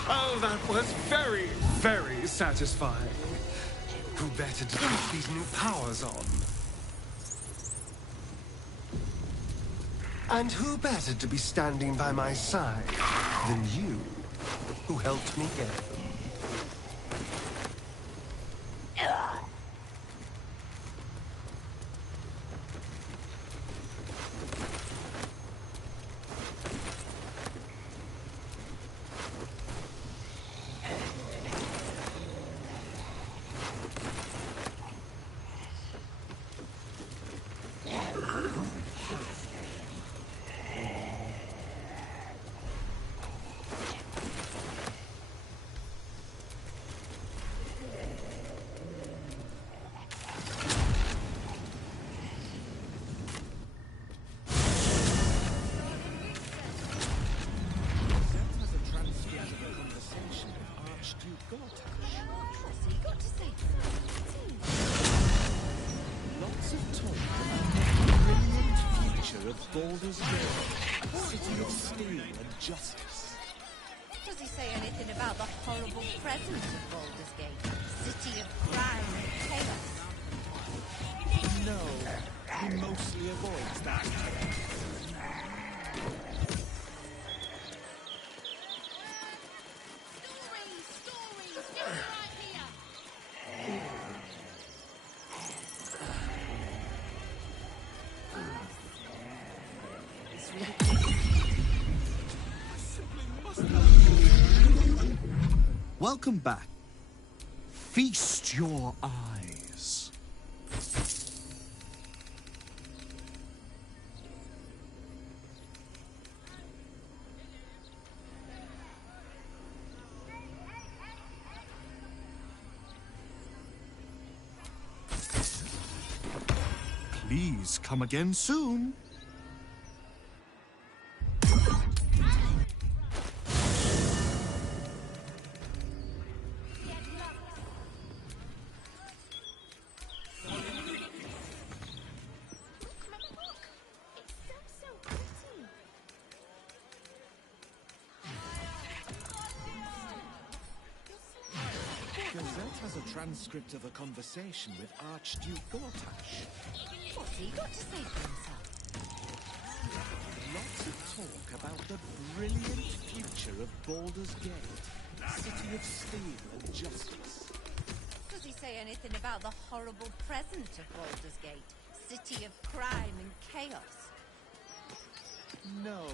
Oh, that was very, very satisfying. Who better to put these new powers on? And who better to be standing by my side than you, who helped me get them? Baldur's Gate, city of steel and justice. Does he say anything about the horrible presence of Baldur's Gate? City of crime and chaos? No, he mostly avoids that. Welcome back. Feast your eyes. Please come again soon. Gazette has a transcript of a conversation with Archduke Gortash. What's he got to say for himself? Lots of talk about the brilliant future of Baldur's Gate, city of steel and justice. Does he say anything about the horrible present of Baldur's Gate? City of crime and chaos? No,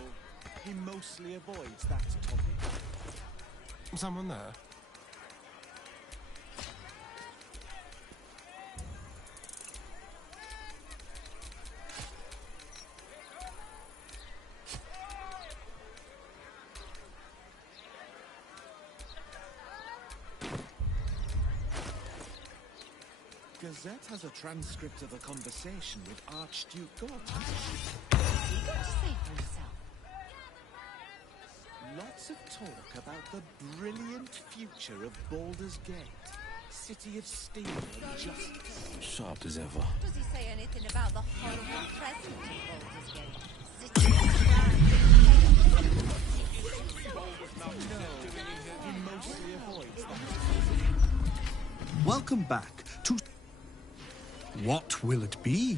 he mostly avoids that topic. Someone there? Gazette has a transcript of a conversation with Archduke Gortash. What's he got to say for himself? Lots of talk about the brilliant future of Baldur's Gate, city of steel and justice. Sharp as ever. Does he say anything about the horrible present of Baldur's Gate? City of crime and chaos? No, he mostly avoids that. Welcome back to... What will it be?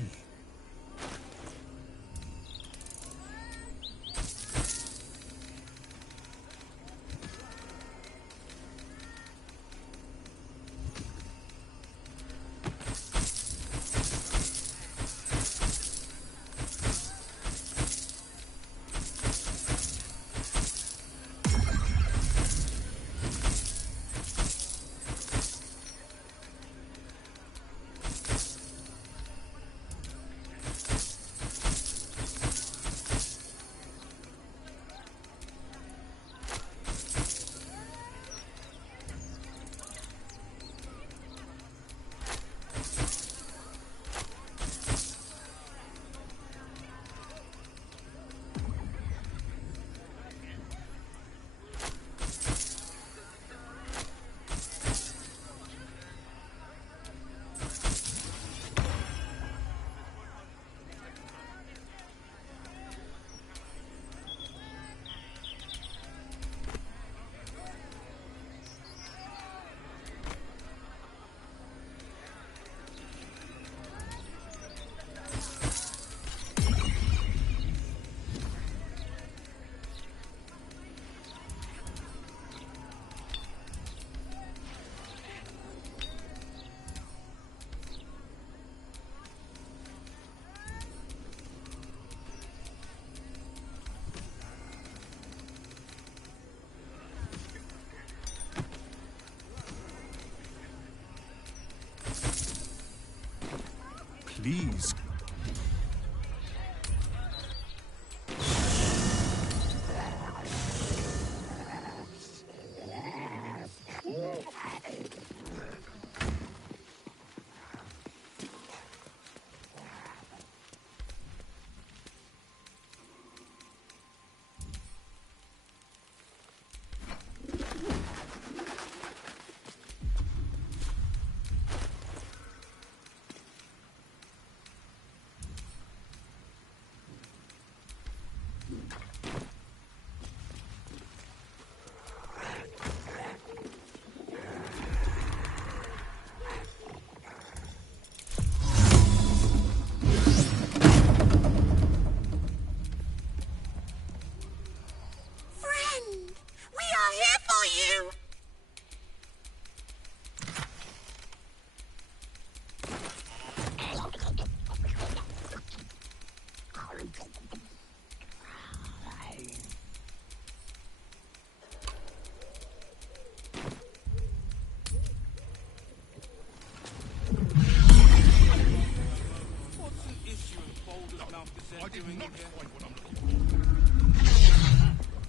Please.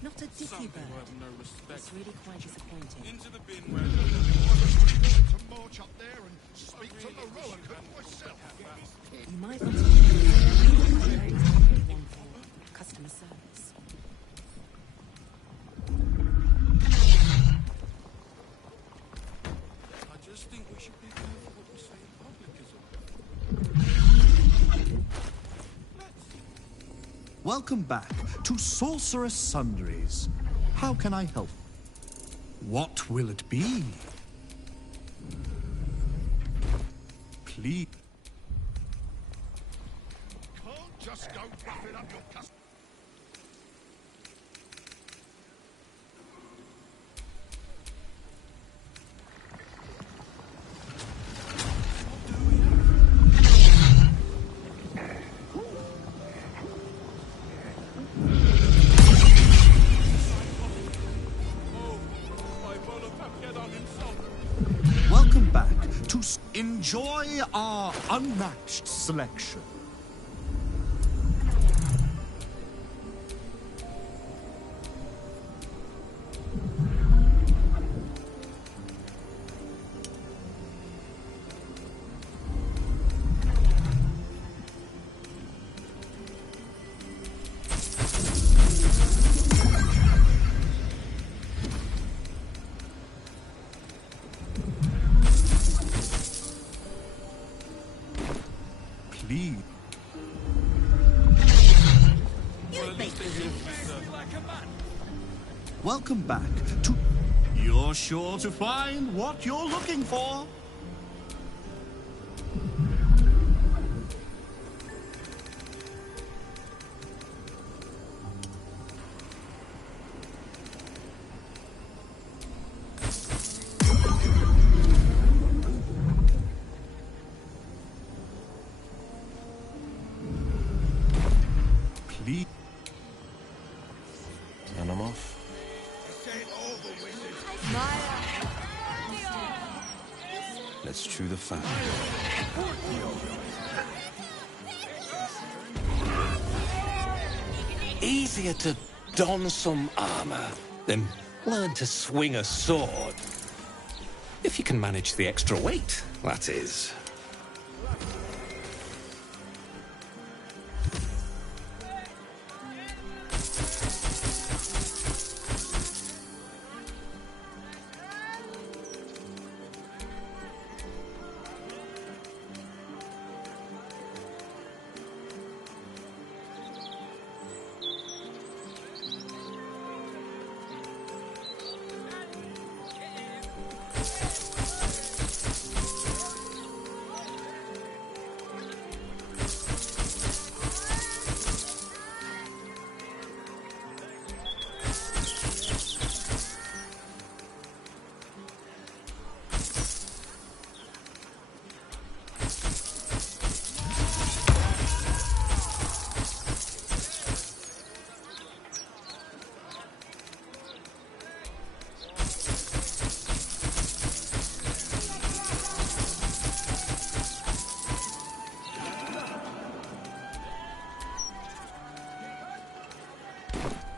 Not a dicky bird. It's really quite disappointing. Into the bin where to march up there and speak to the rowan myself. You might want to one for customer service. I just think we should be careful what we say in public, isn't it? Welcome back to Sorceress Sundries. How can I help? What will it be? Please. Can't just go puffing up your custom. Welcome back to enjoy our unmatched selection. Please. Welcome back to... You're sure to find what you're looking for. Please. And I'm off. Let's chew the fat. Easier to don some armor than learn to swing a sword. If you can manage the extra weight, that is.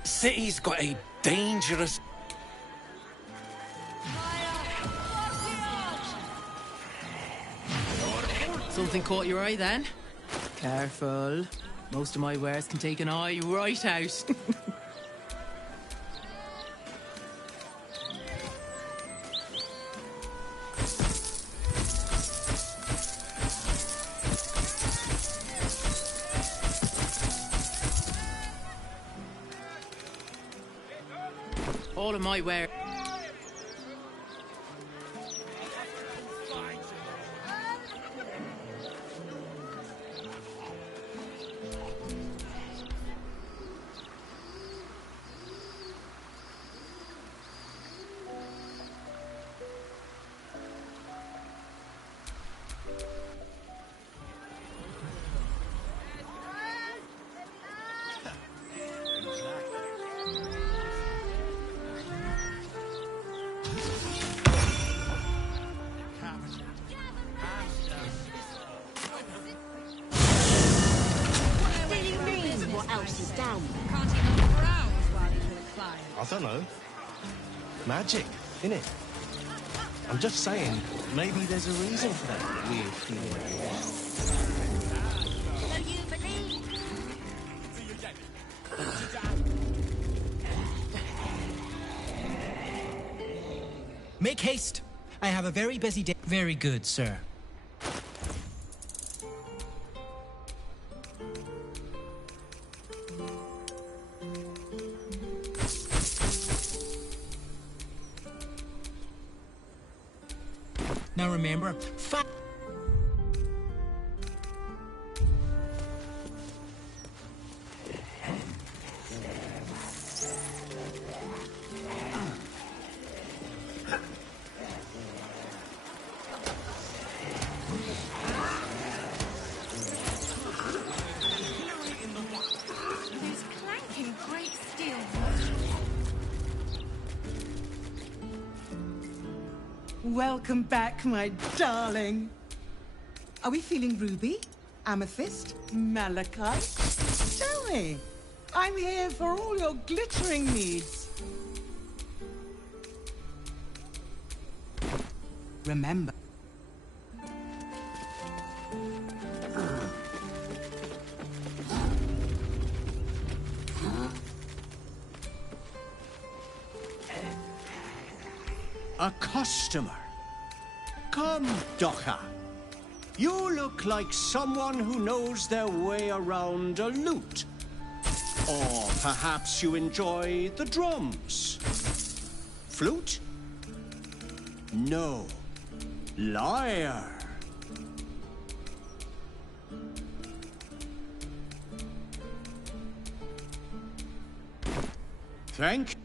City's got a dangerous... Something caught your eye then? Careful. Most of my wares can take an eye right out. All of my ware. else is down there? Can't even browse while he's in a climb. I don't know. Magic, innit? I'm just saying, maybe there's a reason for that weird feeling. So you believe? Make haste. I have a very busy day. Very good, sir. Now remember, Those clanking great steel. Welcome back, my darling. Are we feeling ruby, amethyst, malachite? Tell me. I'm here for all your glittering needs. Remember. A customer. Come, Docker. You look like someone who knows their way around a lute. Or perhaps you enjoy the drums. Flute? No. Liar. Thank you.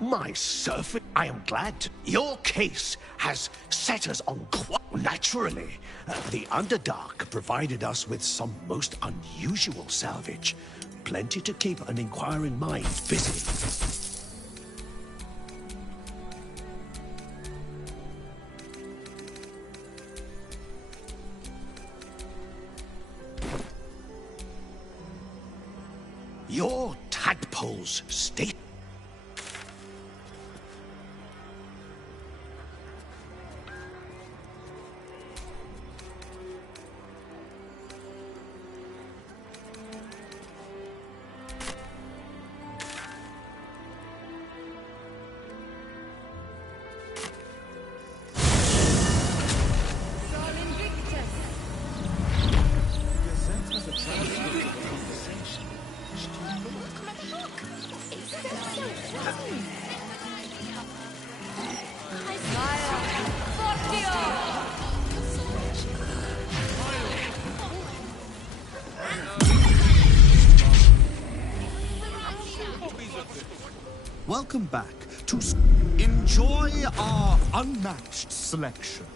My servant, I am glad to. Your case has set us on quite naturally. The Underdark provided us with some most unusual salvage. Plenty to keep an inquiring mind busy. Your tadpoles state. Welcome back to enjoy our unmatched selection.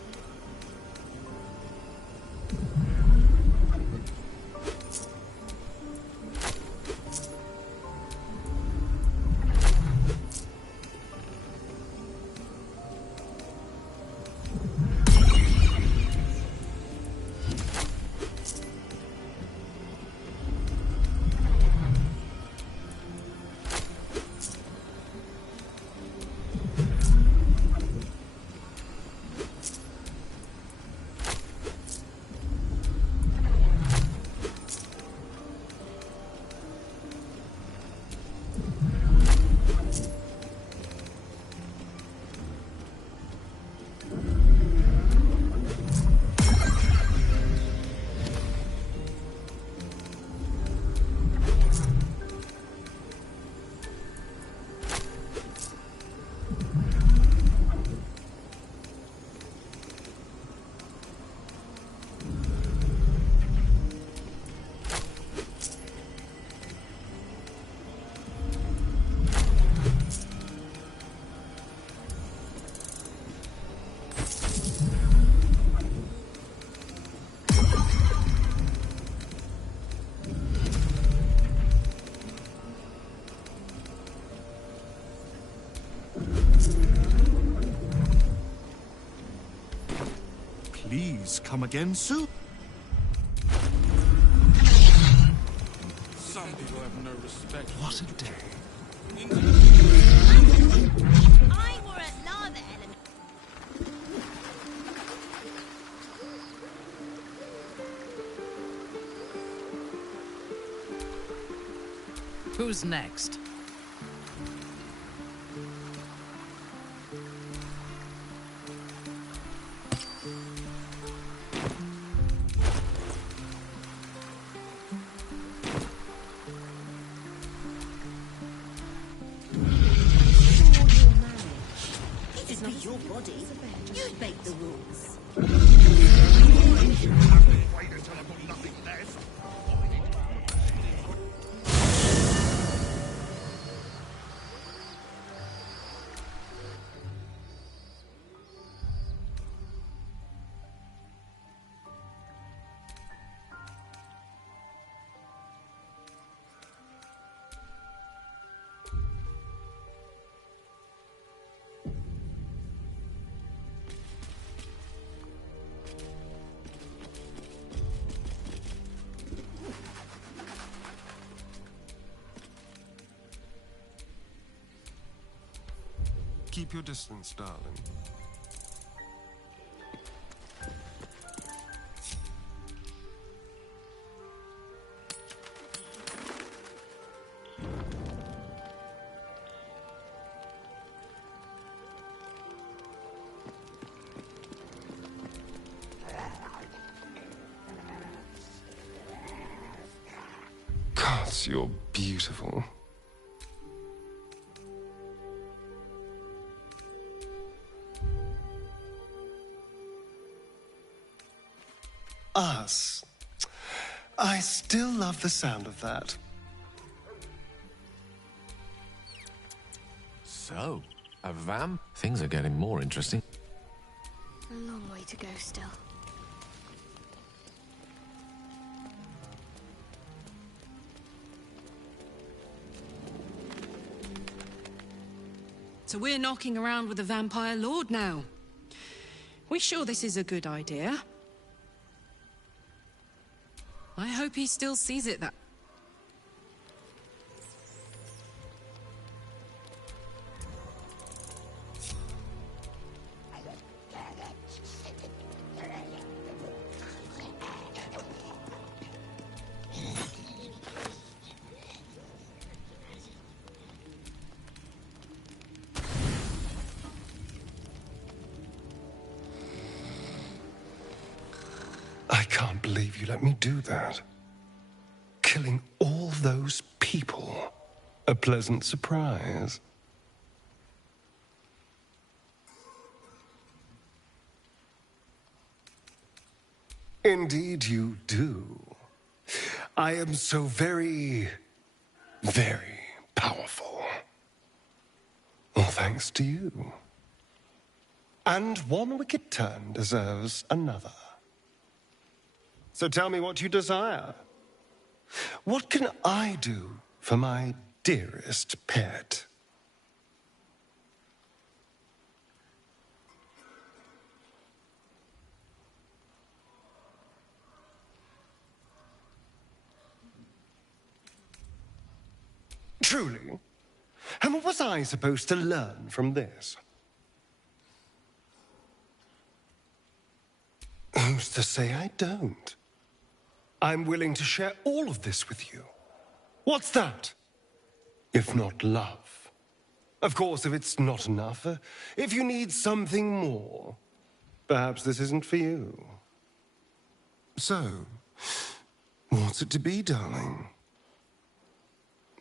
Please come again soon. Some people have no respect. What a day. I were at Lava Element. Who's next? It is your body. You make the rules. Keep your distance, darling. Gods, you're beautiful. Us. I still love the sound of that. So, a vamp? Things are getting more interesting. A long way to go still. So we're knocking around with the Vampire Lord now. We sure this is a good idea? I hope he still sees it that... I can't believe you let me do that. Killing all those people. A pleasant surprise. Indeed you do. I am so very, very powerful. All thanks to you. And one wicked turn deserves another. So tell me what you desire. What can I do for my dearest pet? Truly? And what was I supposed to learn from this? Who's to say I don't? I'm willing to share all of this with you. What's that? If not love. Of course, if it's not enough, if you need something more, perhaps this isn't for you. So, what's it to be, darling?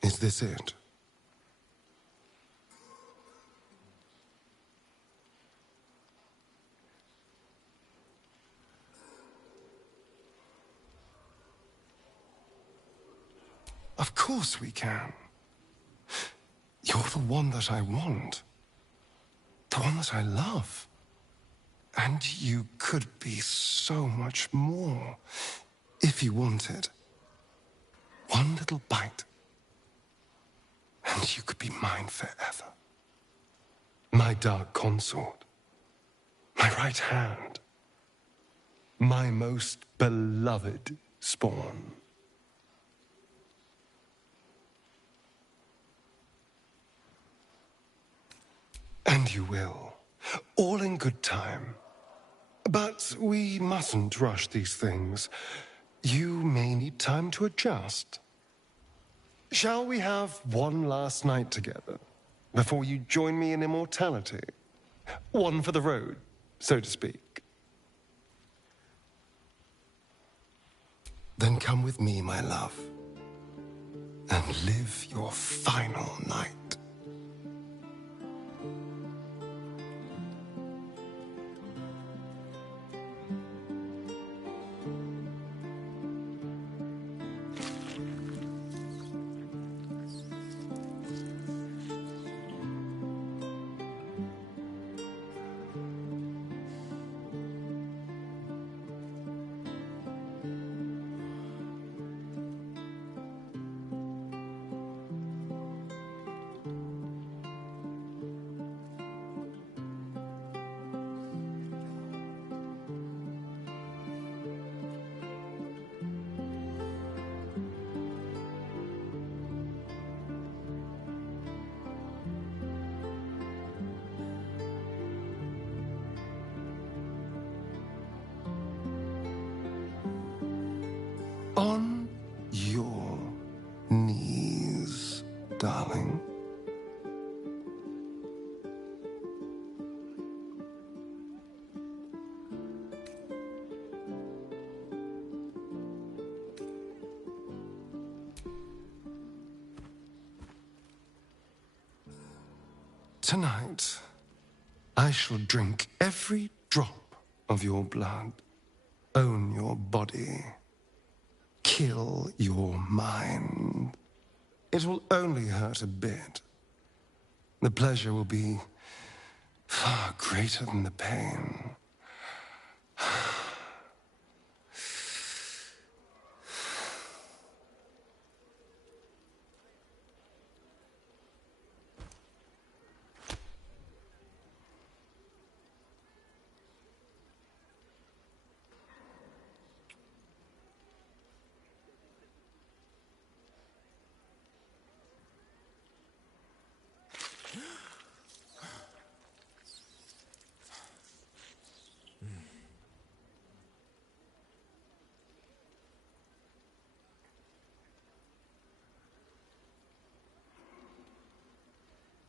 Is this it? Of course we can. You're the one that I want. The one that I love. And you could be so much more if you wanted. One little bite. And you could be mine forever. My dark consort. My right hand. my most beloved spawn. And you will. All in good time. But we mustn't rush these things. You may need time to adjust. Shall we have one last night together before you join me in immortality? One for the road, so to speak. Then come with me, my love, and live your final night. On your knees, darling. Tonight, I shall drink every drop of your blood, own your body, kill your mind. It will only hurt a bit. The pleasure will be far greater than the pain.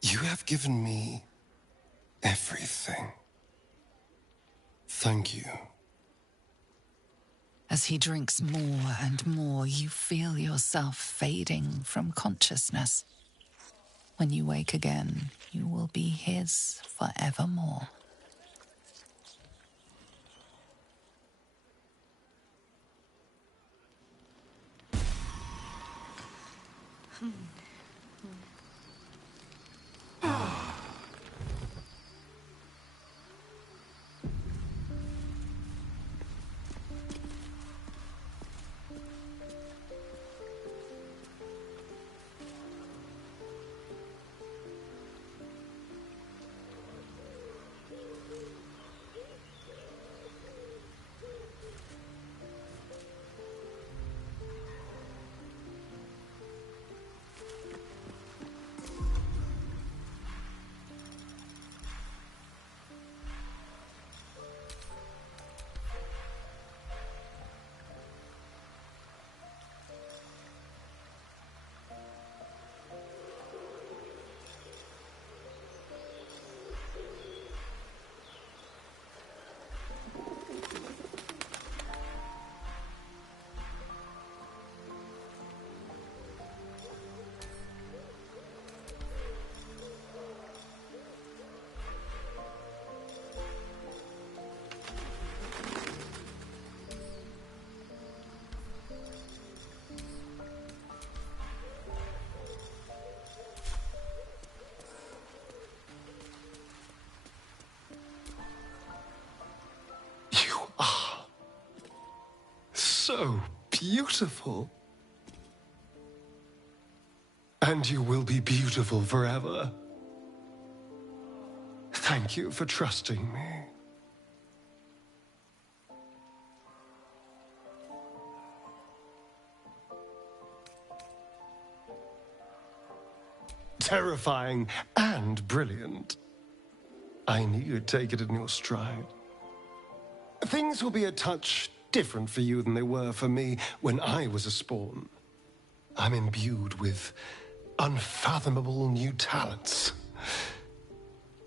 You have given me everything. Thank you. As he drinks more and more, you feel yourself fading from consciousness. When you wake again, you will be his forevermore. So beautiful. And you will be beautiful forever. Thank you for trusting me. terrifying and brilliant. I knew you'd take it in your stride. Things will be a touch different for you than they were for me when I was a spawn. I'm imbued with unfathomable new talents.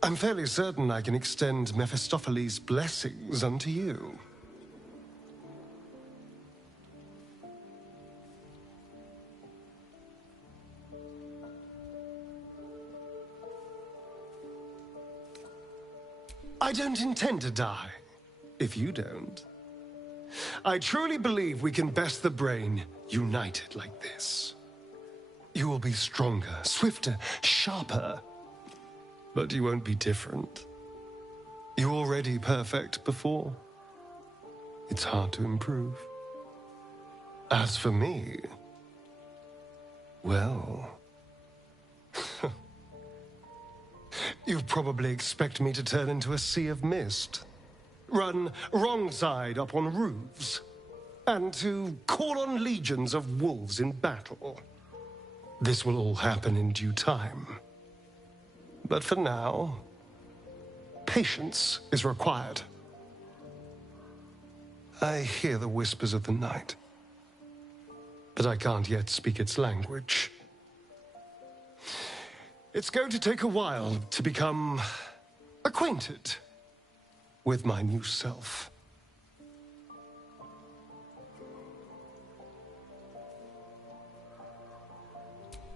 I'm fairly certain I can extend Mephistopheles' blessings unto you. I don't intend to die, if you don't. I truly believe we can best the brain united like this. You will be stronger, swifter, sharper. But you won't be different. You're already perfect before. It's hard to improve. As for me, well... You probably expect me to turn into a sea of mist, run wrong side up on roofs, and to call on legions of wolves in battle. This will all happen in due time. But for now, patience is required. I hear the whispers of the night, but I can't yet speak its language. It's going to take a while to become acquainted with my new self.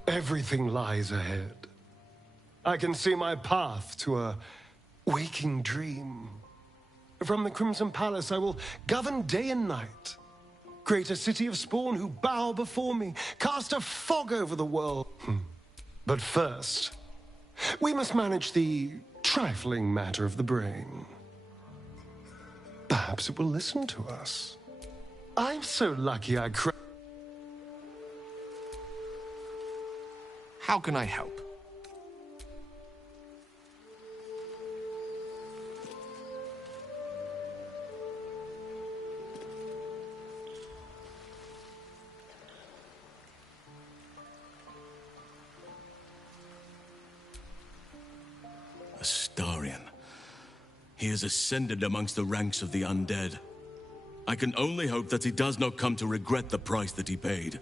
Everything lies ahead. I can see my path to a waking dream. From the Crimson Palace, I will govern day and night. Create a city of spawn who bow before me, cast a fog over the world. But first, we must manage the trifling matter of the brain. Perhaps it will listen to us. I'm so lucky I How can I help? Astarion. He has ascended amongst the ranks of the undead. I can only hope that he does not come to regret the price that he paid.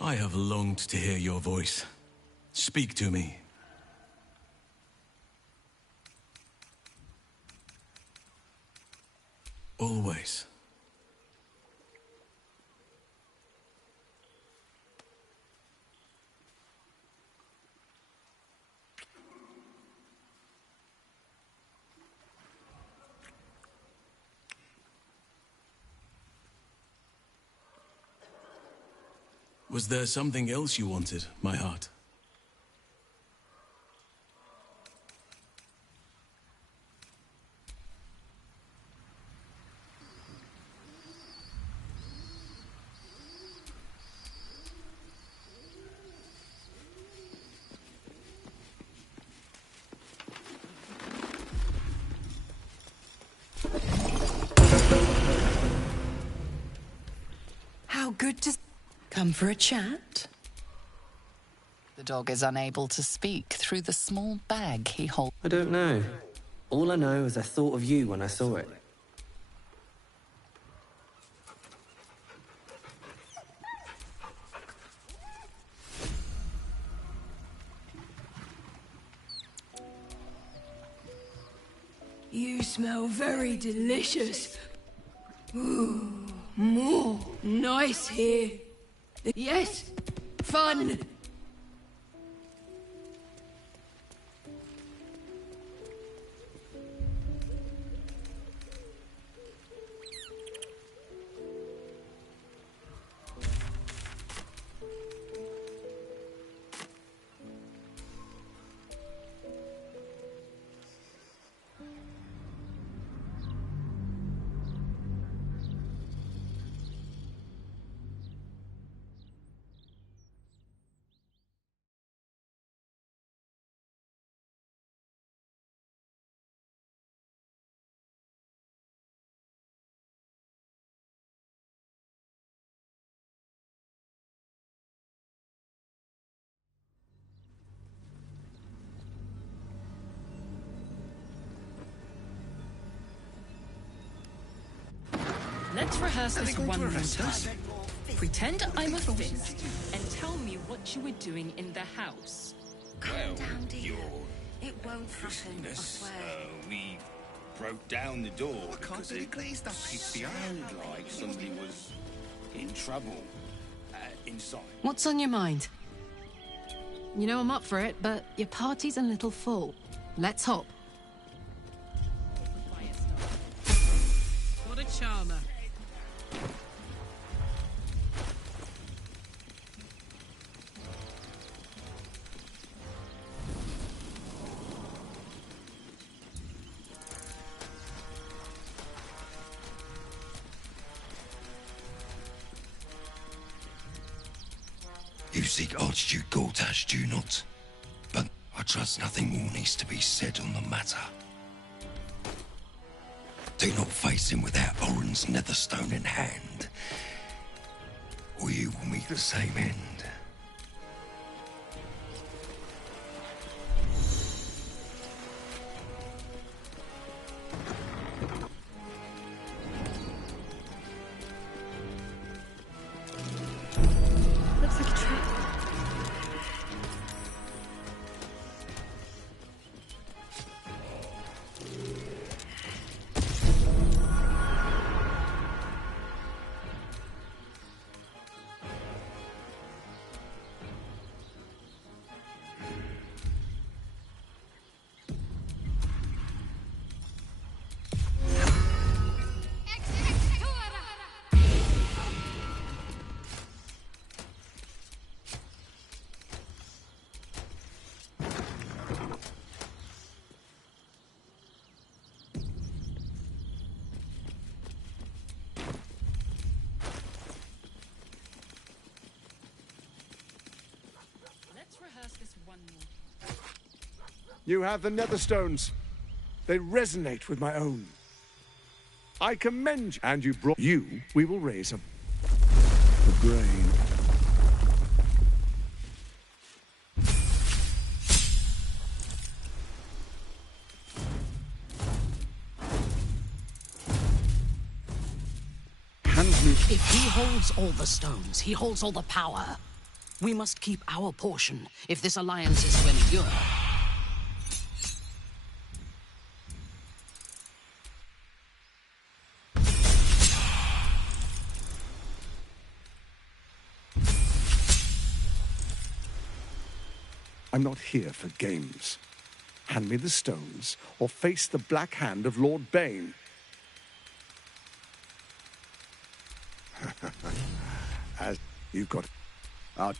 I have longed to hear your voice. Speak to me. Always. Was there something else you wanted, my heart? How good to... Come for a chat? The dog is unable to speak through the small bag he holds. I don't know. All I know is I thought of you when I saw it. You smell very delicious. Ooh, more nice here. Yes, fun. Let's rehearse this one more time. Pretend I'm a fist and tell me what you were doing in the house. Calm down, dear. It won't happen, I swear. We broke down the door because it sounded like somebody was in trouble inside. What's on your mind? You know I'm up for it, but your party's a little full. Let's hop. What a charmer. You seek Archduke Gortash, do you not? But I trust nothing more needs to be said on the matter. Do not face him without Oren's netherstone in hand, or you will meet the same end. Looks like a trap. Let's rehearse this one more. You have the netherstones. They resonate with my own. I commend you. And you brought you. We will raise the grain. If he holds all the stones, he holds all the power. We must keep our portion if this alliance is to endure. I'm not here for games. Hand me the stones, or face the black hand of Lord Bane. As you've got out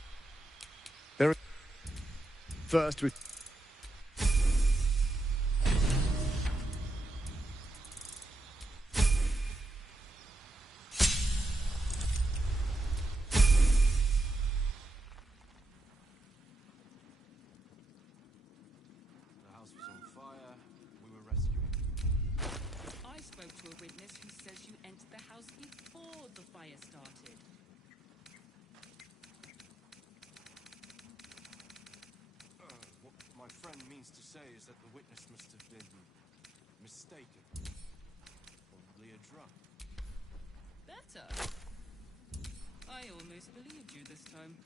there first with The house was on fire. We were rescuing. I spoke to a witness who says you entered the house before the fire started. What my friend means to say is that the witness must have been mistaken. Probably a drunk. Better. I almost believed you this time.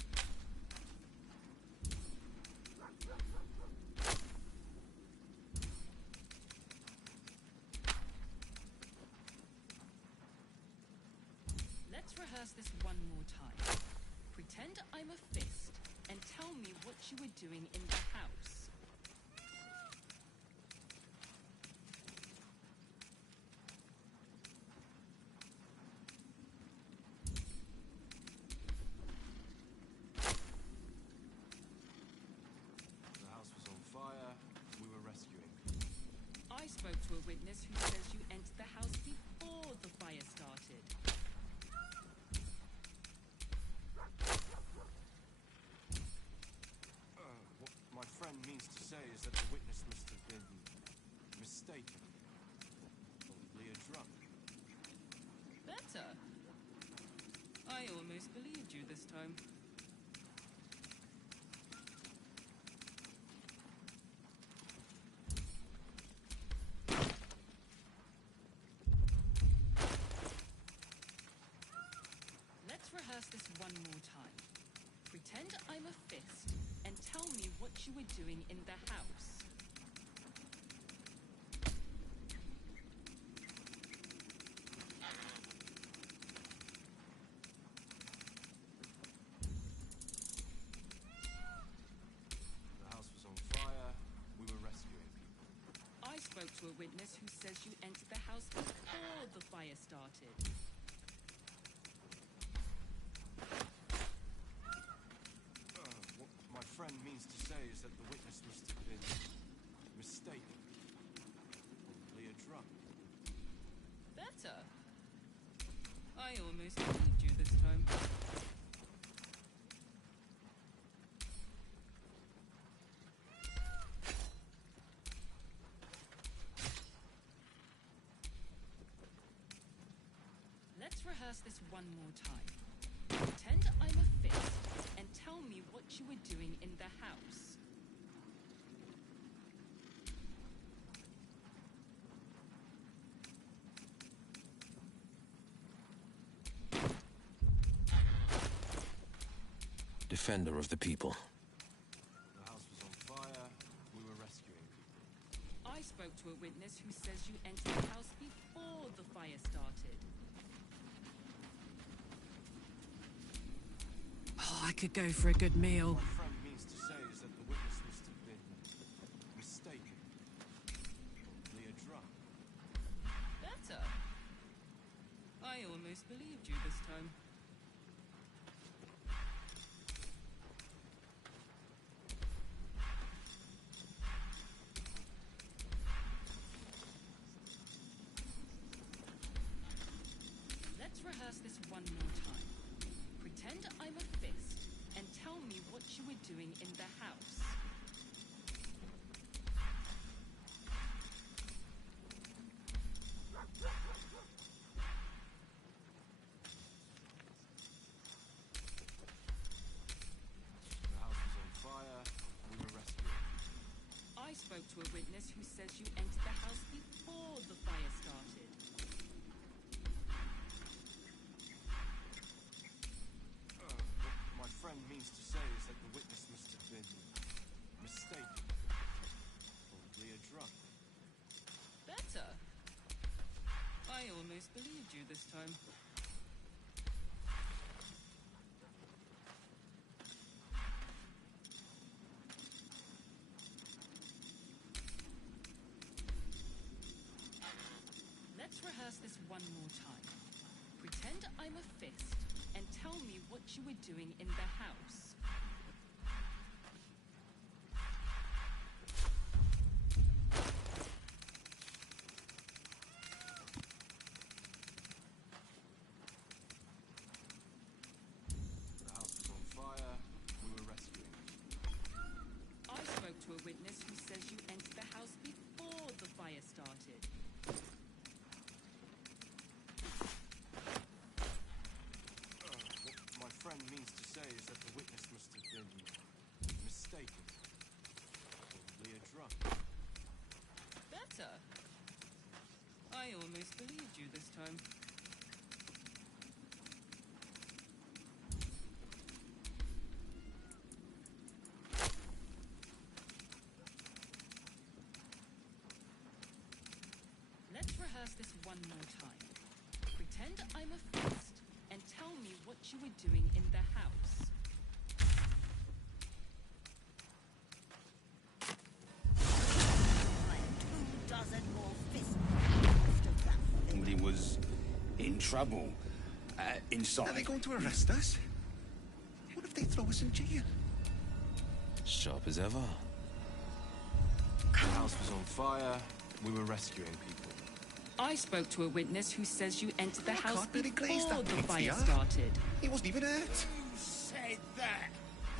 Let's rehearse this one more time. Pretend I'm a fist and tell me what you were doing in the house. The house was on fire. We were rescuing. I spoke to a witness who says you entered the house before the fire started. What my friend means to say is that the witness must have been mistaken. Probably a drunk. Better. I almost believed you this time. Pretend I'm a fist and tell me what you were doing in the house. The house was on fire. We were rescuing people. I spoke to a witness who says you entered the house before the fire started. What my friend means to say is that the witness must have been mistaken. Probably a drunk. Better. I almost believed you this time. Let's rehearse this one more time. Pretend I'm a fist and tell me what you were doing in the house. Defender of the people. The house was on fire. We were rescuing people. I spoke to a witness who says you entered the house before the fire started. Oh, I could go for a good meal. My friend means to say is that the witness must have been mistaken. Probably a drunk. Better. I almost believed you this time. Let's rehearse this one more time. Pretend I'm a fist and tell me what you were doing in the house. The house was on fire. We were rescuing people. I spoke to a witness who says you entered the house before the fire started. What my friend means to say is that the witness must have been mistaken. Probably a drunk. Better. I almost believed you this time. Let's rehearse this one more time. Pretend I'm a fist and tell me what you were doing in the house. The house was on fire. We were rescuing people. I spoke to a witness who says you entered the house before the fire started. What my friend means to say is that the witness must have been mistaken. Probably a drunk. Better. I almost believed you this time. Let's rehearse this one more time. Pretend I'm a fist and tell me what you were doing in the house. Somebody was in trouble. Inside. Are they going to arrest us? What if they throw us in jail? Sharp as ever. The house was on fire. We were rescuing people. I spoke to a witness who says you entered the house can't really glaze before that the pizza, fire yeah? started. He wasn't even hurt. Who said that?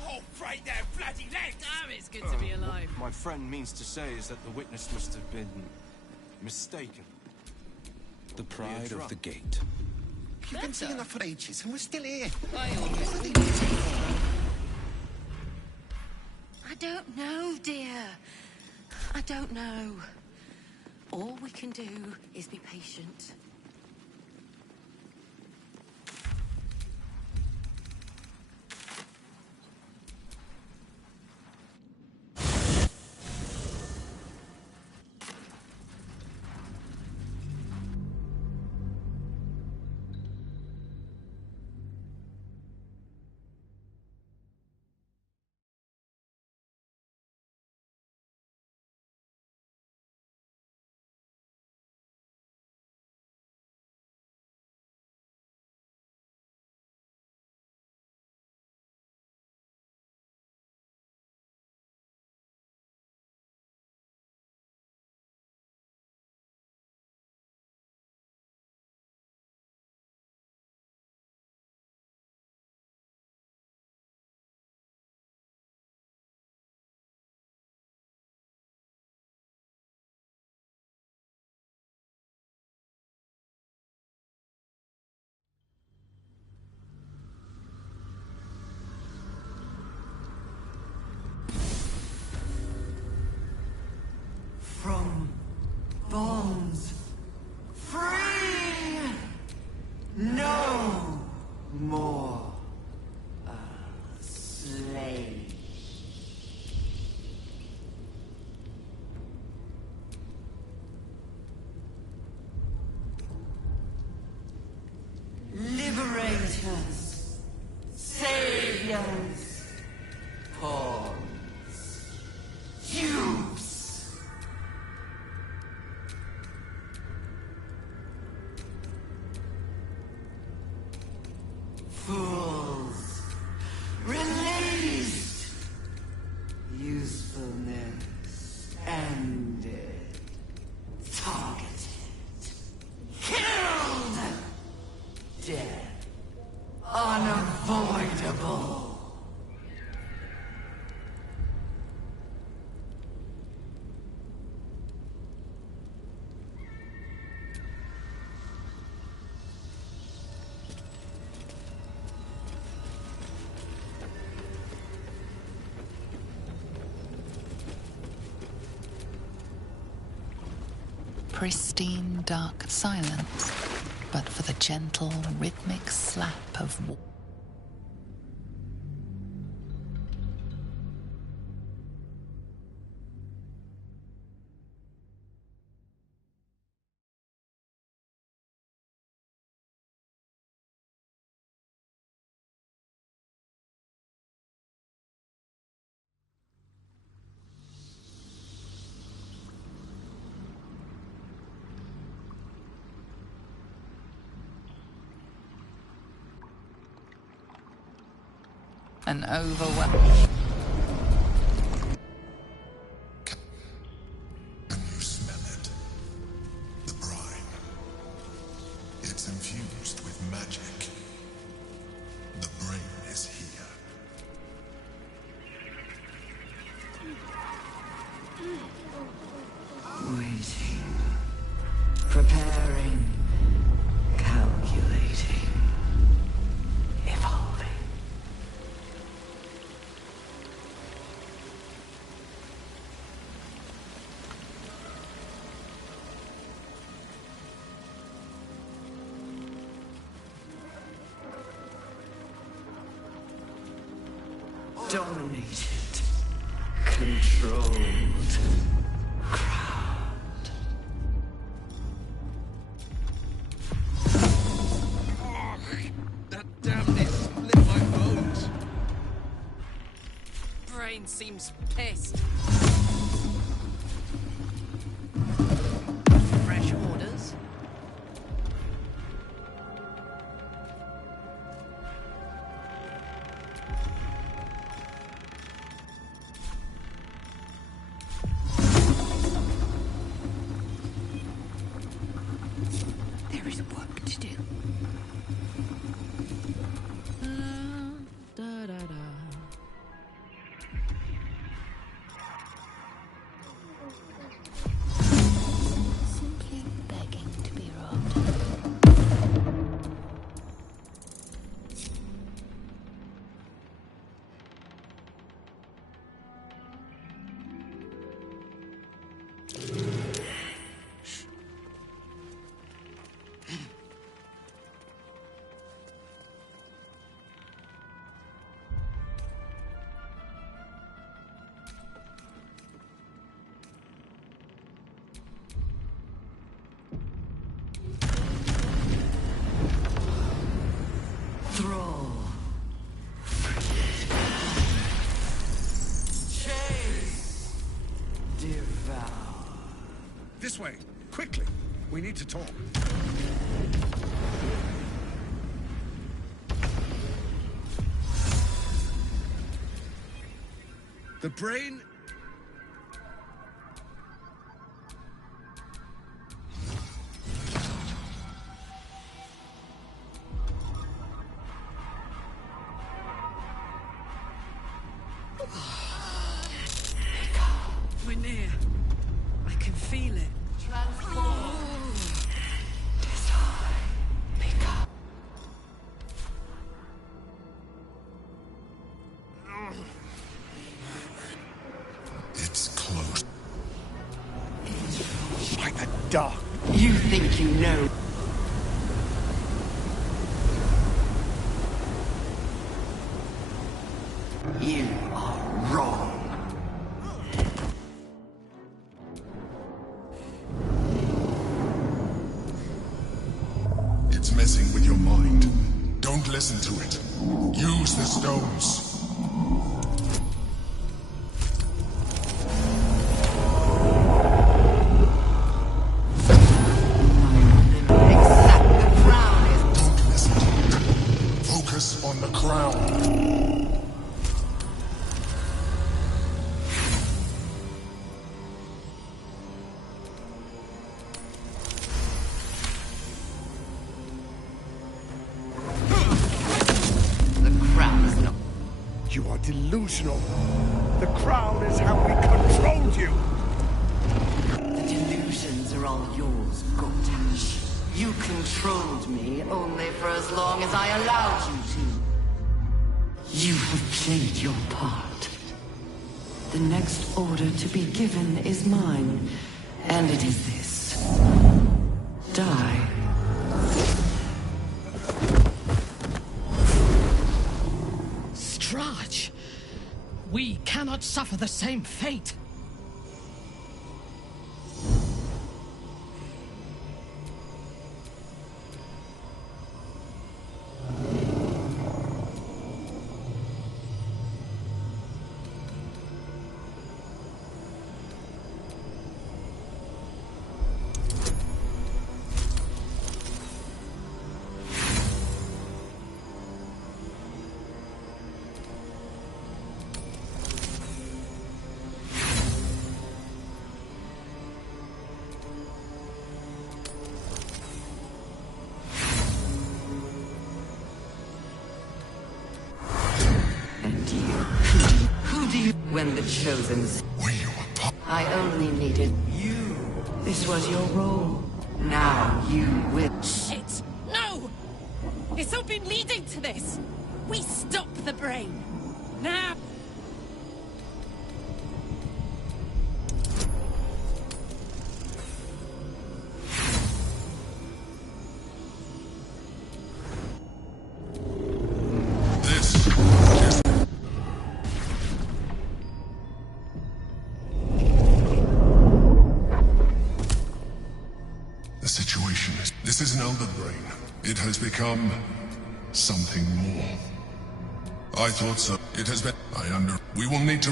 Oh, break their bloody legs! Damn, it's good to be alive. What my friend means to say is that the witness must have been mistaken. The pride of the gate. You've been saying that for ages, and we're still here. I almost I don't know, dear. I don't know. All we can do is be patient. Protectors. Saviors. Pawns. Youths. Fools. Released. Usefulness ended. Targeted. Killed. Death. Unavoidable. Pristine, dark silence, but for the gentle, rhythmic slap of an overwhelming. Can you smell it? The brine. It's infused with magic. The brain is here. Waiting. Preparing. Calculating. Evolving. Dominated. Controlled. Crowned. That damnedest split my bones. Brain seems pissed. Fresh orders? There is work to do. Simply begging to be robbed. Thrall. Chase. Devour. This way, quickly. We need to talk. The brain. We're near. I can feel it. It's close. By the dark. You think you know. You are wrong. It's messing with your mind. Don't listen to it. Use the stones. Don't listen to it. Focus on the crown. You are delusional. The crown is how we controlled you. The delusions are all yours, Gotash. You controlled me only for as long as I allowed you to. You have played your part. The next order to be given is mine, and it is this. Die. Strahd! We cannot suffer the same fate! When the Chosen's... I only needed you. This was your role. Now you will... Shit! No! It's all been leading to this! We stop the brain! Now! This is an elder brain. It has become something more. I thought so. It has been... We will need to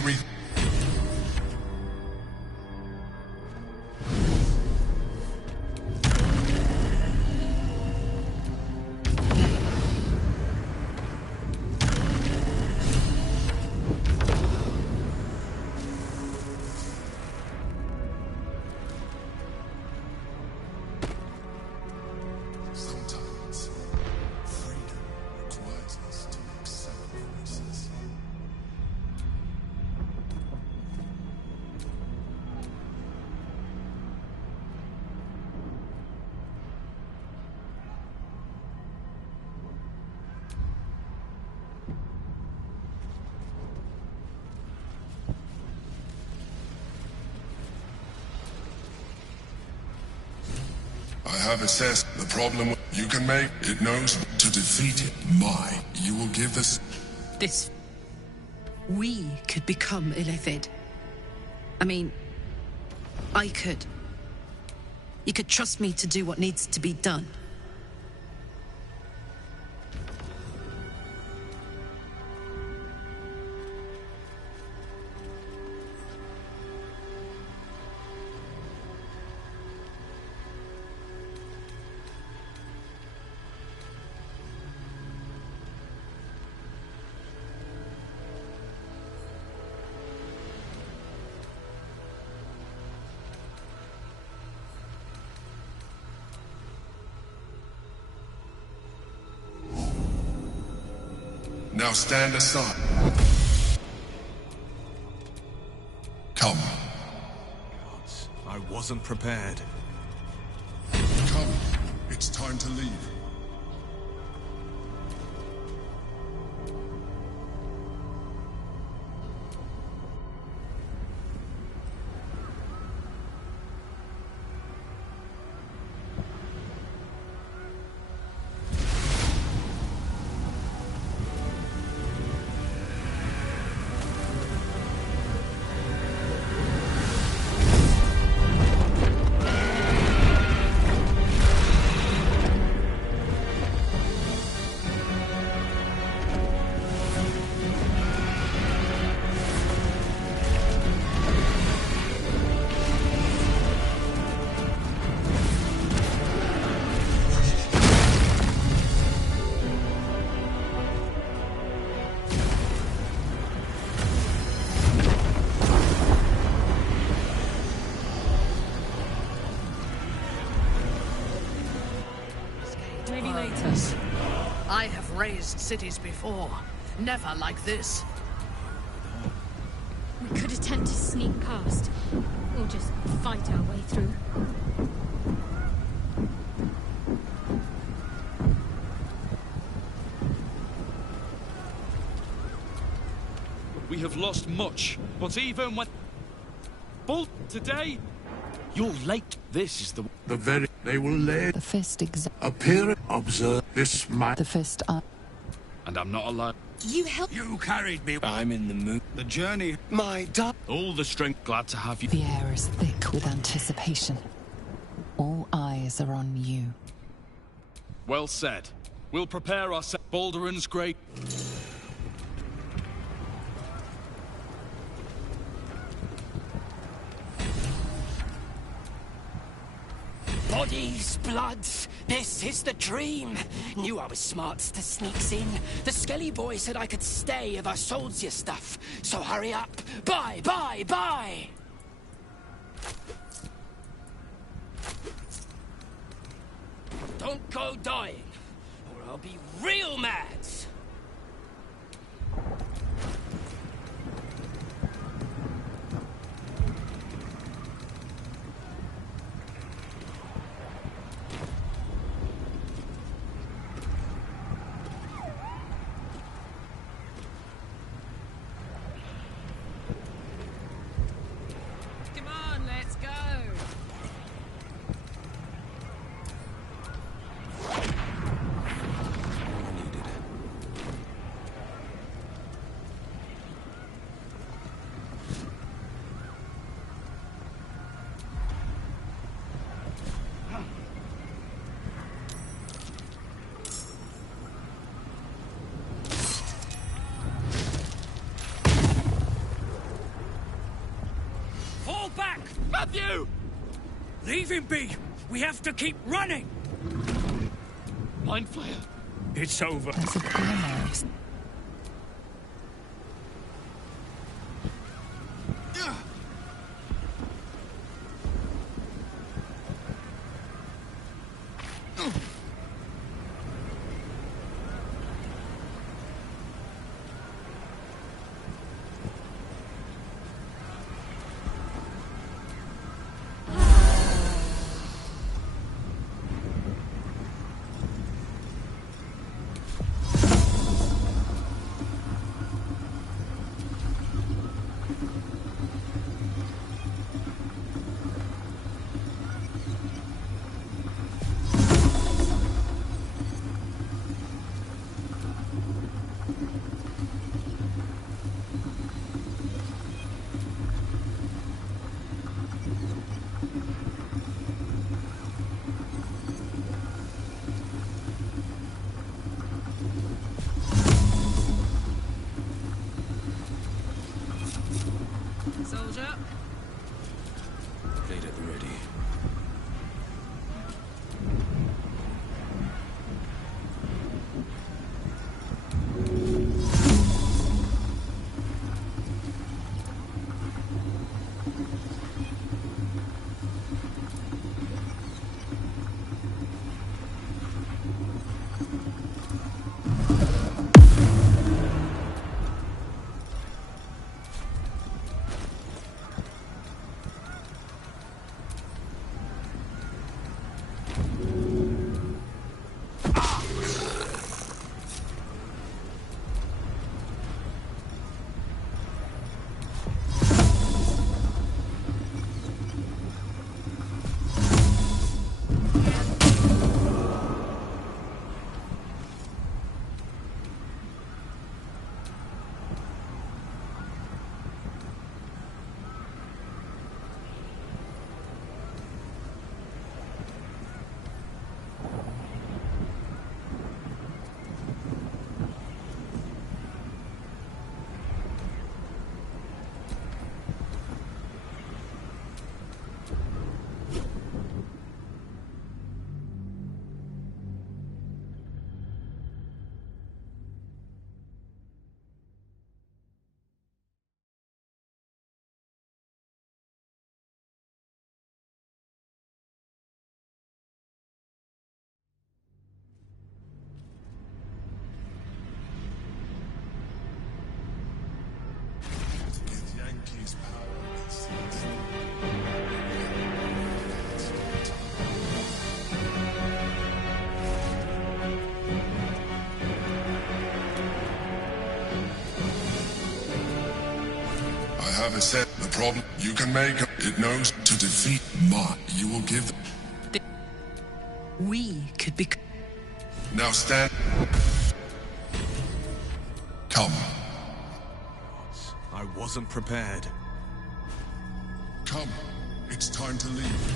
I have assessed the problem you can make. It knows to defeat it. You will give this... This... We could become Illithid. I mean... I could. You could trust me to do what needs to be done. Now stand aside. Come. Gods, I wasn't prepared. Come. It's time to leave. Maybe later. I have razed cities before. Never like this. We could attempt to sneak past, or just fight our way through. We have lost much, but even when... Bolt, today, you're late. This is the very... They will lay... The fist appear, observe this might... The fist And I'm not alone. You help... You carried me. I'm in the mood. The journey. My dad. All the strength. Glad to have you. The air is thick with anticipation. All eyes are on you. Well said. We'll prepare ourselves. Baldur's great. Bodies, bloods, this is the dream. Knew I was smart to sneaks in. The Skelly boy said I could stay if I sold you stuff. So hurry up. Bye, bye, bye! Don't go dying, or I'll be real mad. Come on, let's go. Fall back! Matthew! Leave him be! We have to keep running! Mind flayer. It's over. There's a glimmer of... His power exceeds I have a set. The problem you can make it knows to defeat Ma. You will give. We could be. Now stand. Come. I wasn't prepared. Come. It's time to leave.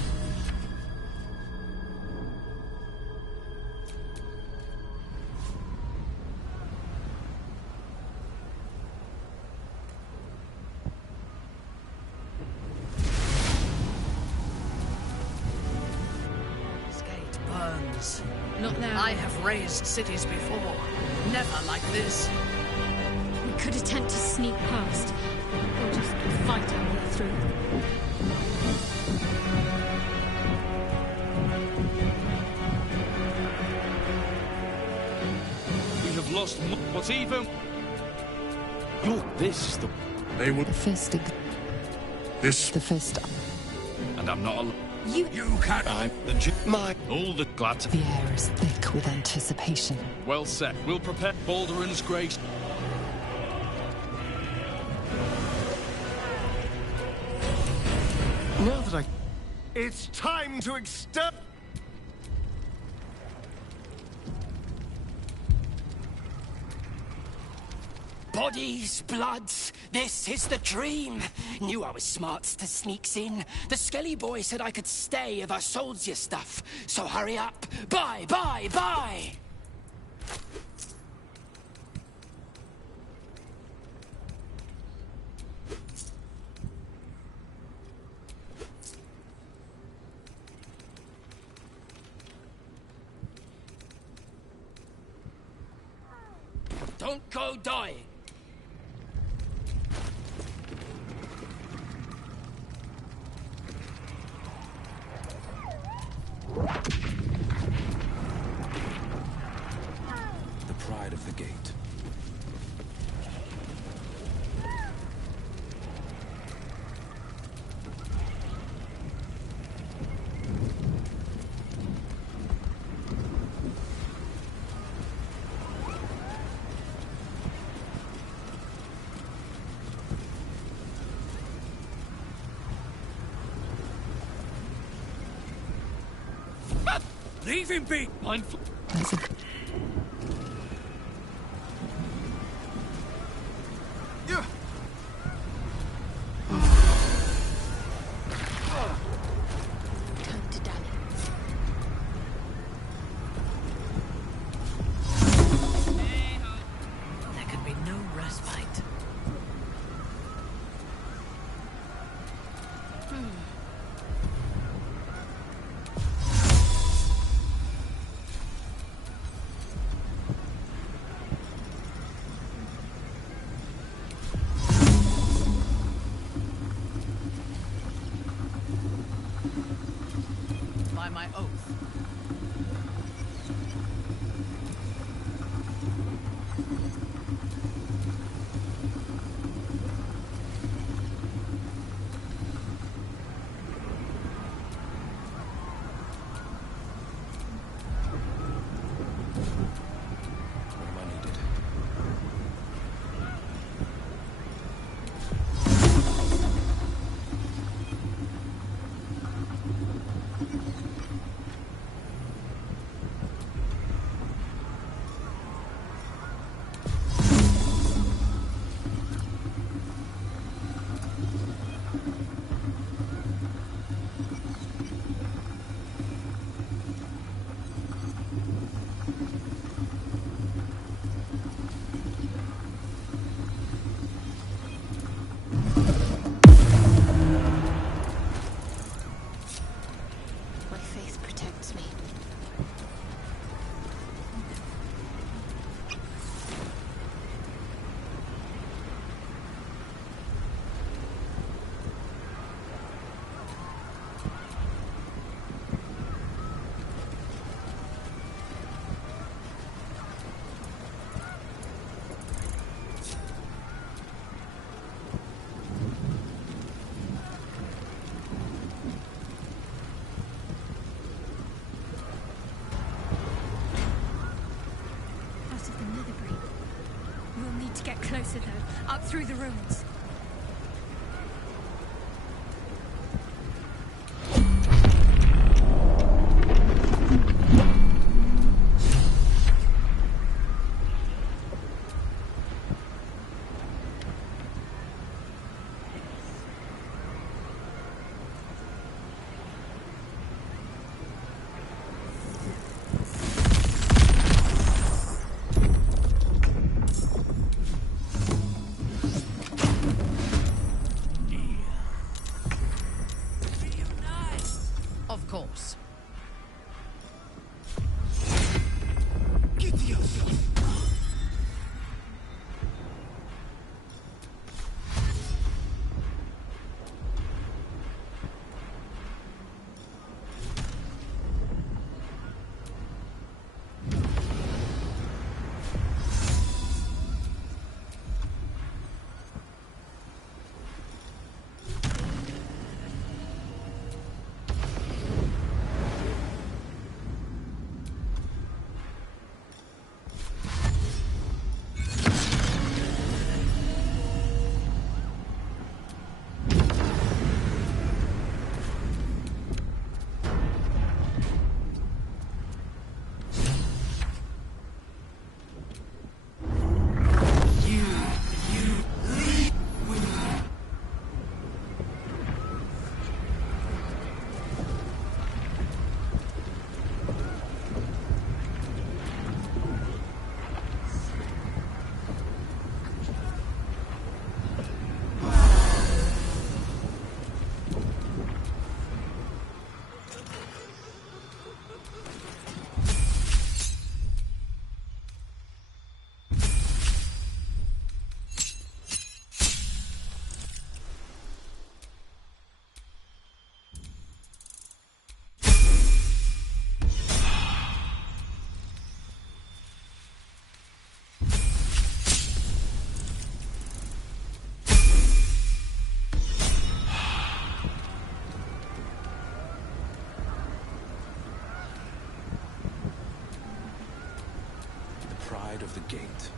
This gate burns. Not now. I have raised cities before. Never like this. We could attempt to sneak past, or just fight our way through. We have lost what's even. Look, this is the. They would. The fist. This. The fist. And I'm not alone. You can't. I'm the my. All the glad to. The air is thick with anticipation. Well set. We'll prepare Baldur's grace. Now that it's time to extend. Bodies, bloods, this is the dream. Knew I was smart to sneaks in. The Skelly boy said I could stay if I sold your stuff. So hurry up. Bye, bye, bye! Don't go dying. The pride of the gate. Leave him be! Mindful. Time to dally. There can be no respite. By my oath. What am I needed? My faith protects me. need to get closer, though. Up through the ruins. Of course. Pride of the gate.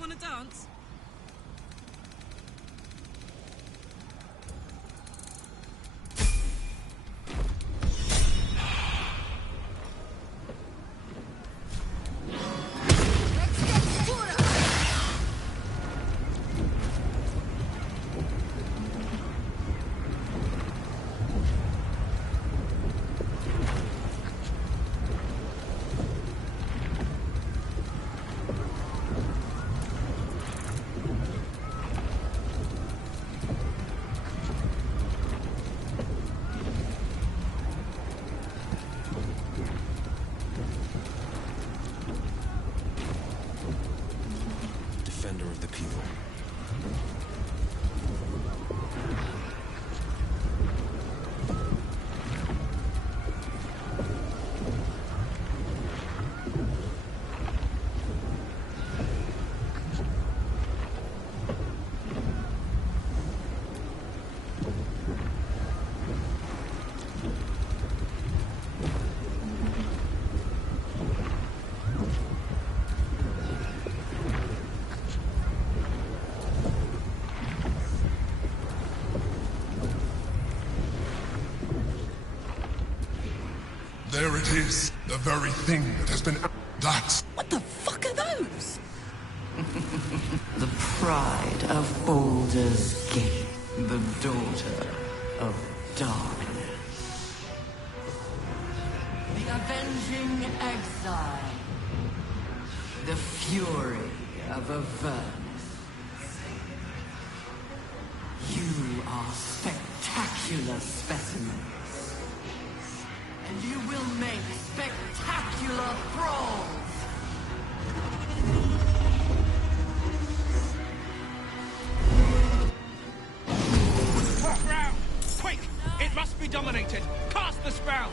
Wanna dance? There it is. The very thing that has been... That's... What the fuck are those? The pride of Baldur's Gate, the daughter of darkness. The avenging exile. The fury of Avernus. You are spectacular specimens. And you will make spectacular thralls! Spell! Quick! It must be dominated! Cast the spell!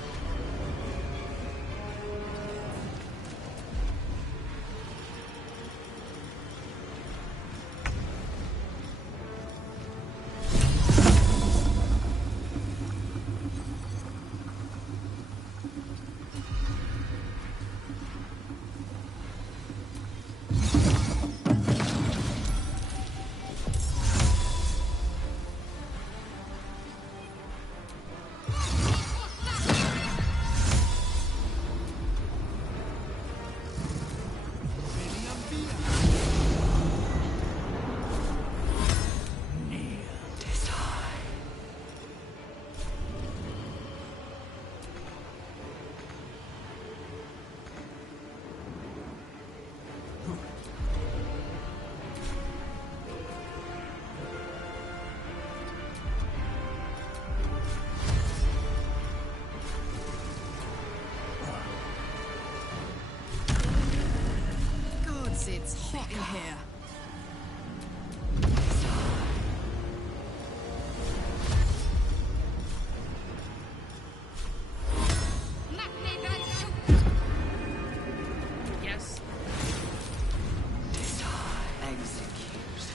It's hot in here. Yes. Execute.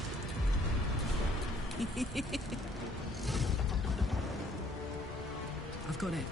I've got it.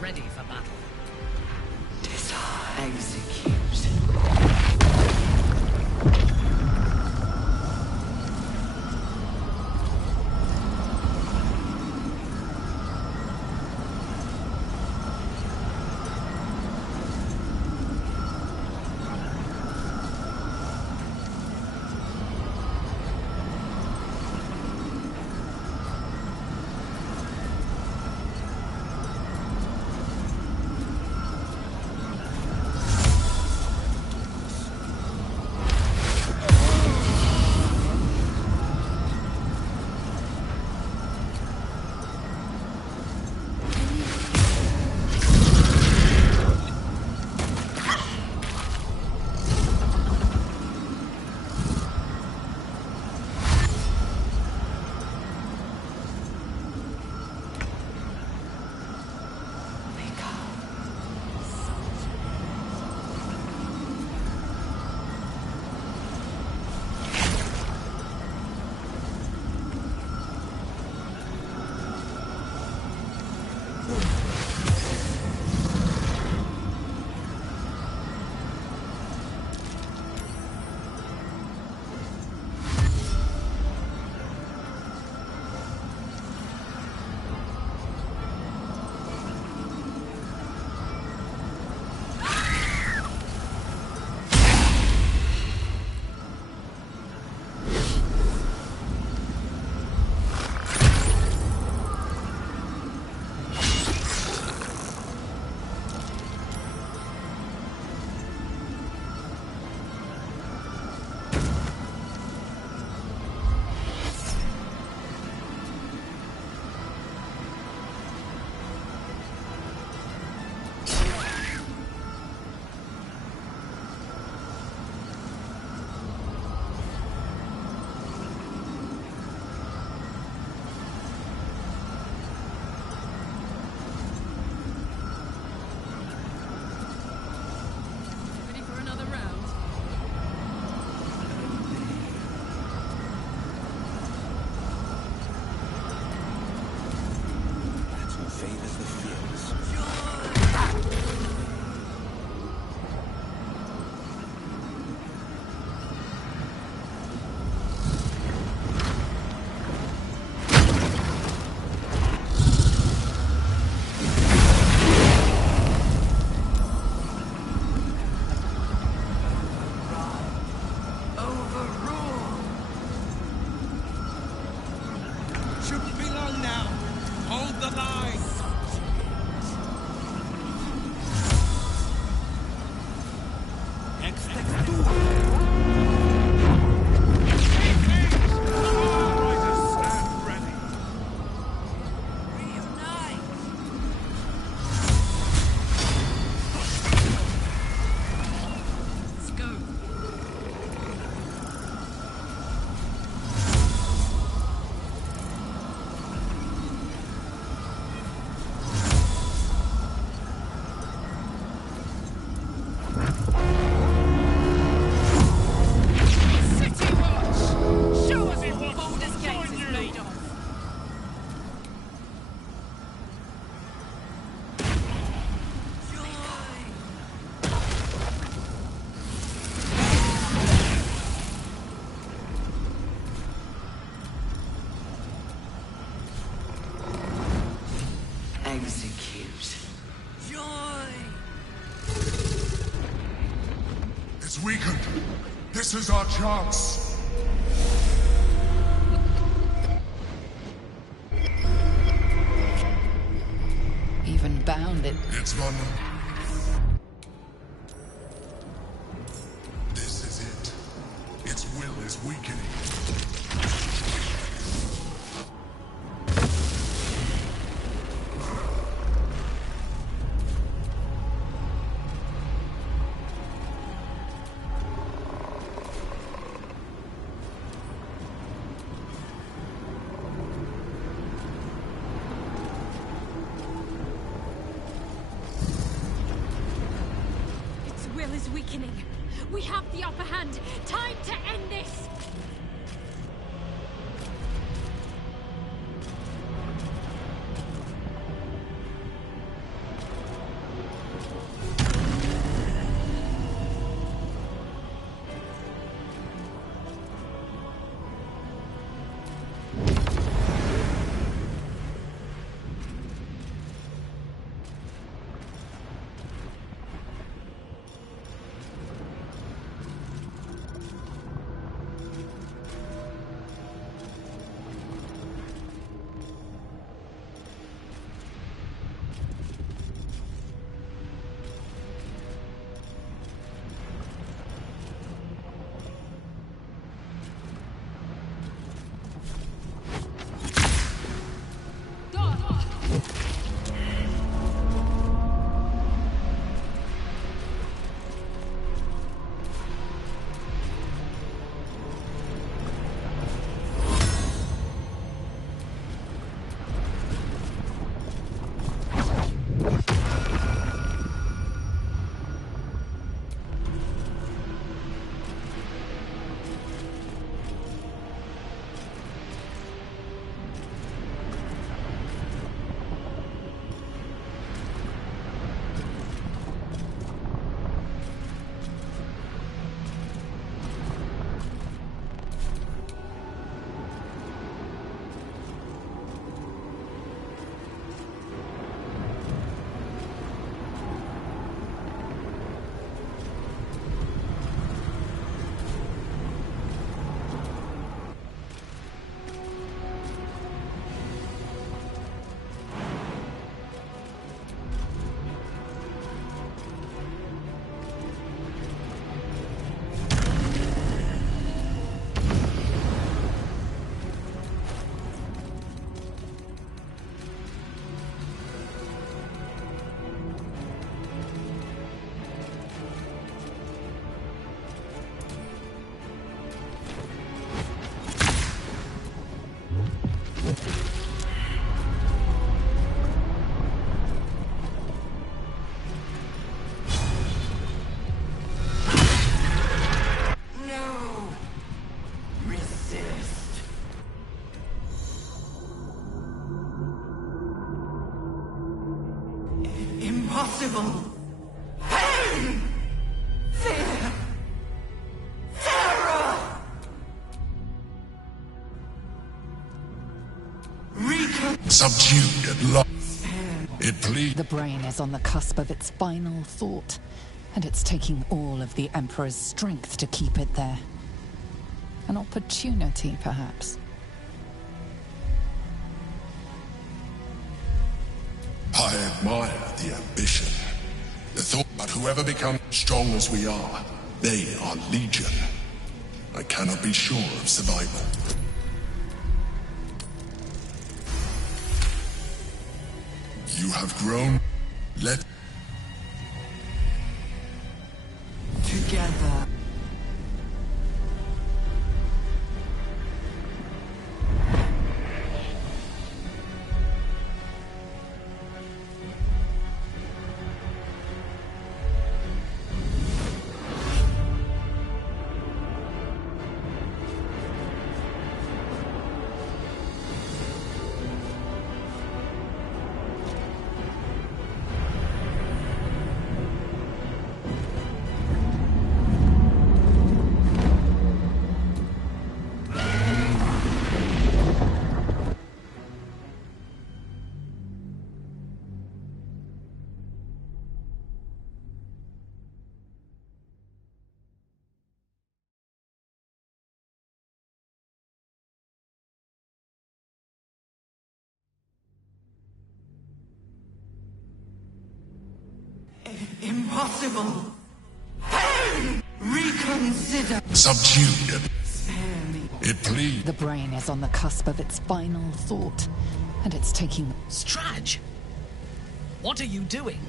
ready for battle. Execute. Execute. Joy! It's weakened. This is our chance. Even bound it. It's vulnerable. This is it. Its will is weakening. Weakening. We have the upper hand. Time to end this! Impossible. Pain! Fear! Terror! Subdued at last. It pleads. The brain is on the cusp of its final thought, and it's taking all of the Emperor's strength to keep it there. An opportunity, perhaps. I admire the ambition. The thought, but whoever becomes strong as we are, they are legion. I cannot be sure of survival. You have grown. Let together. Impossible. Pain! Reconsider. subdued. It pleads. The brain is on the cusp of its final thought, and it's taking... Straj! What are you doing?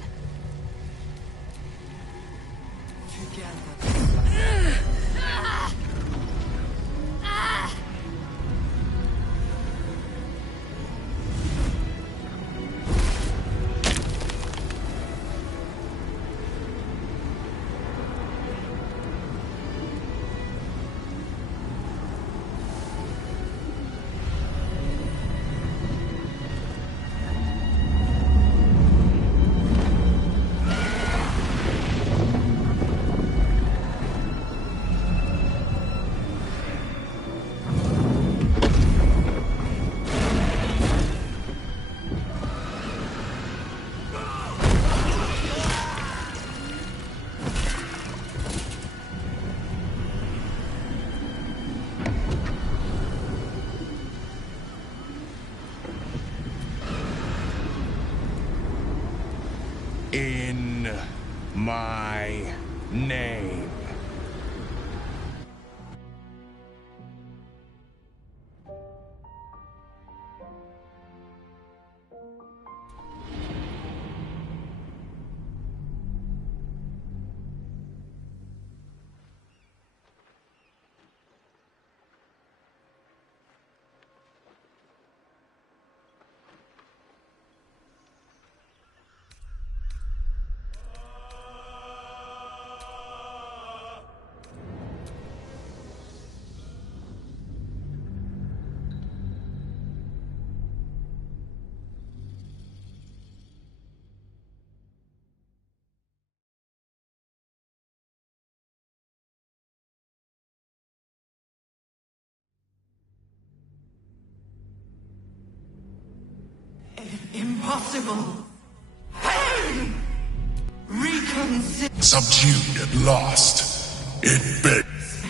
In my name. Impossible. Pain! Reconsider. Subdued at last. It begs.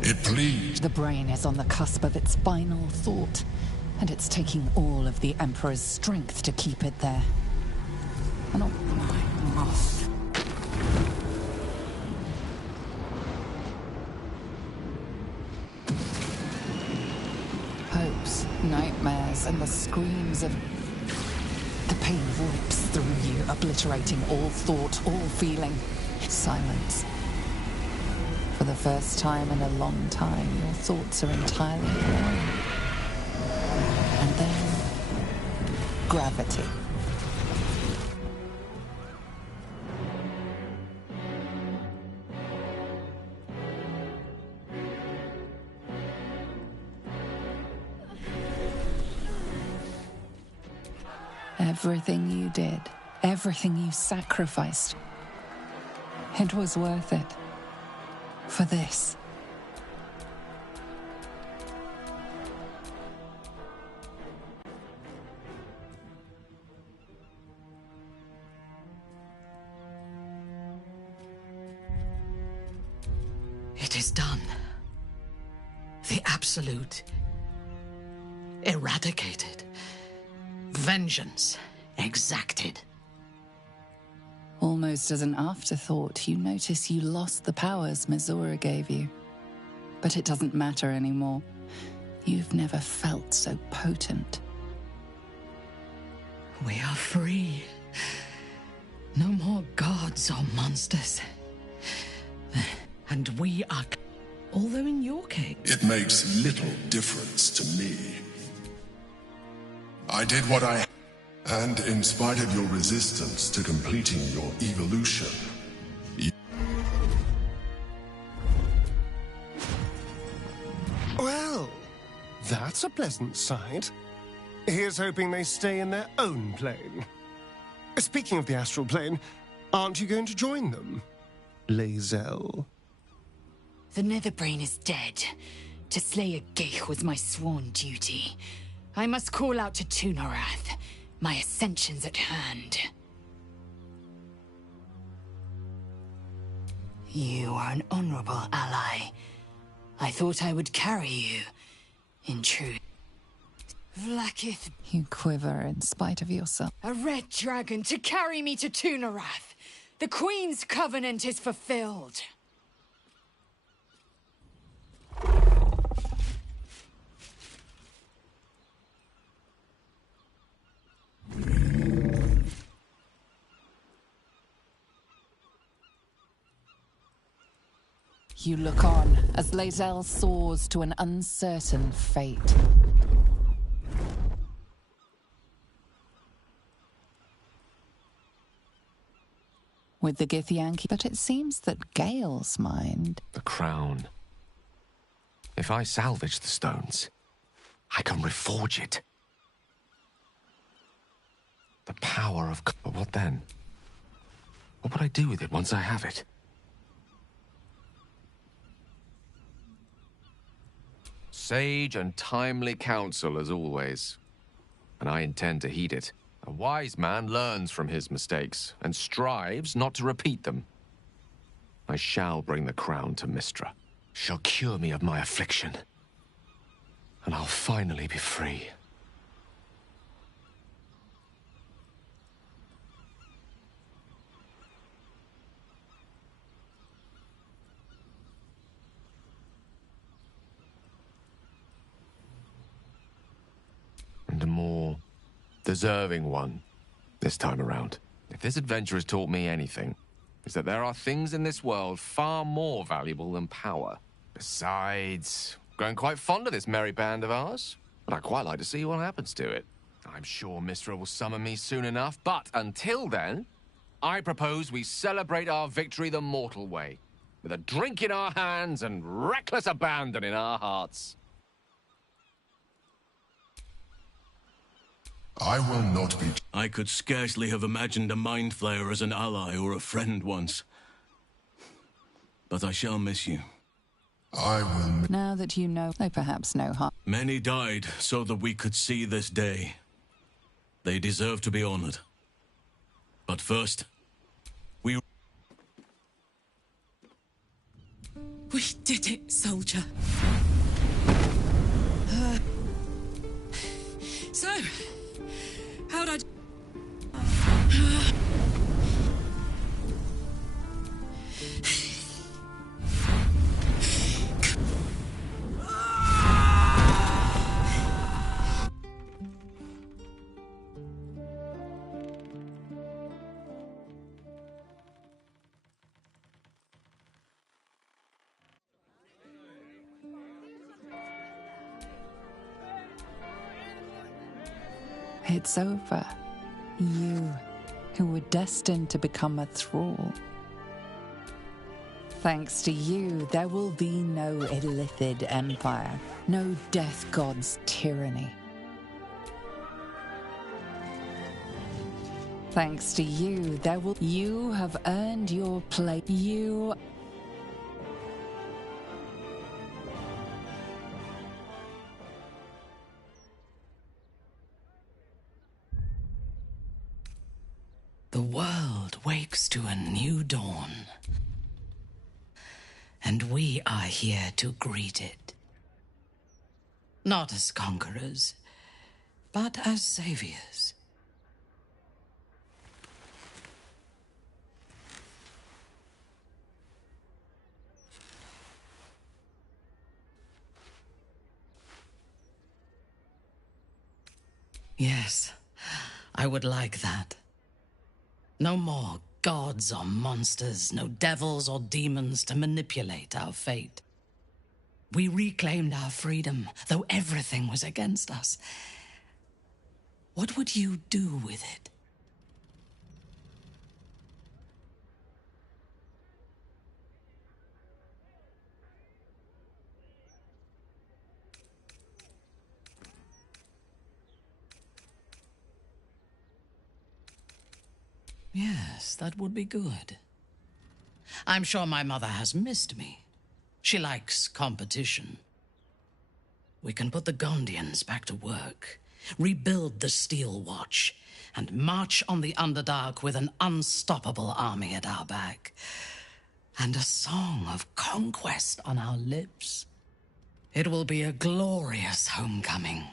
It pleads. The brain is on the cusp of its final thought, and it's taking all of the Emperor's strength to keep it there. And I must. hopes, nightmares, and the screams of... The pain rips through you, obliterating all thought, all feeling. Silence. For the first time in a long time, your thoughts are entirely alone. And then... gravity. Everything you did Everything you sacrificed. It was worth it. For this. It is done. The Absolute. Eradicated. Vengeance exacted. Almost as an afterthought, you notice you lost the powers Mizora gave you. But it doesn't matter anymore. You've never felt so potent. We are free. No more gods or monsters. And we are... Although in your case... It makes little difference to me. I did what I... And in spite of your resistance to completing your evolution, Well, that's a pleasant sight. Here's hoping they stay in their own plane. Speaking of the astral plane, aren't you going to join them, Lae'zel? The Netherbrain is dead. To slay a Geich was my sworn duty. I must call out to Tunorath. My ascension's at hand. You are an honorable ally. I thought I would carry you. In truth. Vlaakith. You quiver in spite of yourself. A red dragon to carry me to Tunorath. The Queen's covenant is fulfilled. You look on as Lae'zel soars to an uncertain fate. With the Githyanki, but it seems that Gale's mind... The crown. If I salvage the stones, I can reforge it. The power of... But what then? What would I do with it once I have it? Sage and timely counsel, as always. And I intend to heed it. A wise man learns from his mistakes, and strives not to repeat them. I shall bring the crown to Mystra. She'll cure me of my affliction. And I'll finally be free. And a more deserving one this time around. If this adventure has taught me anything, it's that there are things in this world far more valuable than power. Besides, I'm growing quite fond of this merry band of ours, but I'd quite like to see what happens to it. I'm sure Mystra will summon me soon enough, but until then, I propose we celebrate our victory the mortal way, with a drink in our hands and reckless abandon in our hearts. I will not be... I could scarcely have imagined a Mind Flayer as an ally or a friend once. But I shall miss you. I will... Now that you know, they perhaps know harm. Many died so that we could see this day. They deserve to be honored. But first, we did it, soldier. So... How'd I... It's over. You, who were destined to become a thrall. Thanks to you, there will be no Illithid empire, no death god's tyranny. Thanks to you, you have earned your place. The world wakes to a new dawn. And we are here to greet it. Not as conquerors, but as saviors. Yes, I would like that. No more gods or monsters, no devils or demons to manipulate our fate. We reclaimed our freedom, though everything was against us. What would you do with it? Yes, that would be good. I'm sure my mother has missed me. She likes competition. We can put the Gondians back to work, rebuild the Steel Watch, and march on the Underdark with an unstoppable army at our back, and a song of conquest on our lips. It will be a glorious homecoming,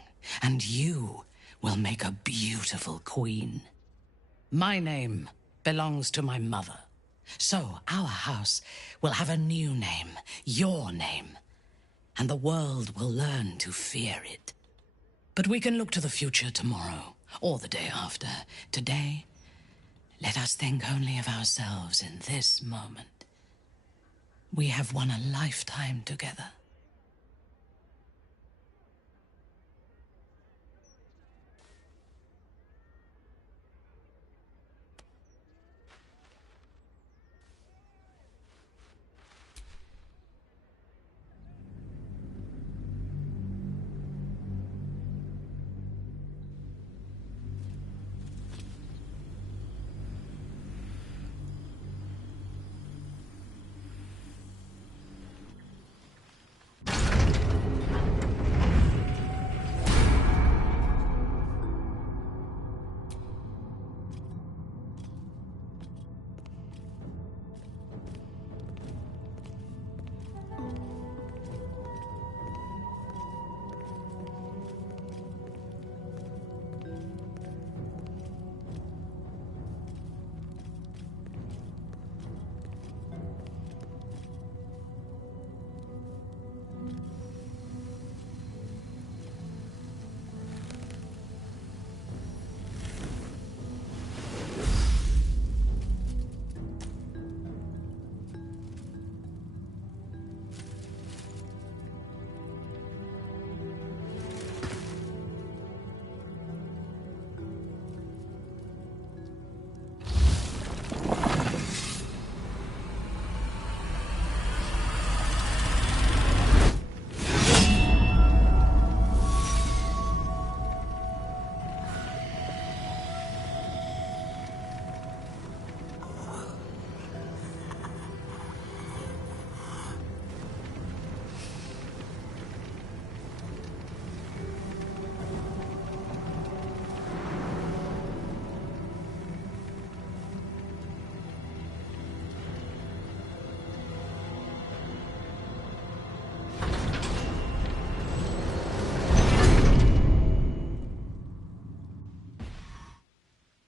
and you will make a beautiful queen. My name belongs to my mother, so our house will have a new name, your name, and the world will learn to fear it. But we can look to the future tomorrow, or the day after. Today, let us think only of ourselves in this moment. We have won a lifetime together.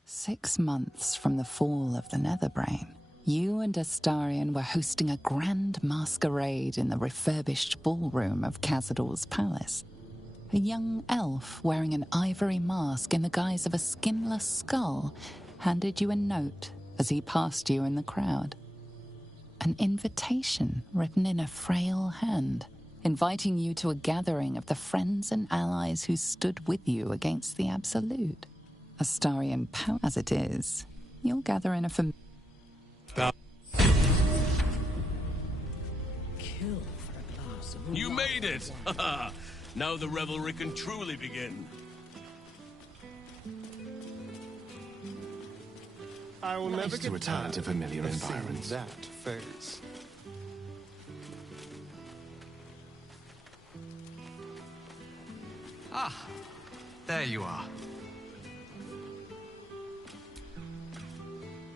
"6 months from the fall of the Netherbrain, you and Astarion were hosting a grand masquerade in the refurbished ballroom of Cazador's palace. A young elf wearing an ivory mask in the guise of a skinless skull handed you a note as he passed you in the crowd. An invitation written in a frail hand, inviting you to a gathering of the friends and allies who stood with you against the Absolute. Astarion power as it is, you'll gather in a Kill for a glass of You made it! Now the revelry can truly begin. I will Nice never to get return tired to familiar of seeing environments. that face. Ah, there you are.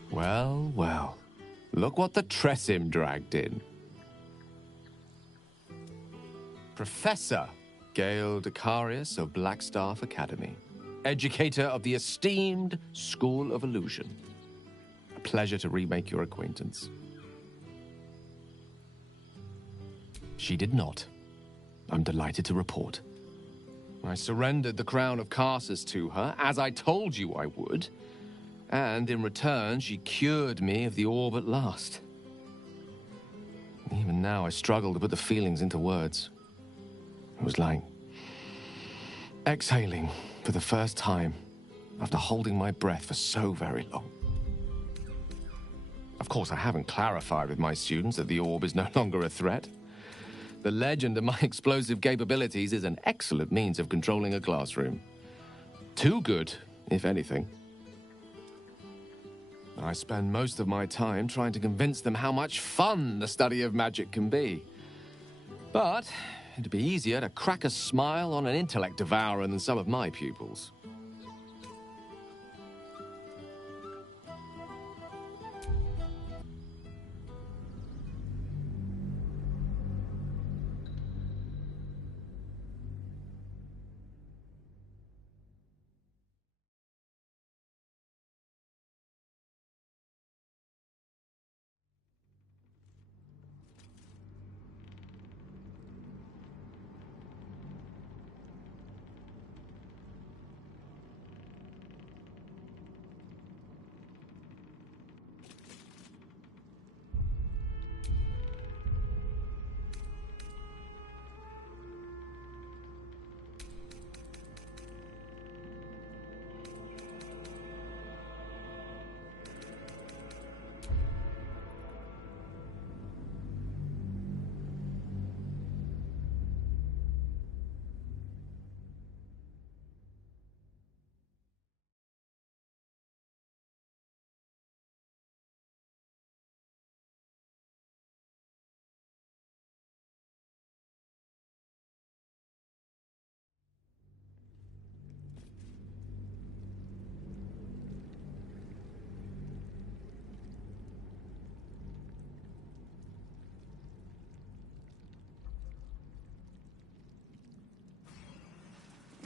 Well, well. Look what the Tressim dragged in. Professor Gale Decarius of Blackstaff Academy. Educator of the esteemed School of Illusion. A pleasure to remake your acquaintance. She did not. I'm delighted to report. I surrendered the crown of Carsus to her, as I told you I would. And in return, she cured me of the orb at last. Even now, I struggle to put the feelings into words. It was like exhaling for the first time after holding my breath for so very long. Of course, I haven't clarified with my students that the orb is no longer a threat. The legend of my explosive capabilities is an excellent means of controlling a classroom. Too good, if anything. I spend most of my time trying to convince them how much fun the study of magic can be. But it'd be easier to crack a smile on an intellect devourer than some of my pupils.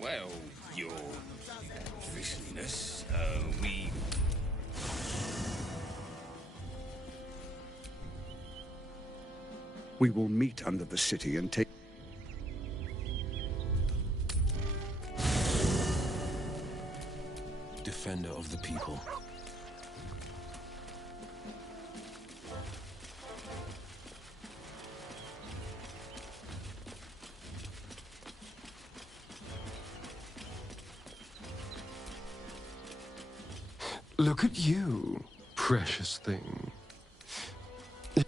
Well, your officialness, We will meet under the city and take... Defender of the people. Look at you, precious thing.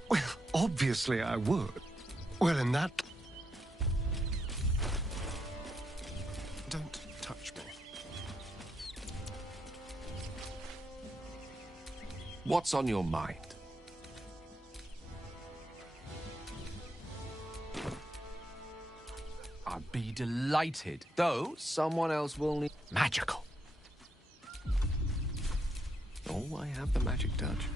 Well, obviously I would. Well, in that... Don't touch me. What's on your mind? I'd be delighted, though someone else will need... Magical. Oh, I have the magic touch.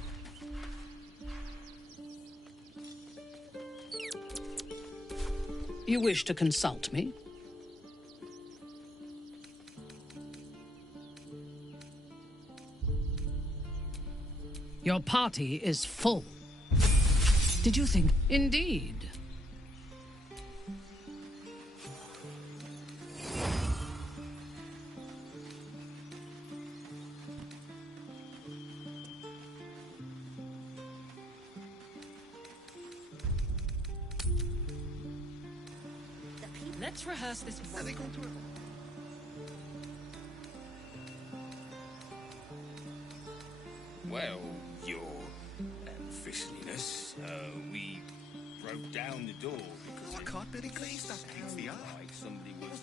You wish to consult me? Your party is full. Did you think... Indeed. Let's rehearse this one. well, your officialness, we broke down the door because... I can't really clean stuff. It's the art. Like somebody was...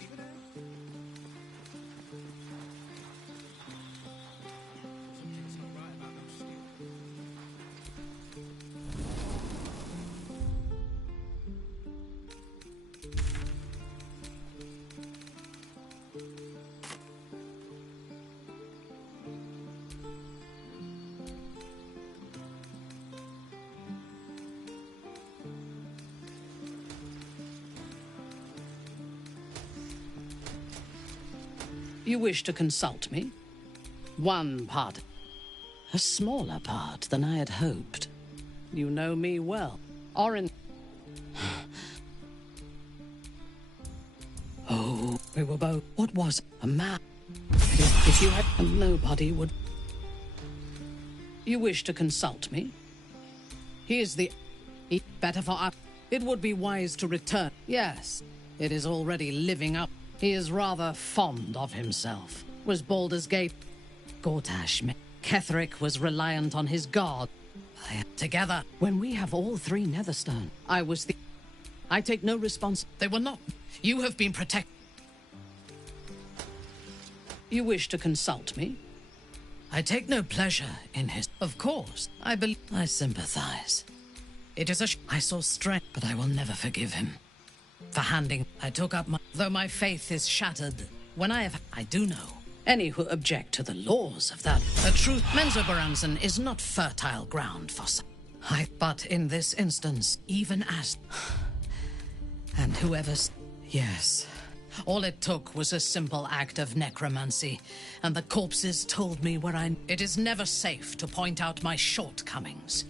You wish to consult me? One part. A smaller part than I had hoped. You know me well. Orin... Oh, we were both... What was a man? If you had... And nobody would... You wish to consult me? He is the... Better for us. It would be wise to return. Yes, it is already living up. He is rather fond of himself. Was Baldur's Gate... Gortash... Ketherick was reliant on his god. Together, when we have all three Netherstone, I was the... I take no response. They were not. You have been protected. You wish to consult me? I take no pleasure in his... Of course, I sympathize. It is I saw strength, but I will never forgive him. For handing, I took up my... Though my faith is shattered, when I do know. Any who object to the laws of that... The truth, Menzoberranzan is not fertile ground for some. But in this instance, even as... And whoever's... Yes. All it took was a simple act of necromancy, and the corpses told me where I... It is never safe to point out my shortcomings.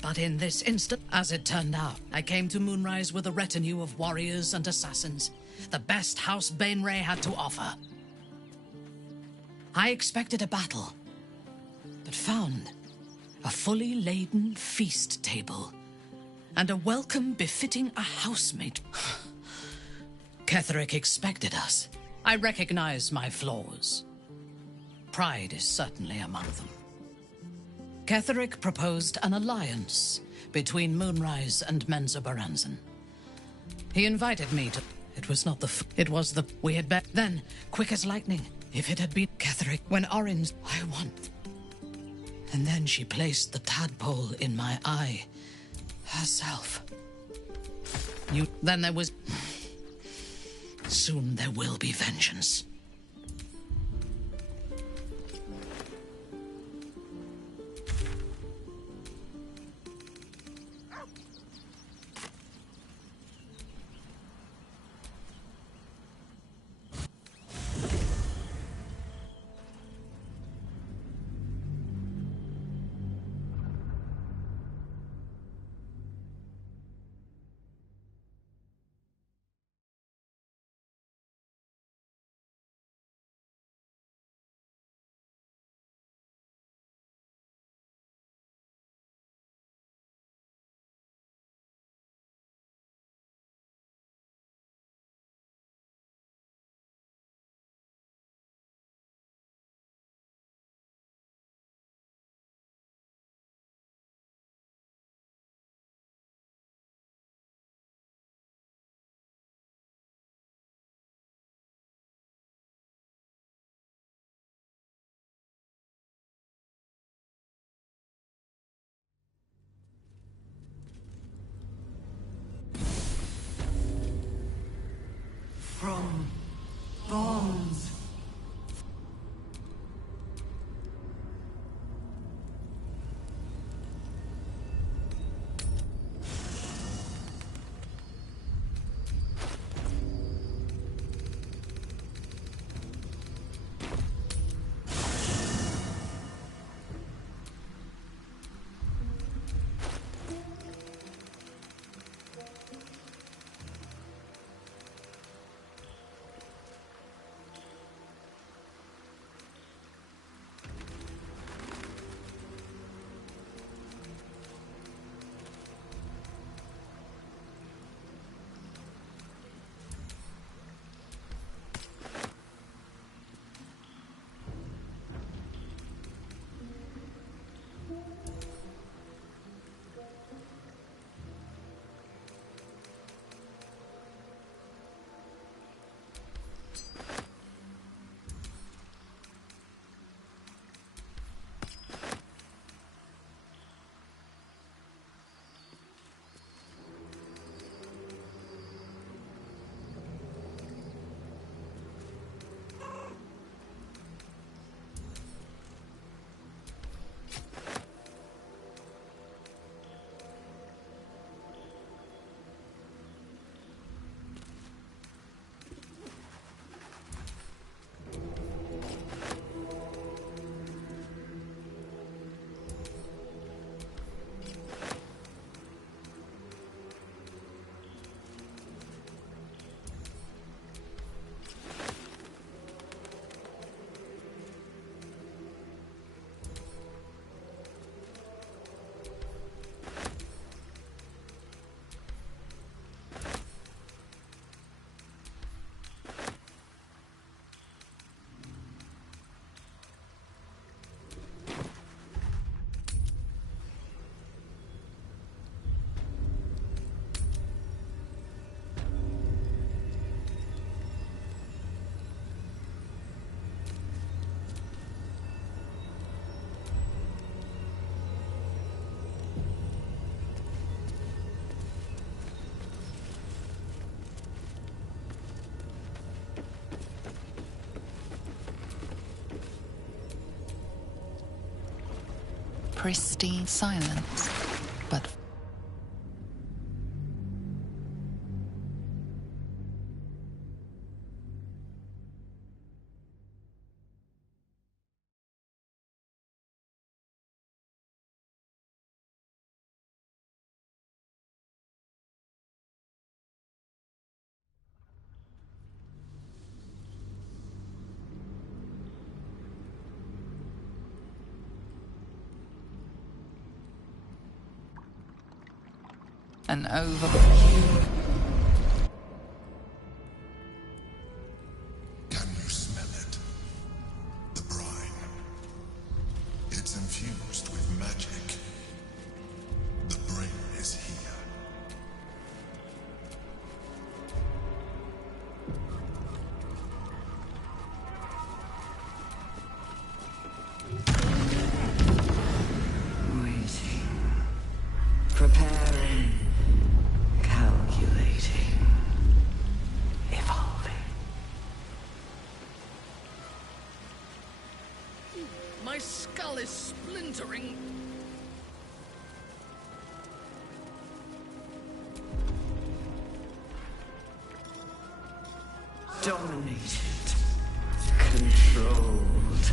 But in this instant, as it turned out, I came to Moonrise with a retinue of warriors and assassins. The best House Bainray had to offer. I expected a battle, but found a fully laden feast table and a welcome befitting a housemate. Ketherick expected us. I recognize my flaws. Pride is certainly among them. Ketherick proposed an alliance between Moonrise and Menzoberranzan. He invited me to... It was not the... It was the... We had bet... Then, quick as lightning, if it had been Ketherick, when Orin's... I want... And then she placed the tadpole in my eye. Herself. Then there was... Soon there will be vengeance. From bones. pristine silence, but an over. Can you smell it? The brine. It's infused with magic. The brain is here. Waiting. Preparing. Calculating. Evolving. My skull is splintering. Dominated. Controlled.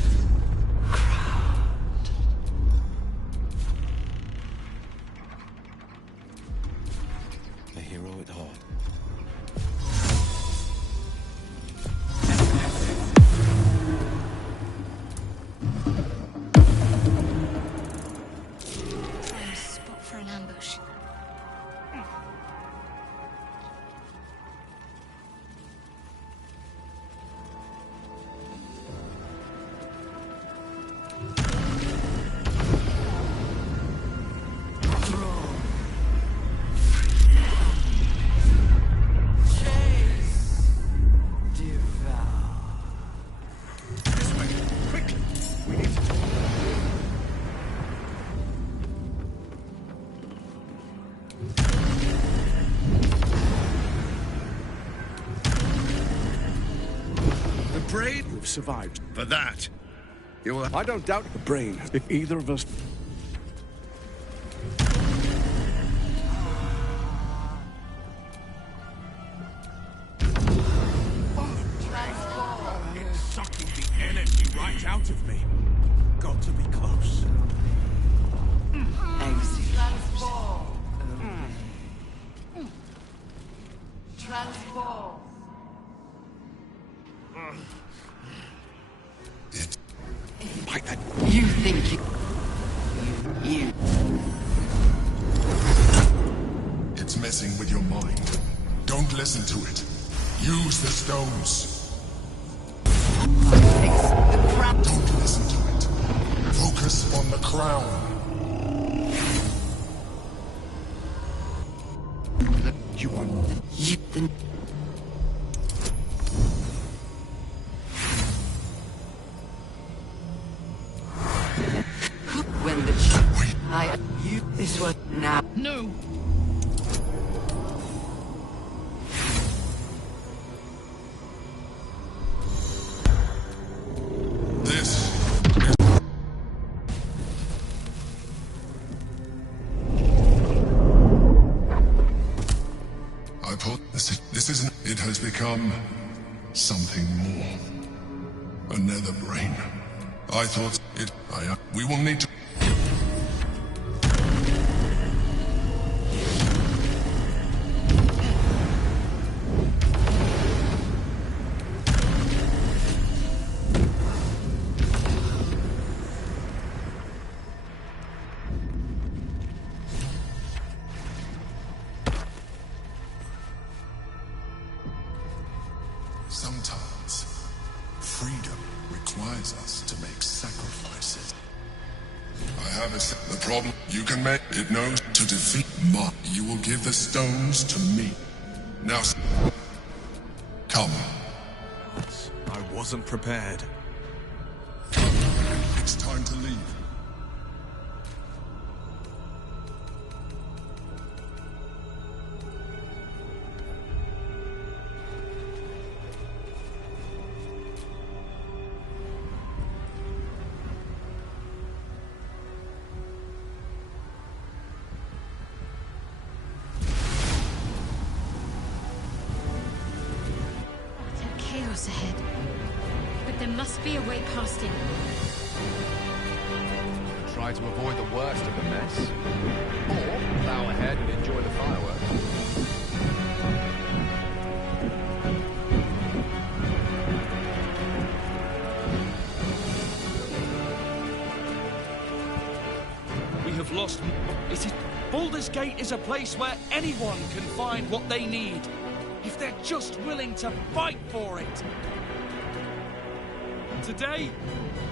Crowned. A hero at heart. Prime spot for an ambush. Brain, you've survived. For that, you will... I don't doubt the brain. If either of us... It's sucking the energy right out of me. Got to be close. Transform. Transform. You think you... It's messing with your mind. Don't listen to it. Use the stones. Don't listen to it. Focus on the crown. You are... You... When the... You... This one... Now... No! This isn't... It has become something more. A nether brain. I thought it... we will need to... Sometimes, freedom requires us to make sacrifices. I have the problem you can make. It knows to defeat Ma. You will give the stones to me. Now, come. I wasn't prepared. It's time to leave. pass ahead. But there must be a way past it. Try to avoid the worst of the mess. Or plow ahead and enjoy the fireworks. We have lost... Is it... Baldur's Gate is a place where anyone can find what they need, if they're just willing to fight for it. Today,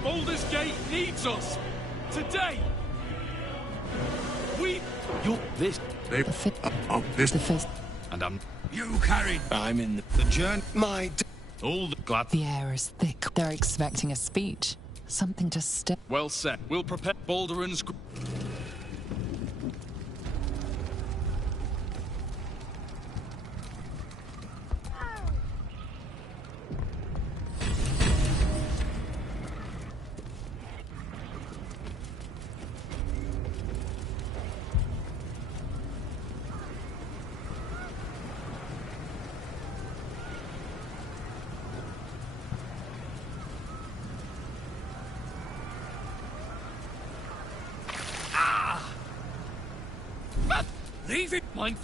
Baldur's Gate needs us. Today! You're this... this... And I'm... You carried... I'm in the journey... All the... Glad... The air is thick. They're expecting a speech. Something to step. Well said. We'll prepare Balduran's... Leave it, mine.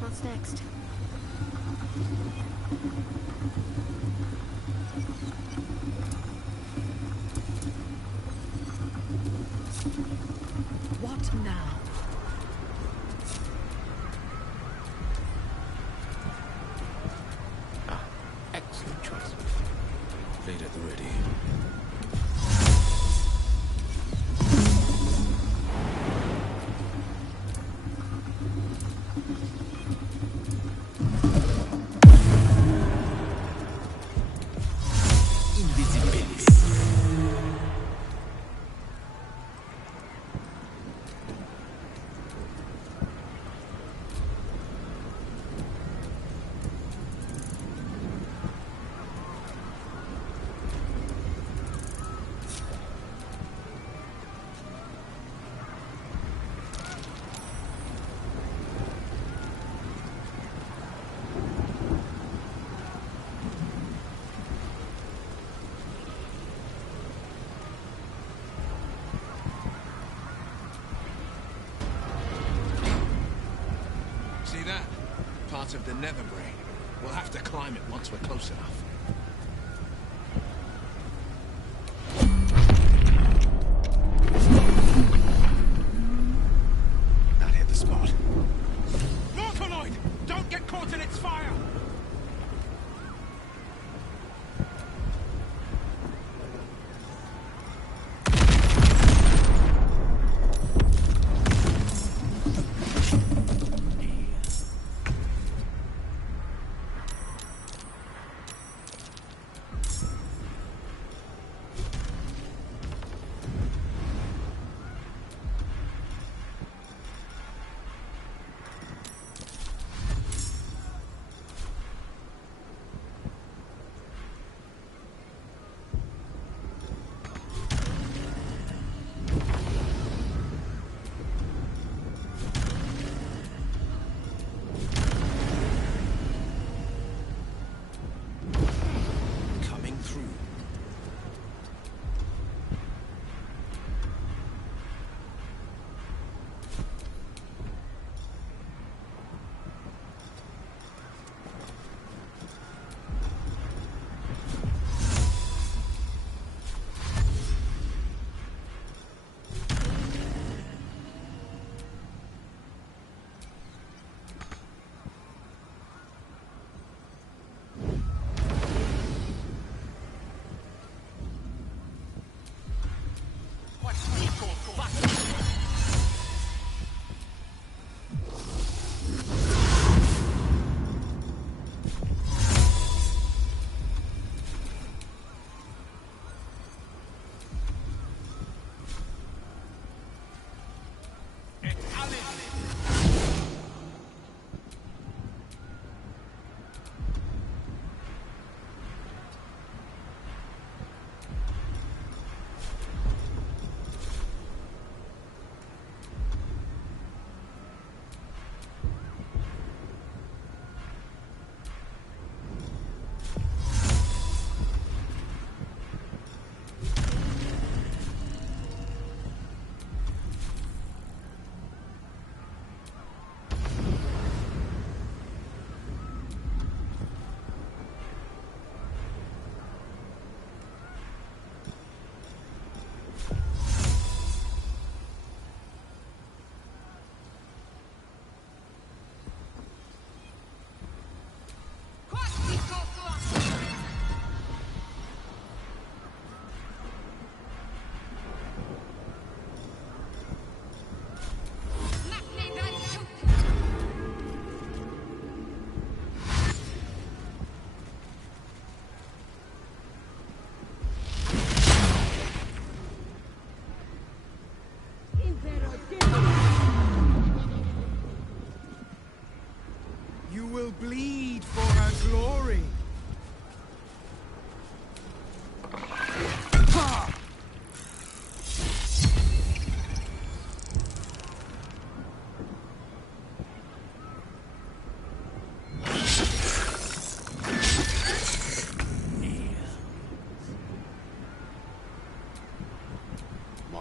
What's next? What now? Excellent choice. Blade at the ready. See that? Part of the Nether Brain. We'll have to climb it once we're close enough. That hit the spot. Mortaloid! Don't get caught in its fire!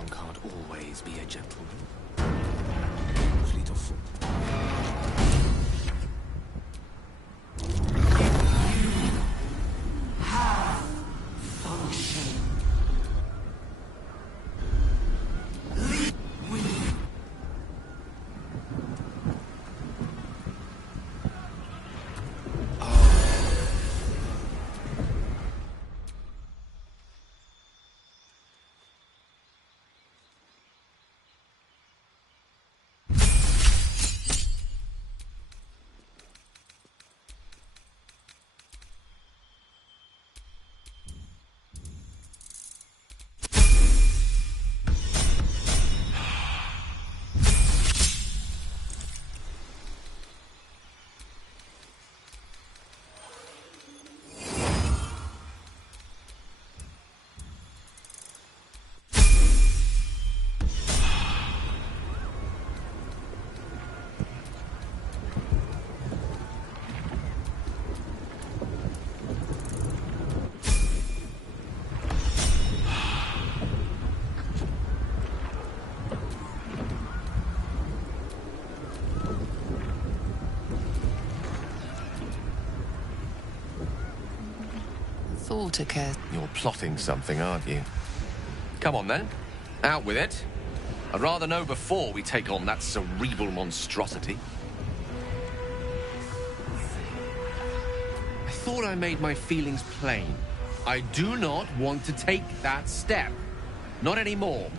One can't always be a gentleman. Fleet of foot. Have function. Thought occurred. You're plotting something, aren't you? Come on, then. Out with it. I'd rather know before we take on that cerebral monstrosity. I thought I made my feelings plain. I do not want to take that step. Not anymore.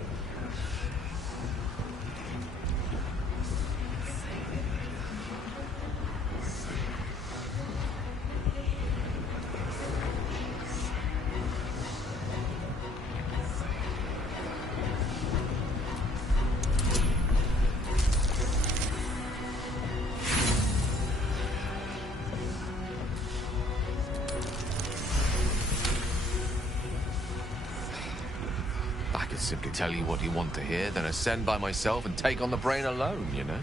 Simply tell you what you want to hear, then ascend by myself and take on the brain alone, you know?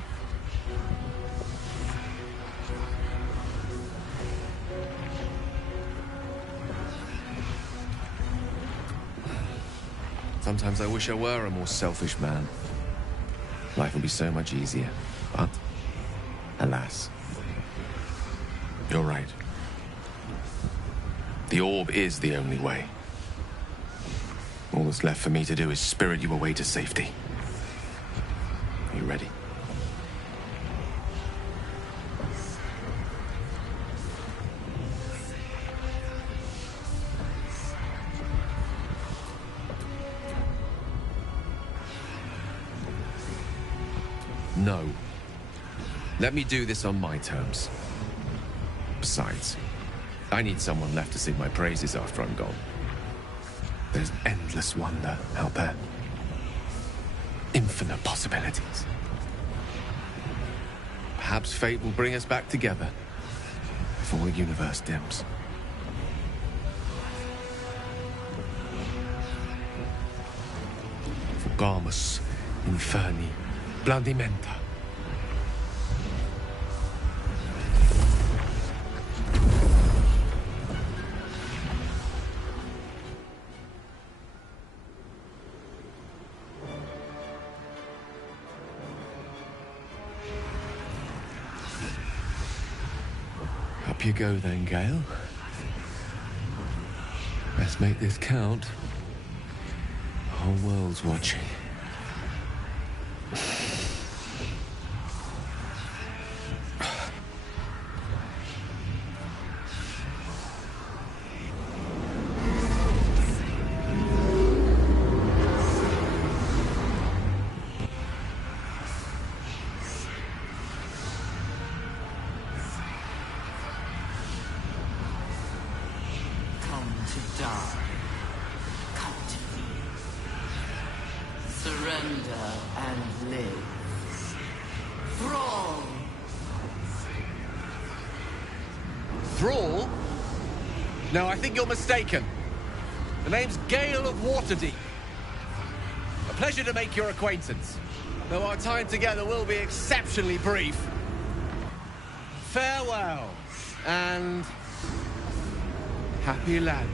Sometimes I wish I were a more selfish man. Life would be so much easier. But, alas, you're right. The orb is the only way. All that's left for me to do is spirit you away to safety. Are you ready? No. Let me do this on my terms. Besides, I need someone left to sing my praises after I'm gone. There's endless wonder out there. Infinite possibilities. Perhaps fate will bring us back together before the universe dims. Fugamus inferni blandimenta. Up you go then, Gale. Let's make this count. The whole world's watching. To die. Come to me. Surrender and live. Thrall! Thrall? No, I think you're mistaken. The name's Gale of Waterdeep. A pleasure to make your acquaintance, though our time together will be exceptionally brief. Farewell, and happy land.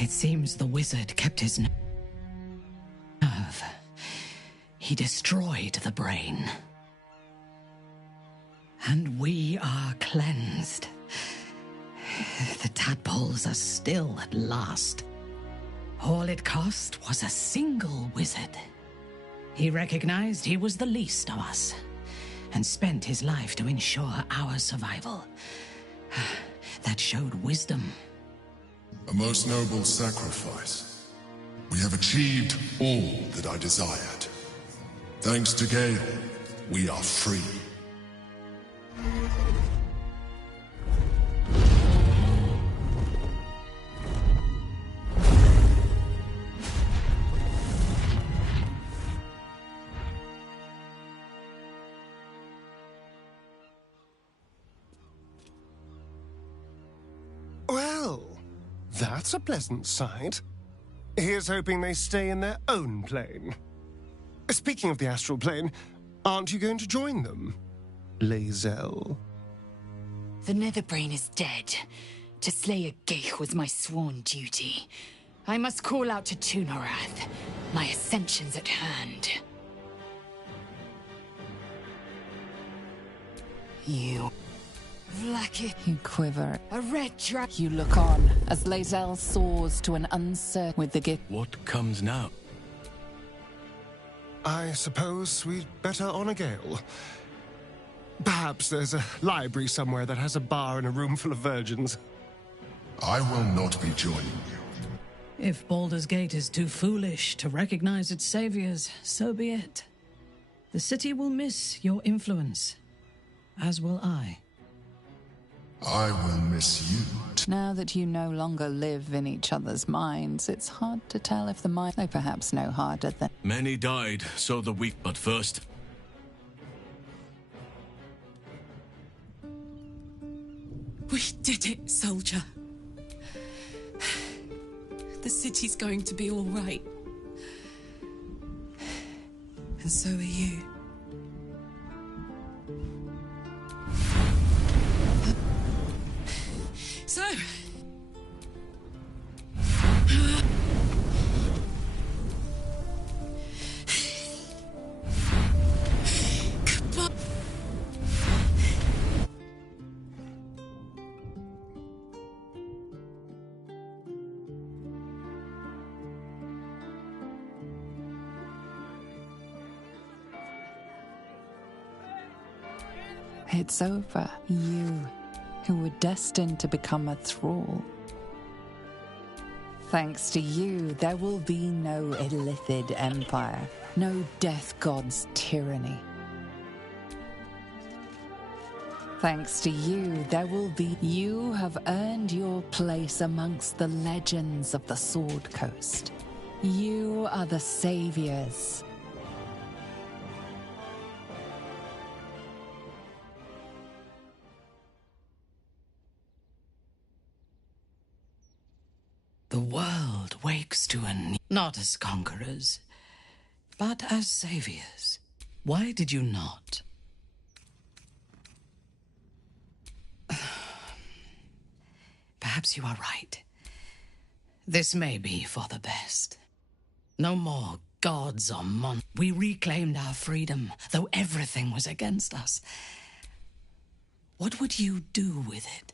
It seems the wizard kept his nerve. He destroyed the brain. And we are cleansed. The tadpoles are still at last. All it cost was a single wizard. He recognized he was the least of us, and spent his life to ensure our survival. That showed wisdom. A most noble sacrifice. We have achieved all that I desired. Thanks to Gale, we are free. Well, that's a pleasant sight. Here's hoping they stay in their own plane. Speaking of the astral plane, aren't you going to join them, Lae'zel? The Netherbrain is dead. To slay a Geich was my sworn duty. I must call out to Tunorath. My ascension's at hand. You... Vlaakith. You quiver. A red dragon. You look on as Lae'zel soars to an uncertain with the gift. What comes now? I suppose we'd better honor Gale. Perhaps there's a library somewhere that has a bar and a room full of virgins. I will not be joining you. If Baldur's Gate is too foolish to recognize its saviors, so be it. The city will miss your influence, as will I. I will miss you. Now that you no longer live in each other's minds, it's hard to tell if the mind... They perhaps no harder than... Many died, so the weak. But first... We did it, soldier. The city's going to be all right. And so are you. So... Goodbye. It's over. You, who were destined to become a thrall. Thanks to you, there will be no Illithid empire, no death god's tyranny. Thanks to you, there will be... You have earned your place amongst the legends of the Sword Coast. You are the saviors. The world wakes to a new... Not as conquerors, but as saviors. Why did you not? Perhaps you are right. This may be for the best. No more gods or mon... We reclaimed our freedom, though everything was against us. What would you do with it?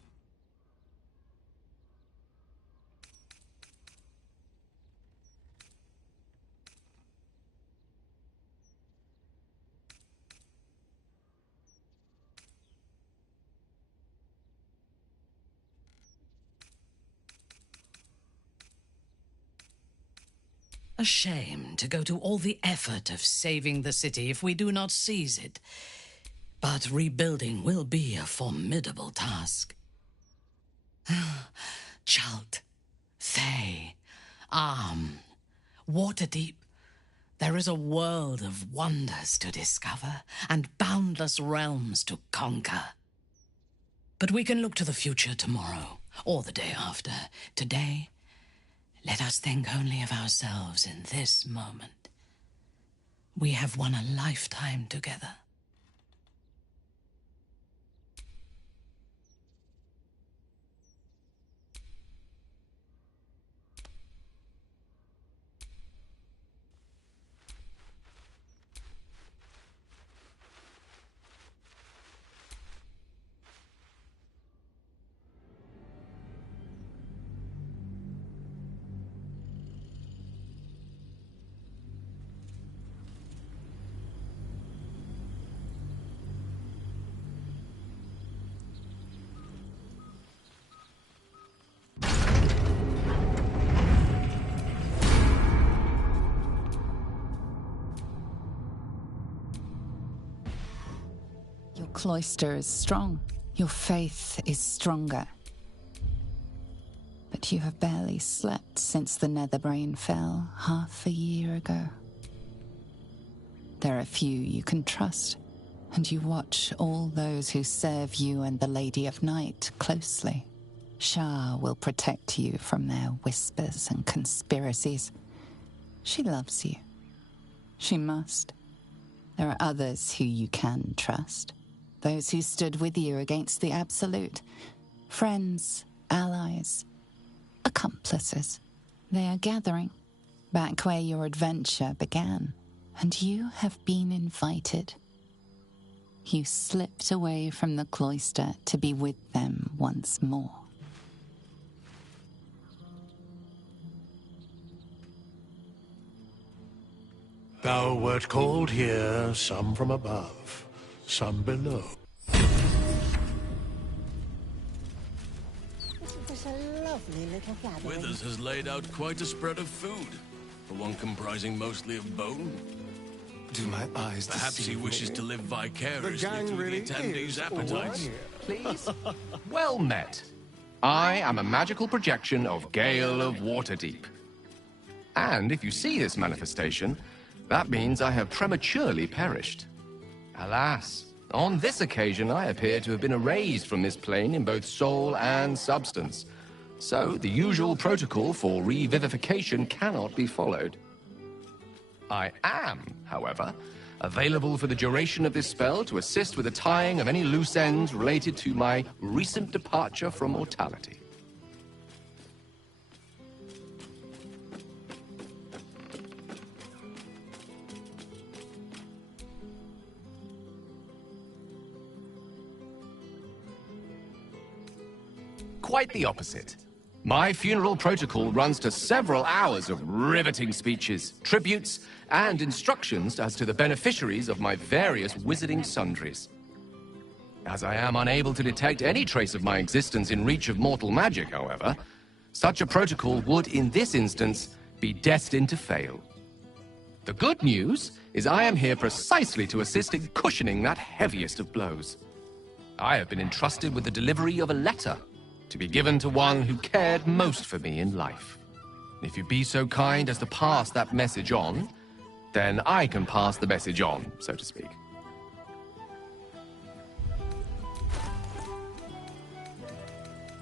A shame to go to all the effort of saving the city if we do not seize it. But rebuilding will be a formidable task. Chult, Fae, Arm, Waterdeep. There is a world of wonders to discover and boundless realms to conquer. But we can look to the future tomorrow, or the day after. Today, let us think only of ourselves in this moment. We have won a lifetime together. cloister is strong. Your faith is stronger. But you have barely slept since the Netherbrain fell half a year ago. There are few you can trust, and you watch all those who serve you and the Lady of Night closely. Shah will protect you from their whispers and conspiracies. She loves you. She must. There are others who you can trust. Those who stood with you against the Absolute. Friends, allies, accomplices. They are gathering, back where your adventure began. And you have been invited. You slipped away from the cloister to be with them once more. Thou wert called here, some from above, some below. It's a lovely little gathering. Withers has laid out quite a spread of food, for one comprising mostly of bone. Do my eyes Perhaps he wishes to live vicariously gang through really the attendees' is appetites. Please? Well met. I am a magical projection of Gale of Waterdeep. And if you see this manifestation, that means I have prematurely perished. Alas, on this occasion I appear to have been erased from this plane in both soul and substance. So the usual protocol for revivification cannot be followed. I am, however, available for the duration of this spell to assist with the tying of any loose ends related to my recent departure from mortality. Quite the opposite. My funeral protocol runs to several hours of riveting speeches, tributes, and instructions as to the beneficiaries of my various wizarding sundries. As I am unable to detect any trace of my existence in reach of mortal magic, however, such a protocol would, in this instance, be destined to fail. The good news is I am here precisely to assist in cushioning that heaviest of blows. I have been entrusted with the delivery of a letter to be given to one who cared most for me in life. If you be so kind as to pass that message on, then I can pass the message on, so to speak.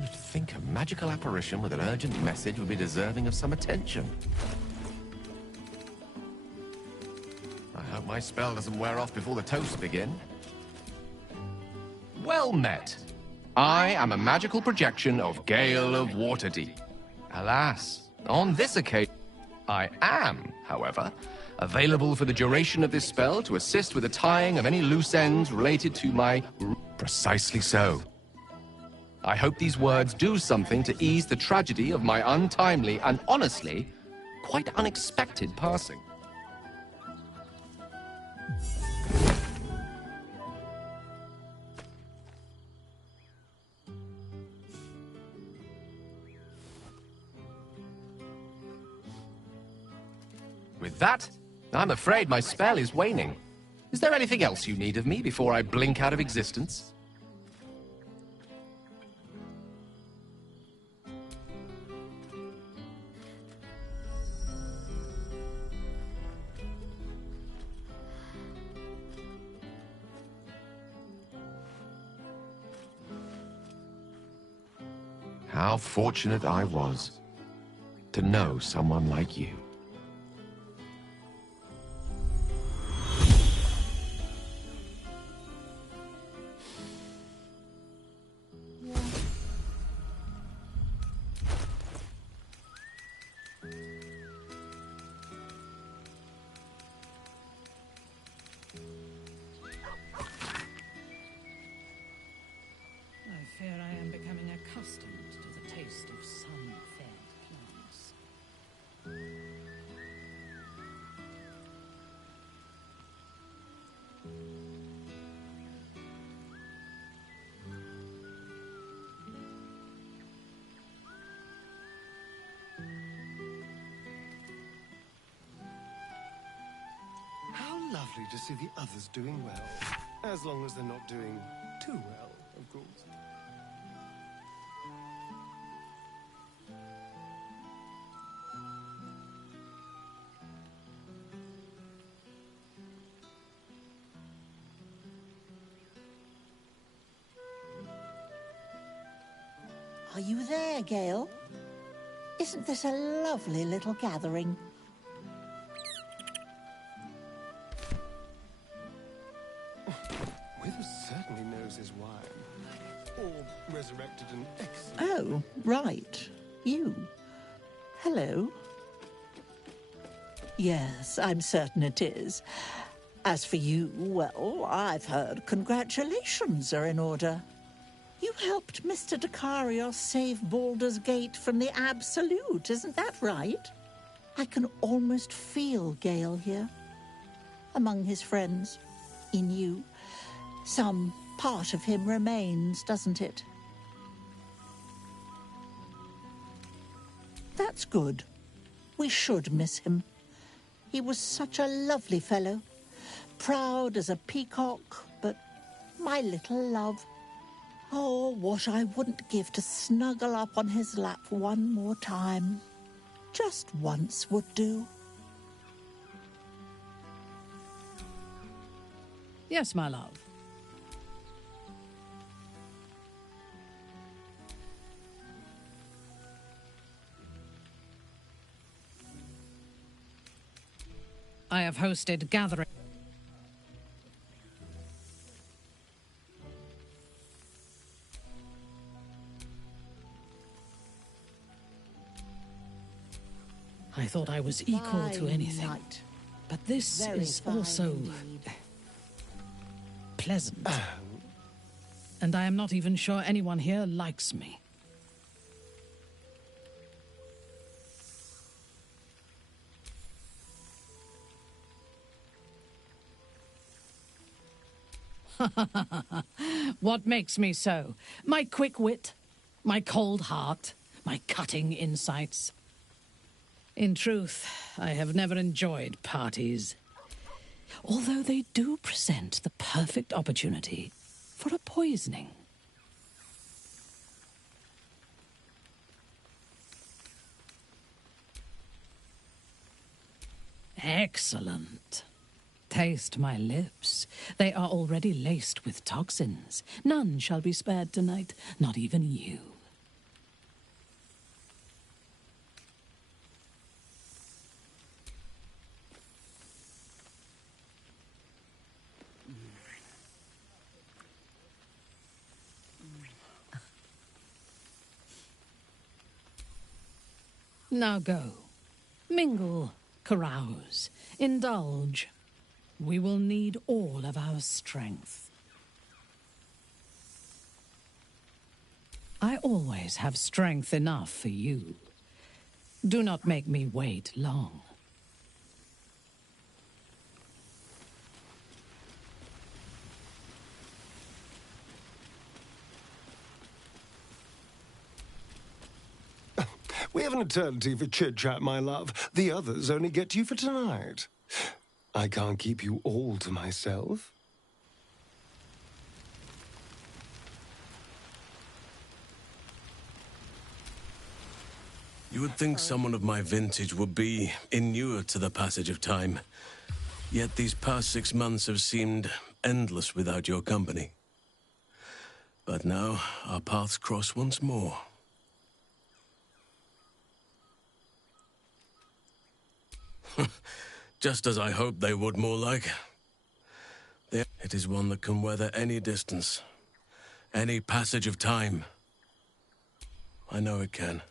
You'd think a magical apparition with an urgent message would be deserving of some attention. I hope my spell doesn't wear off before the toasts begin. Well met. I am a magical projection of Gale of Waterdeep. Alas, on this occasion, I am, however, available for the duration of this spell to assist with the tying of any loose ends related to my... Precisely so. I hope these words do something to ease the tragedy of my untimely and, honestly, quite unexpected passing. With that, I'm afraid my spell is waning. Is there anything else you need of me before I blink out of existence? How fortunate I was to know someone like you. I fear I am becoming accustomed to the taste of sun-fed plants. How lovely to see the others doing well. As long as they're not doing too well, of course. Are you there, Gale? Isn't this a lovely little gathering? Wyll certainly knows his wine. Or resurrected an ex. Oh, right. You. Hello. Yes, I'm certain it is. As for you, well, I've heard congratulations are in order. You helped Mr. Dekarios save Baldur's Gate from the Absolute, isn't that right? I can almost feel Gale here. Among his friends. In you. Some part of him remains, doesn't it? That's good. We should miss him. He was such a lovely fellow. Proud as a peacock, but my little love. Oh, what I wouldn't give to snuggle up on his lap one more time. Just once would do. Yes, my love. I have hosted gatherings. I thought I was equal to anything. But this is also pleasant. And I am not even sure anyone here likes me. What makes me so? My quick wit, my cold heart, my cutting insights. In truth, I have never enjoyed parties, although they do present the perfect opportunity for a poisoning. Excellent. Taste my lips. They are already laced with toxins. None shall be spared tonight, not even you. Now go. Mingle, carouse, indulge. We will need all of our strength. I always have strength enough for you. Do not make me wait long. We have an eternity for chit-chat, my love. The others only get you for tonight. I can't keep you all to myself. You would think someone of my vintage would be inured to the passage of time. Yet these past 6 months have seemed endless without your company. But now, our paths cross once more. Just as I hoped they would, more like. It is one that can weather any distance, any passage of time. I know it can,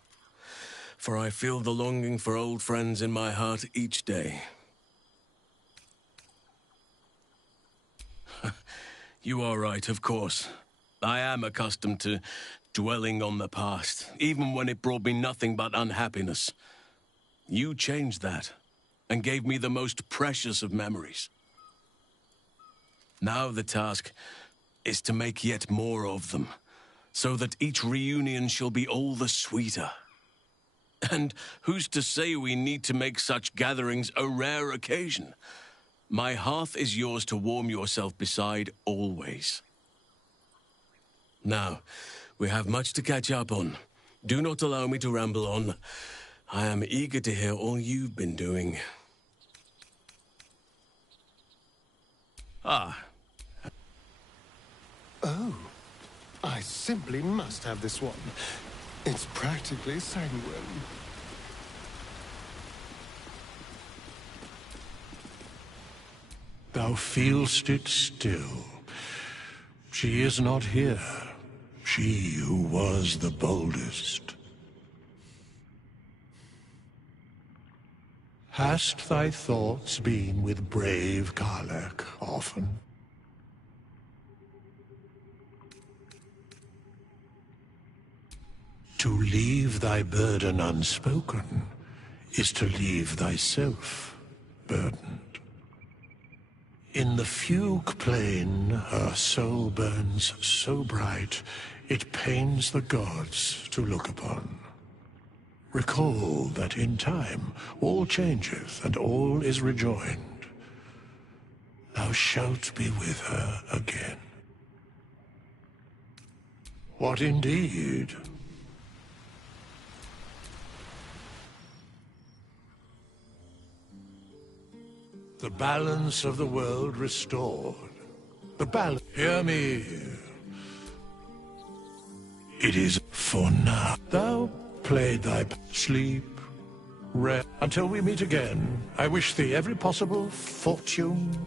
for I feel the longing for old friends in my heart each day. You are right, of course. I am accustomed to dwelling on the past, even when it brought me nothing but unhappiness. You changed that, and gave me the most precious of memories. Now the task is to make yet more of them, so that each reunion shall be all the sweeter. And who's to say we need to make such gatherings a rare occasion? My hearth is yours to warm yourself beside always. Now, we have much to catch up on. Do not allow me to ramble on. I am eager to hear all you've been doing. Ah. Oh, I simply must have this one. It's practically sanguine. Thou feelst it still. She is not here. She who was the boldest. Hast thy thoughts been with brave Karlach often? To leave thy burden unspoken is to leave thyself burdened. In the fugue plain, her soul burns so bright, it pains the gods to look upon. Recall that in time all changeth and all is rejoined. Thou shalt be with her again. What indeed? The balance of the world restored. The balance. Hear me. It is for now. Thou played thy sleep, rest. Until we meet again, I wish thee every possible fortune.